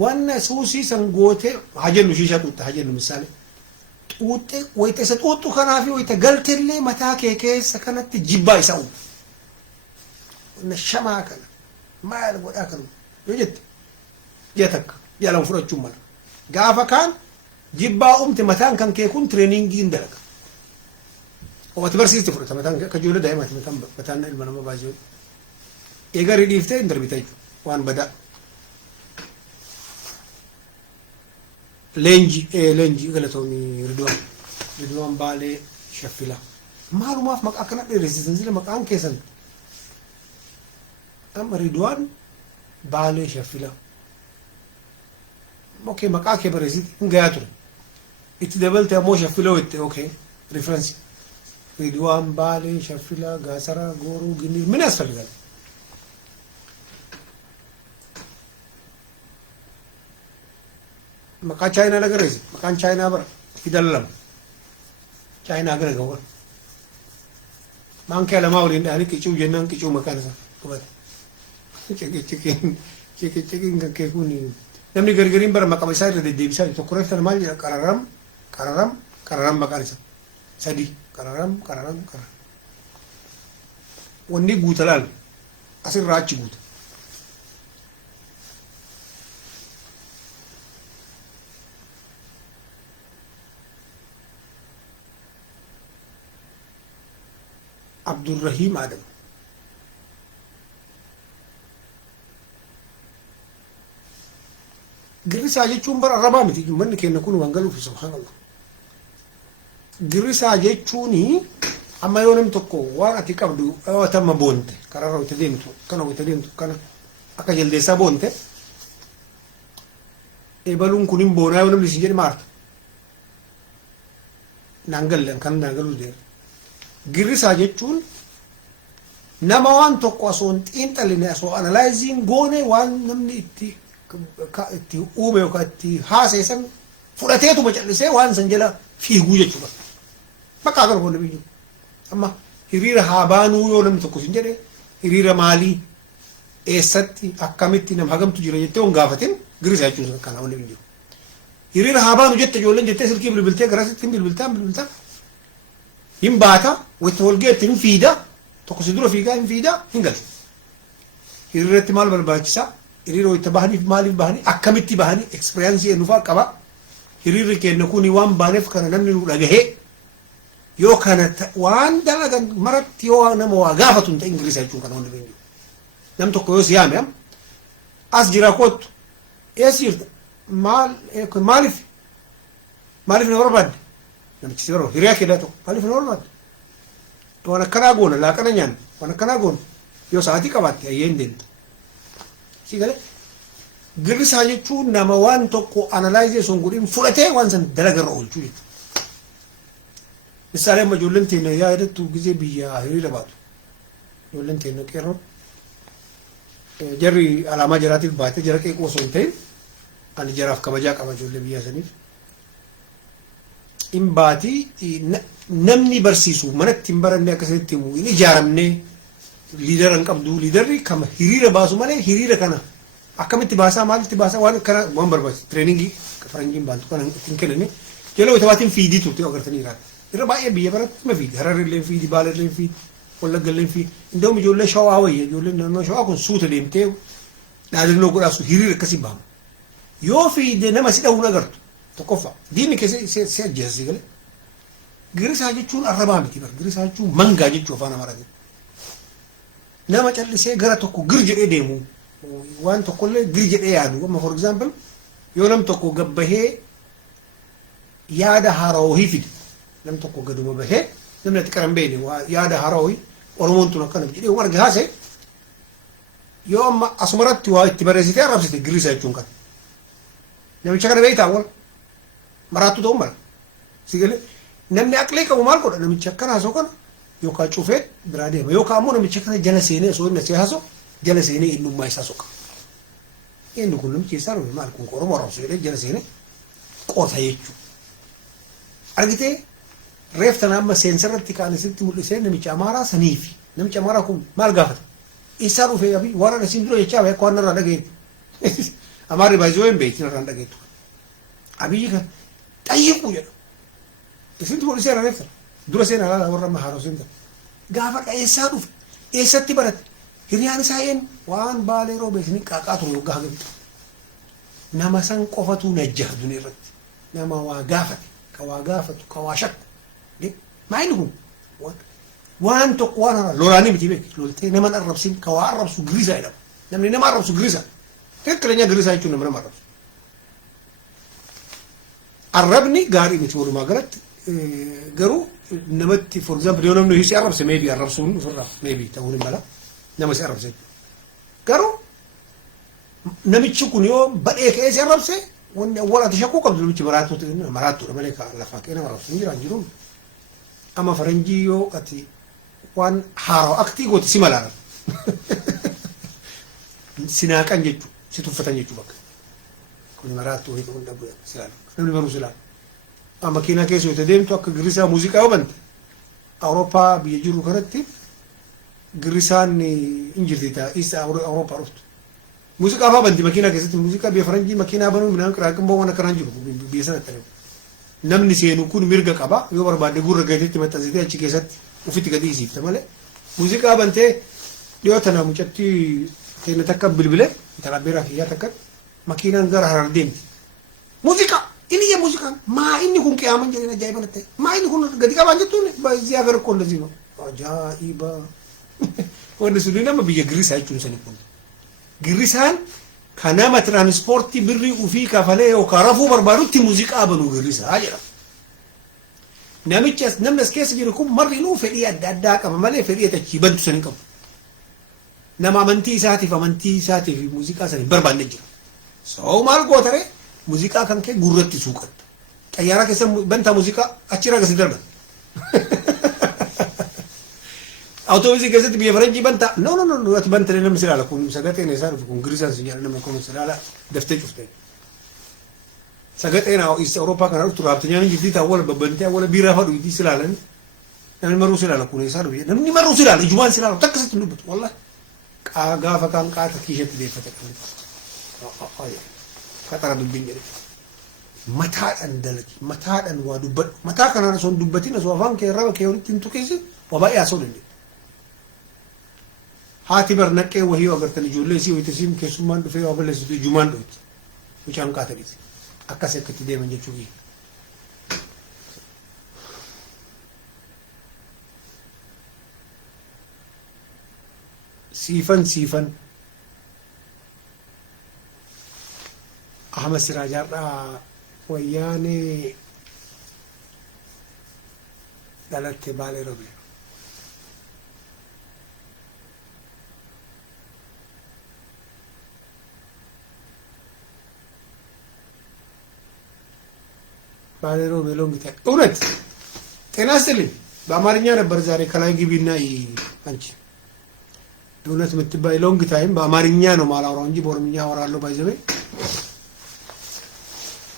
waan suusii san goote hajennu shiishaa xuuxxa hajennu misaale xuuxxe wayita isa xuuxxu kanaa fi wayita galtellee mataa kee keessa kanatti jibbaa isa uumu na shamaa kana maal godhaa kanu yoo jette ji'a takka ji'a lama fudhachuun mala gaafa kaan jibbaa uumte mataan kan kee kun treeningiin dalaga ati barsiiste fudhata mataan akka ijoollee daa'imaati mataan ilma nama baay'ee eegarii dhiiftee hin darbita jechuudha waan badaa leenji galatoomii riduwaan baalee shaffila maalumaaf maqaa akkana dheeressisan sila maqaan keessan amma riduwaan baalee shaffila okay maqaa kee bareessiti hin gayaa ture itti dabalte ammoo shaffila wette okay referensi riduwaan baalee shaffila gaasara gooruu ginni ምን ያስፈልጋል maqaa chaayinaa lagarreesi maqaan chaayinaa bara fidalama chaayinaa gara gawwan maankee lamaa waliin dhaanii qicuu jennaan qicuu maqaan isaa qubate ciqiin kan kee kun namni gargariin bara maqama isaa irra deddeebisaa tokko reeftan maal jedha qararam maqaan isaa sadii qararam wanni guuta laal asirraa achi guuta Abdurrahim Adam girrisaa jechuun bara arrabaa miti manni keenya kun waan galuuf subhanallah girrisaa jechuun amma yoo namni tokko waan ati qabdu tamma boonte kararra wayita deemtu kana akka jaldeessaa boonte eebaluun kun hin boonaa yoo namni isin jedhe maarta naangalleen kan naangaluu deema girrisaa jechuun nama waan tokko osoo hin xiinxalline osoo analaayiziin goone waan namni itti uume yookaan itti haaseessan fudhateetuma callisee waan san jala fiiguu jechuudha. Bakka kana boonna biyyu. Amma hiriira haa baanuu yoo namni tokko sin jedhe hiriira maalii eessatti akkamitti nama hagamtu jira jettee waan gaafatin girrisaa jechuun kana boonna biyyu. Hiriira haa baanu jette ijoolleen jettee silkii bilbiltee garasitti bilbiltaa hin baata wayita walgeetti hin fiida tokko si dura fiigaa hin fiida hin galte hiriirratti maal barbaachisaa hiriira wayita bahaniif maaliif bahanii akkamitti bahanii ekspiriyaansii ennufaa qaba hiriirri keenya kun waan baaneef kana namni nu dhagahee yoo kana waan dalagan maratti yoo nama waa gaafatu hin ta'in girrisaa jechuun kana hundi beeku nam tokko yoo si yaame as jira kootu eessi jirta maaliif na barbaadde namichi si baroo hiriyaa keedhaa tokko maaliif na barbaadde waan akkanaa goona laaqana nyaanna waan akkanaa goona yoo sa'aatii qabaatte ayyee hin deemtu si galee girrisaa jechuun nama waan tokko analaayizee son godhin fudhatee waan san dalagarra oolchuu jechuudha. Misaalee amma ijoolleen teenya yaadattu gizee biyya hiriira baatu ijoolleen teenya qeerroo jarri alaamaa jaraatiif baatee jara qeeqoo osoo hin ta'in ani jaraaf kabajaa qaba ijoollee biyyaa saniif. In baatii namni barsiisu manatti hin baranne akkasitti himu hin ijaaramne liidara hin qabdu liidarri kama hiriira baasu malee hiriira kana akkamitti baasaa maalitti baasaa waan kana waan barbaachisa treeningii faranjiin baantu kana ittiin kennani jala wayitawaatiin fiidii turte agartanii jiraata irra baay'ee biyya baratti ma fiidi hararrillee fiidi baalarrillee fiidi wallaggallee fiidi indoo ijoollee shawaa wayya ijoollee naannoo shawaa kun suuta deemtee dhaadannoo godhaasu hiriira akkasii baamu yoo fiide nama si dha'uun agartu tokkoffaa diinni keessa si ajjeessi galee Girisaa jechuun arrabaa miti bar. Girisaa jechuun mangaa jechuu afaan Amaaraatiin. Nama callisee gara tokko gir jedhee deemu waan tokkollee gir jedhee yaadu. Amma for example yoo nam tokko gabbahee yaada haarawii fide nam tokko gaduma bahee namni ati qaran beene yaada haarawii Oromoon tun akkana jedhee waan arge haasa'e yoo amma asumarratti waa itti barreessitee arrabsite girisaa jechuun kan. Namicha kana beektaa wal maraattu ta'uu mala. Sigalee namni aqlee qabu maal godha namicha akkana haasa'u kana yookaan cufee biraa deema yookaan ammoo namicha kana jala seenee osoo inni asii haasa'u jala seenee eenyummaa isaa soqa. Inni kun namichi isaa dhufe maal kun Oromoo arrabsu jedhee jala seenee qoota jechuudha. Argitee reeftan amma seensarratti kaanisitti mul'isee namicha Amaaraa saniifi namicha Amaaraa kun maal gaafata? Isaa dhufee abii waan asiin dura jechaa baay'ee waan narraa dhaga'eetu. Amaarri baay'isoo hin beektin irraan dhageetu. Abiyyi kan xayyiquu jedha. Isintu mul'isee irra reeftan. Dura seenaa laala warra amma haaroo seentan. Gaafa eessaa dhufe eessatti barate hiriyaan isaa eenyu waan Baalee Roobee isin qaaqaa ture yoggaa hagamtu. Nama san qofatu najjaha dunia irratti. Nama waa gaafate ka waa gaafatu ka waa shakku. Maayini kun waan tokko waan hara lolaanii miti beek loltee naman arrabsin ka waa arrabsu girisaa jedhama. Namni nama arrabsu girisaa. Tekkelenya girisaa jechuun nama arrabsu. Arrabni gaarii miti walumaa galatti garuu namatti for example yoo namni si arrabse maybe arrabsuun ofirraa maybe ta'uu ni mala nama si arrabse garuu namichi kun yoo badhee ka'ee si arrabse wanni awwaala ati shakkuu qabdu namichi maraattuudha malee ka lafaa ka'ee nama arrabsu hin jiraan jiruun amma faranjii yoo ati waan haarawa aktii gooti si malaala sinaaqan jechuu si tuffatan jechuu bakka kun maraattuu hita hunda bu'e silaala namni baruu silaala. Makiinaa keessa yoo deemtu akka girisaa muuziqaa hubante Awurooppaa biyya jiru kanatti girisaan hin jirti ta'a isa Awurooppaa dhuftu. Muuziqaa fa'aa banti makiinaa keessatti muuziqaa biyya faranjii makiinaa banuu midhaan qiraaqinboo waan akkanaan jiru biyya sanatti ta'e. Namni seenu kun mirga qaba yoo barbaade gurra gaheetti maxxansitee achi keessatti ufitti gadi isiifta malee muuziqaa bantee dhiyoo tana mucatti keenya takka bilbilee talaabeeraa kiyyaa takka makiinaan gara harar deemti. Muuziqaa! Ini ya musikan ma ini kun kiaman jadi na jaya banget ma ini kun gadi kapan jatuh nih bazi agar kon lagi no ajaiba wanda sudina ma biya gris ay cun sani kun grisan kana ma transporti birri ufi kafale o karafu barbarutti musika banu gris aja namichas namnas kesi jiru kun marri nu fedi adda ka male fedi ta ciban sani kam nama manti sati fi musika sani barbanne jiru so mal gotare Musika kan ke gurratti suuqat. Xayyaara keessa banta musika achirra gasi darba. Autobusi keessatti biyya faranjii banta. No ati banta namni silaala kun sagateen isaa dhufu kun girisaan si jedha namni kun silaala daftee cuftee. Sagateen is Awurooppaa kana dhuftu raabtanyaan jirti ta'u wala babbantee wala biiraa fadhu itti silaalan. Namni maruu silaala kun isaa dhufu. Namni maruu silaala ijumaan silaala takkasitti dubbatu wallahi. Gaafa kan qaata kiishatti deeffate kan. Katara dubbin jedhe mataadhaan dalagi mataadhaan waa dubbadhu mataa kanaan osoo hin dubbatin osoo afaan kee raba kee walitti hin tuqeessin waa baay'ee haasa'uu dandeenya. Haati barnaqqee wahii yoo agartan ijoollee isii wayita isiin keessummaan dhufee waa balleessitu ijumaan dhooti mucaan qaatadhiise akkas akkatti deeman jechuu biyya. Siifan Ahmad Sirajarraa wayyaanee dhalatte Baalee Robe. Baalee Robe ሎንግ እውነት ጤና ይስጥልኝ። በአማርኛ ነበር ዛሬ ከላይ ግቢና አንቺ እውነት የምትባይ ሎንግ ታይም በአማርኛ ነው ማላወራው እንጂ በኦሮምኛ አወራለሁ ባይዘበ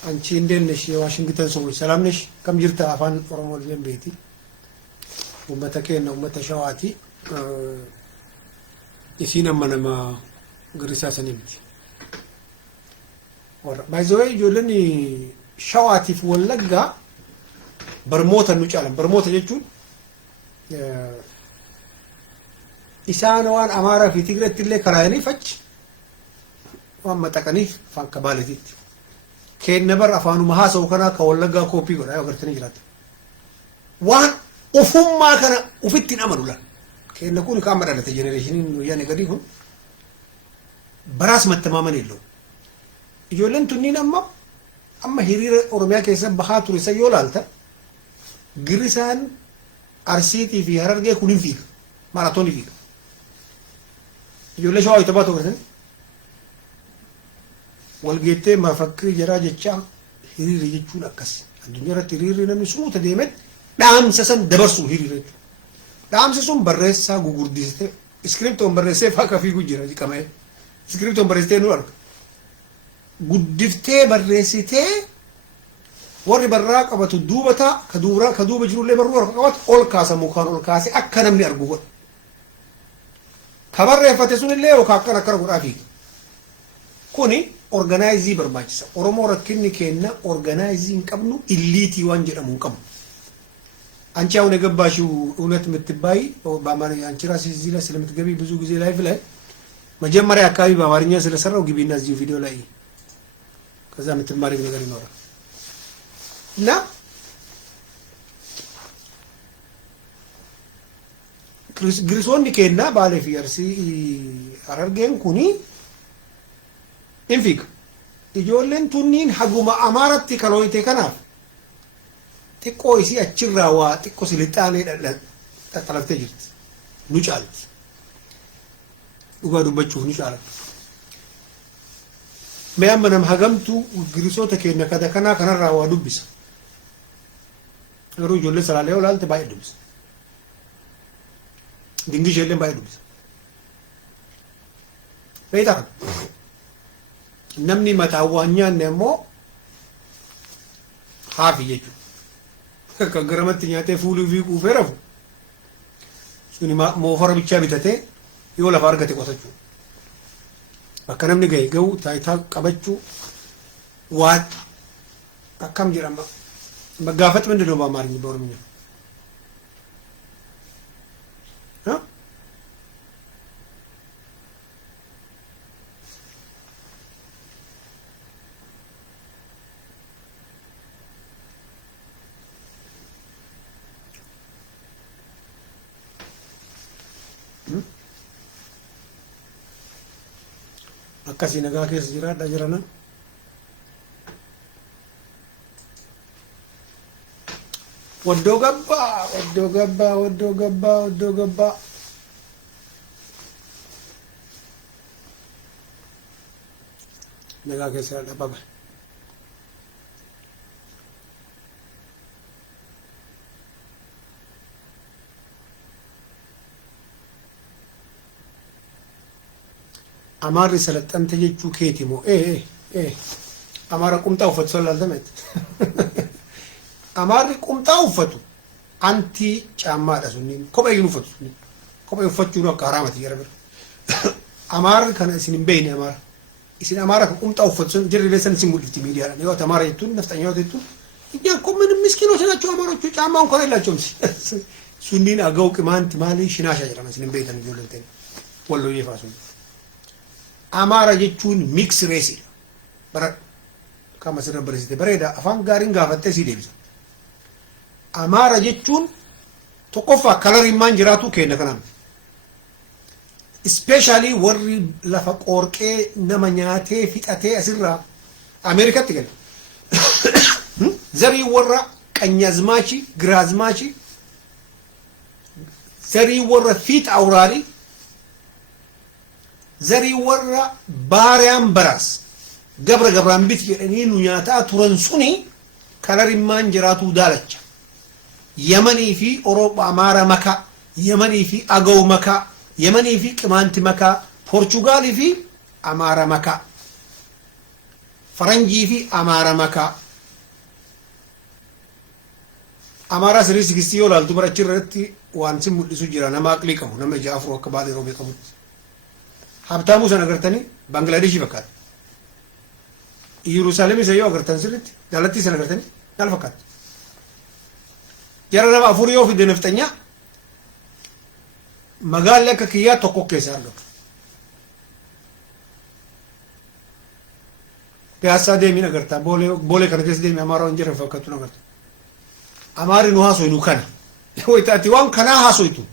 አንቺ እንዴት ነሽ? የዋሽንግተን ሰዎች ሰላም ነሽ? ከም ጅርታ አፋን ኦሮሞ ልጅን ቤቲ ወመተከ ነው ወመተሻዋቲ ኢሲና ማነማ ግሪሳ ሰኒምቲ ወራ ባይዘወይ ጆለኒ ሻዋቲፍ ወለጋ በርሞተ ንጫለም በርሞተ ጀቹን ኢሳናዋን አማራ ፊትግረት ለይ ከራይኒ ፈጭ ወመተከኒ ፋን ከባለቲት كين نبر أفانو مهاسو كنا كولجا كوبي ولا يقدرتني جرات waan ufummaa kana ufittiin amanu lan kenna kun kaama dhalate generationiin yaani gadi kun baraas mattamaman illee ijoolleen tunniin amma hiriira oromiyaa keessa bahaa ture isa yoo laalta girisaan arsiitii fi harargee kun hin fiiga maaraatoonii fiiga ijoollee shawaa itti baatu gartan walgeettee mafakkirii jaraa jechaa hiriira jechuun akkas addunyaa irratti hiriirri namni suuta deemet dhaamsa san dabarsu hiriira jechuudha. Dhaamsi sun barreessaa gugurdiste iskiriptoon barreessee faa fiigu jira qama'ee iskiriptoon barreessitee nu arga guddiftee barreessitee warri barraa qabatu duubata ka duuba jirullee barruu harka qabatu ol kaasa mukaan ol kaase akka namni argu godha ka barreeffate sunillee yookaan akkana godhaa fiiga kuni organizii barbaachisa oromoo rakkinni kenna organizii hin qabnu illiitii waan jedhamu hin qabnu አንቺ አሁን የገባሽው እውነት የምትባይ በአማርኛ አንቺ ራስሽ እዚህ ላይ ስለምትገቢ ብዙ ጊዜ ላይቭ ላይ መጀመሪያ አካባቢ በአማርኛ ስለሰራው ግቢና እዚህ ቪዲዮ ላይ ከዛ የምትማሪው ነገር ይኖራል እና ግሪሶን ዲኬና ባለ ፊርሲ አረርገን ኩኒ ኢንፊክ ኢጆለን ቱኒን ሀጉማ አማራቲ ከሎይቴ ከናፍ xiqqoo isii achirraa waa xiqqoo silixaanee xaxalaftee jirti nu caalti dhugaa dubbachuuf nu caalatti mee amma nama hagamtu girisoota keenya kada kanaa kanarraa waa dubbisa garuu ijoollee salaalee olaalte baay'ee dubbisa dingisheelleen baay'ee dubbisa beektaa namni mataa waan nyaanne immoo haafi jechuudha kan garamatti nyaatee fuulii fi quufee rafu suni moofara bichaa bitatee yoo lafa argate qotachuu bakka namni gahe gahu taayitaa qabachuu waan akkam jedhama magaafat ምንድን ነው በአማርኛ በኦሮምኛ akkasii nagaa keessa jiraadha jirana waddoo gabbaa nagaa keessa jiraadha baba አማር ሰለጠንተ ጀቹ ኬቲሞ አማራ ቁምጣው ፈቱ ሰላልተመት አማር ቁምጣው ፈቱ አንቲ ጫማ ዳሱኒ ኮበይኑ ፈቱ ኮበይ ፈቱ ነው ካራማት ይረበር አማር ከነ ሲን በይነ አማር ሲን አማራ ቁምጣው ፈቱ ጀሪ ለሰን ሲሙልቲ ሚዲያ ነው ተማራ ይቱን ነፍጠኛው ይቱን እኛ እኮ ምንም ምስኪኖች ናቸው አማሮቹ ጫማ እንኳን የላቸውም ሱኒን አገው ቅማንት ማሊ ሽናሻ ጀራና ሲን በይተን ጆለንተ ወሎ ይፋሱ አማራ ጀቹን ሚክስ ሬሲ በረ ከመሰረ በረሲተ በረዳ አፋን ጋሪን ጋፈተ ሲደብስ አማራ ጀቹን ተቆፋ ከለር ማንጅራቱ ከነከናም ስፔሻሊ ወሪ ለፈቆርቄ ነመኛቴ ፊጣቴ አስራ አሜሪካ ትገል ዘሪ ወራ ቀኛዝማቺ ግራዝማቺ ዘሪ ወራ ፊት አውራሪ ዘሪ ወራ ባሪያም በራስ ገብረን ቢት የኔኑ ኛታ ቱረንሱኒ ከለሪማን ጅራቱ ዳለቻ የመኒ ፊ ኦሮፓ አማራ መካ የመኒ ፊ አገው መካ የመኒ ፊ ቅማንት መካ ፖርቹጋል ፊ አማራ መካ ፈረንጂ ፊ አማራ መካ አማራ ስሪስ ግስቲዮ ላልቱ በረችረቲ ዋንሲ ሙልሱ ጅራ ነማቅሊ ቀሙ ነመጃ አፍሮ ከባለ ሮቤ ቀሙ ሀብታሙ ሰነገርተኒ ባንግላዴሽ ይበቃል ኢየሩሳሌም ይዘየው አገርተን ስልት ዳለቲ ሰነገርተኒ ያልፈካት ጀረና አፉሪዮ ፊ ደነፍተኛ መጋለ ከኪያ ተቆከሰ አርገ ፒያሳ ደሚ ነገርታ ቦሌ ከነገስ ደሚ አማራው እንጀራ ፈከቱ ነገርታ amaari nu haasoynu kana waytaati waan kanaa haasoytu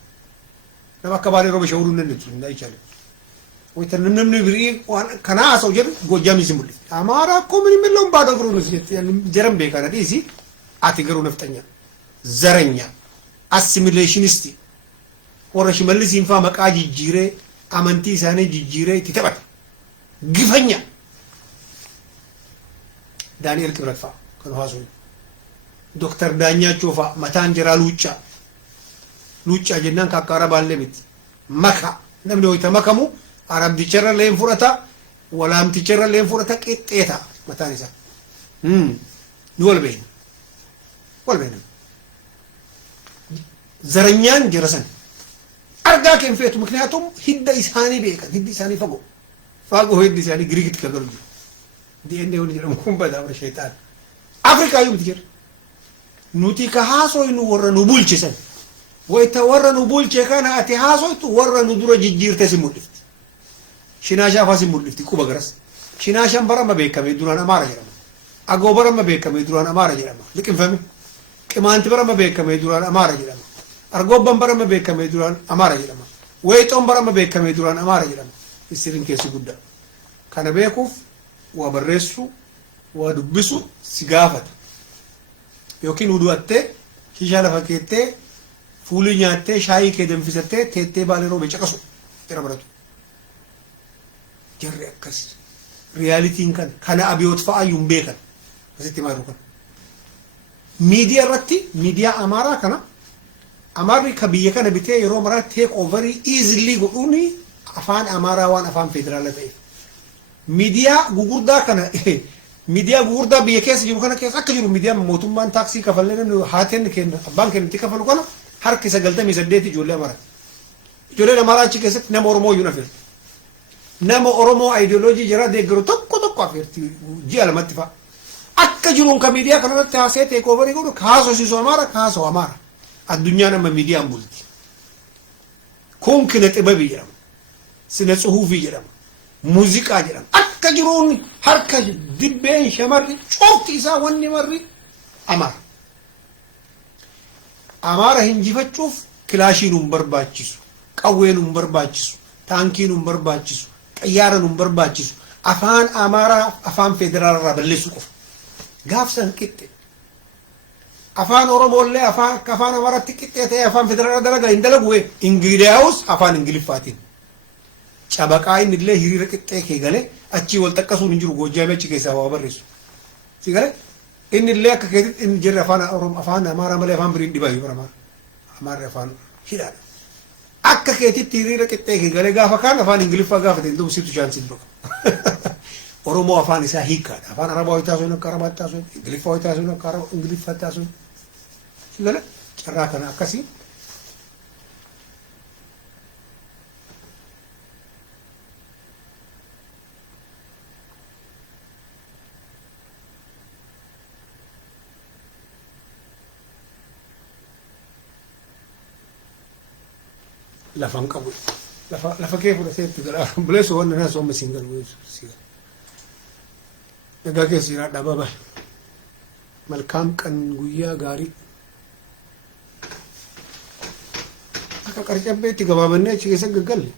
nama akka Bale Robe shawuruu dandeettu ndaaychaale wayta namni birii waan kanaa haasawu jedhu Goojjamni si mul'ifti amaara akkoo minimilloon baadoo biroo nuti jetti jaran beekana dhiisi ati garuu naftanya zaranya assimilationist warra Shimallisiin faa maqaa jijjiiree amantii isaanii jijjiiree itti taphata gifanya Daani'el Kibrat faa kan haasoyu Dr. Daanyachoo faa mataan jiraa luuccaa jennaan akka Arabaallee miti maka namni wayita makamu Arabdicharra leen fudhata walaamticharra leen fudhata qixxeeta mataan isaa nu wal beekna zaranyaan jirasan argaa keen feetu ምክንያቱም hidda isaanii beekan hiddi isaanii fagoo hiddi isaanii Giriikitti ka galu jiru DNA wani jedhamu kun badaa shaytaan Afrikaa yoo miti jira nuti ka haasoynu warra nu bulchisan wayta warra nu bulche kana ati haasoytu warra nu dura jijjiirte si mul'ifti shinaashaa faa si mul'ifti quba garas shinaashaan barama beekame duraan Amaara jedhama agoo barama beekame duraan Amaara jedhama liqinfame qimaanti barama beekame duraan Amaara jedhama argobban barama beekame duraan Amaara jedhama wayxoon barama beekame duraan Amaara jedhama isirin keessi guddaa kana beekuuf waa barreessu waa dubbisu si gaafata yookiin udu'attee shishaa lafa keettee fuulii nyaattee shaayii kee danfisattee teettee Bale Robe caqasu jira baratu jarri akkas riyaalitiin kana abiyoot fa'aayyuun beekan asitti maaru kan miidiyaa irratti miidiyaa Amaaraa kana Amaarri ka biyya kana bitee yeroo maraa take over easily godhuuni afaan Amaaraa waan afaan federaalaa ta'e miidiyaa gugurdaa kana miidiyaa gugurdaa biyya keessa jiru kana keessa akka jiru miidiyaa mootummaan taaksii kafallee namni haateen kenna abbaan kenna itti kafalu kana harki 98 ijoollee Amaaraa ijoollee Amaaraa achi keessatti nama Oromoo iyyuu nafeerti nama Oromoo ideoloojii jira deeggaru tokko afeerti ji'a lamatti fa'a akka jiruun ka miidiyaa kanarratti haasee take over godhu kaasosiisu Amaara addunyaan amma miidiyaan bulti kun kina xibabii jedhama sina tsuhuufii jedhama muuziqaa jedhama akka jiruun harka dibbeen shamarri cofti isaa wanni marri Amaara hinjifachuuf kilaashiin hin barbaachisu qawween hin barbaachisu taankiin hin barbaachisu xayyaaraan hin barbaachisu afaan Amaaraa afaan federaalaa balleessu qofa gaafsan qixxe afaan Oromollee afaan Amaaraatti qixxee ta'ee afaan federaalaa dalagaa hin dalagu Ingiliyaawus afaan Ingiliffaatiin cabaqaa inni illee hiriira qixxee kee galee achii wal xaqqasuun hin jiru Goojjamee achi keessaa waa barreessu si galee inni illee akka keetitti inni jirre afaan Amaaraa malee afaan biriin dhibaa yoo Amaarri afaan hidhaadha akka keetitti hiriira qixxee kee galee gaafa kaan afaan Ingiliffaa gaafate hin dubsitu chaansiin dura Oromoo afaan isaa hiikkaadha afaan Arabaa ho'itaa sun akka Arabaatti taasisuun Ingiliffaa ho'itaa sun akka Ingiliffaatti taasisuun si galee carraa kana akkasii lafan qabu lafa kee fudhateetti gara buleessu wanna naa sooma siin galu siga nagaa keessa jiraadhaa baba malkaam kan guyyaa gaarii akka qarcabbeetti gabaabannee achi keessa gaggalle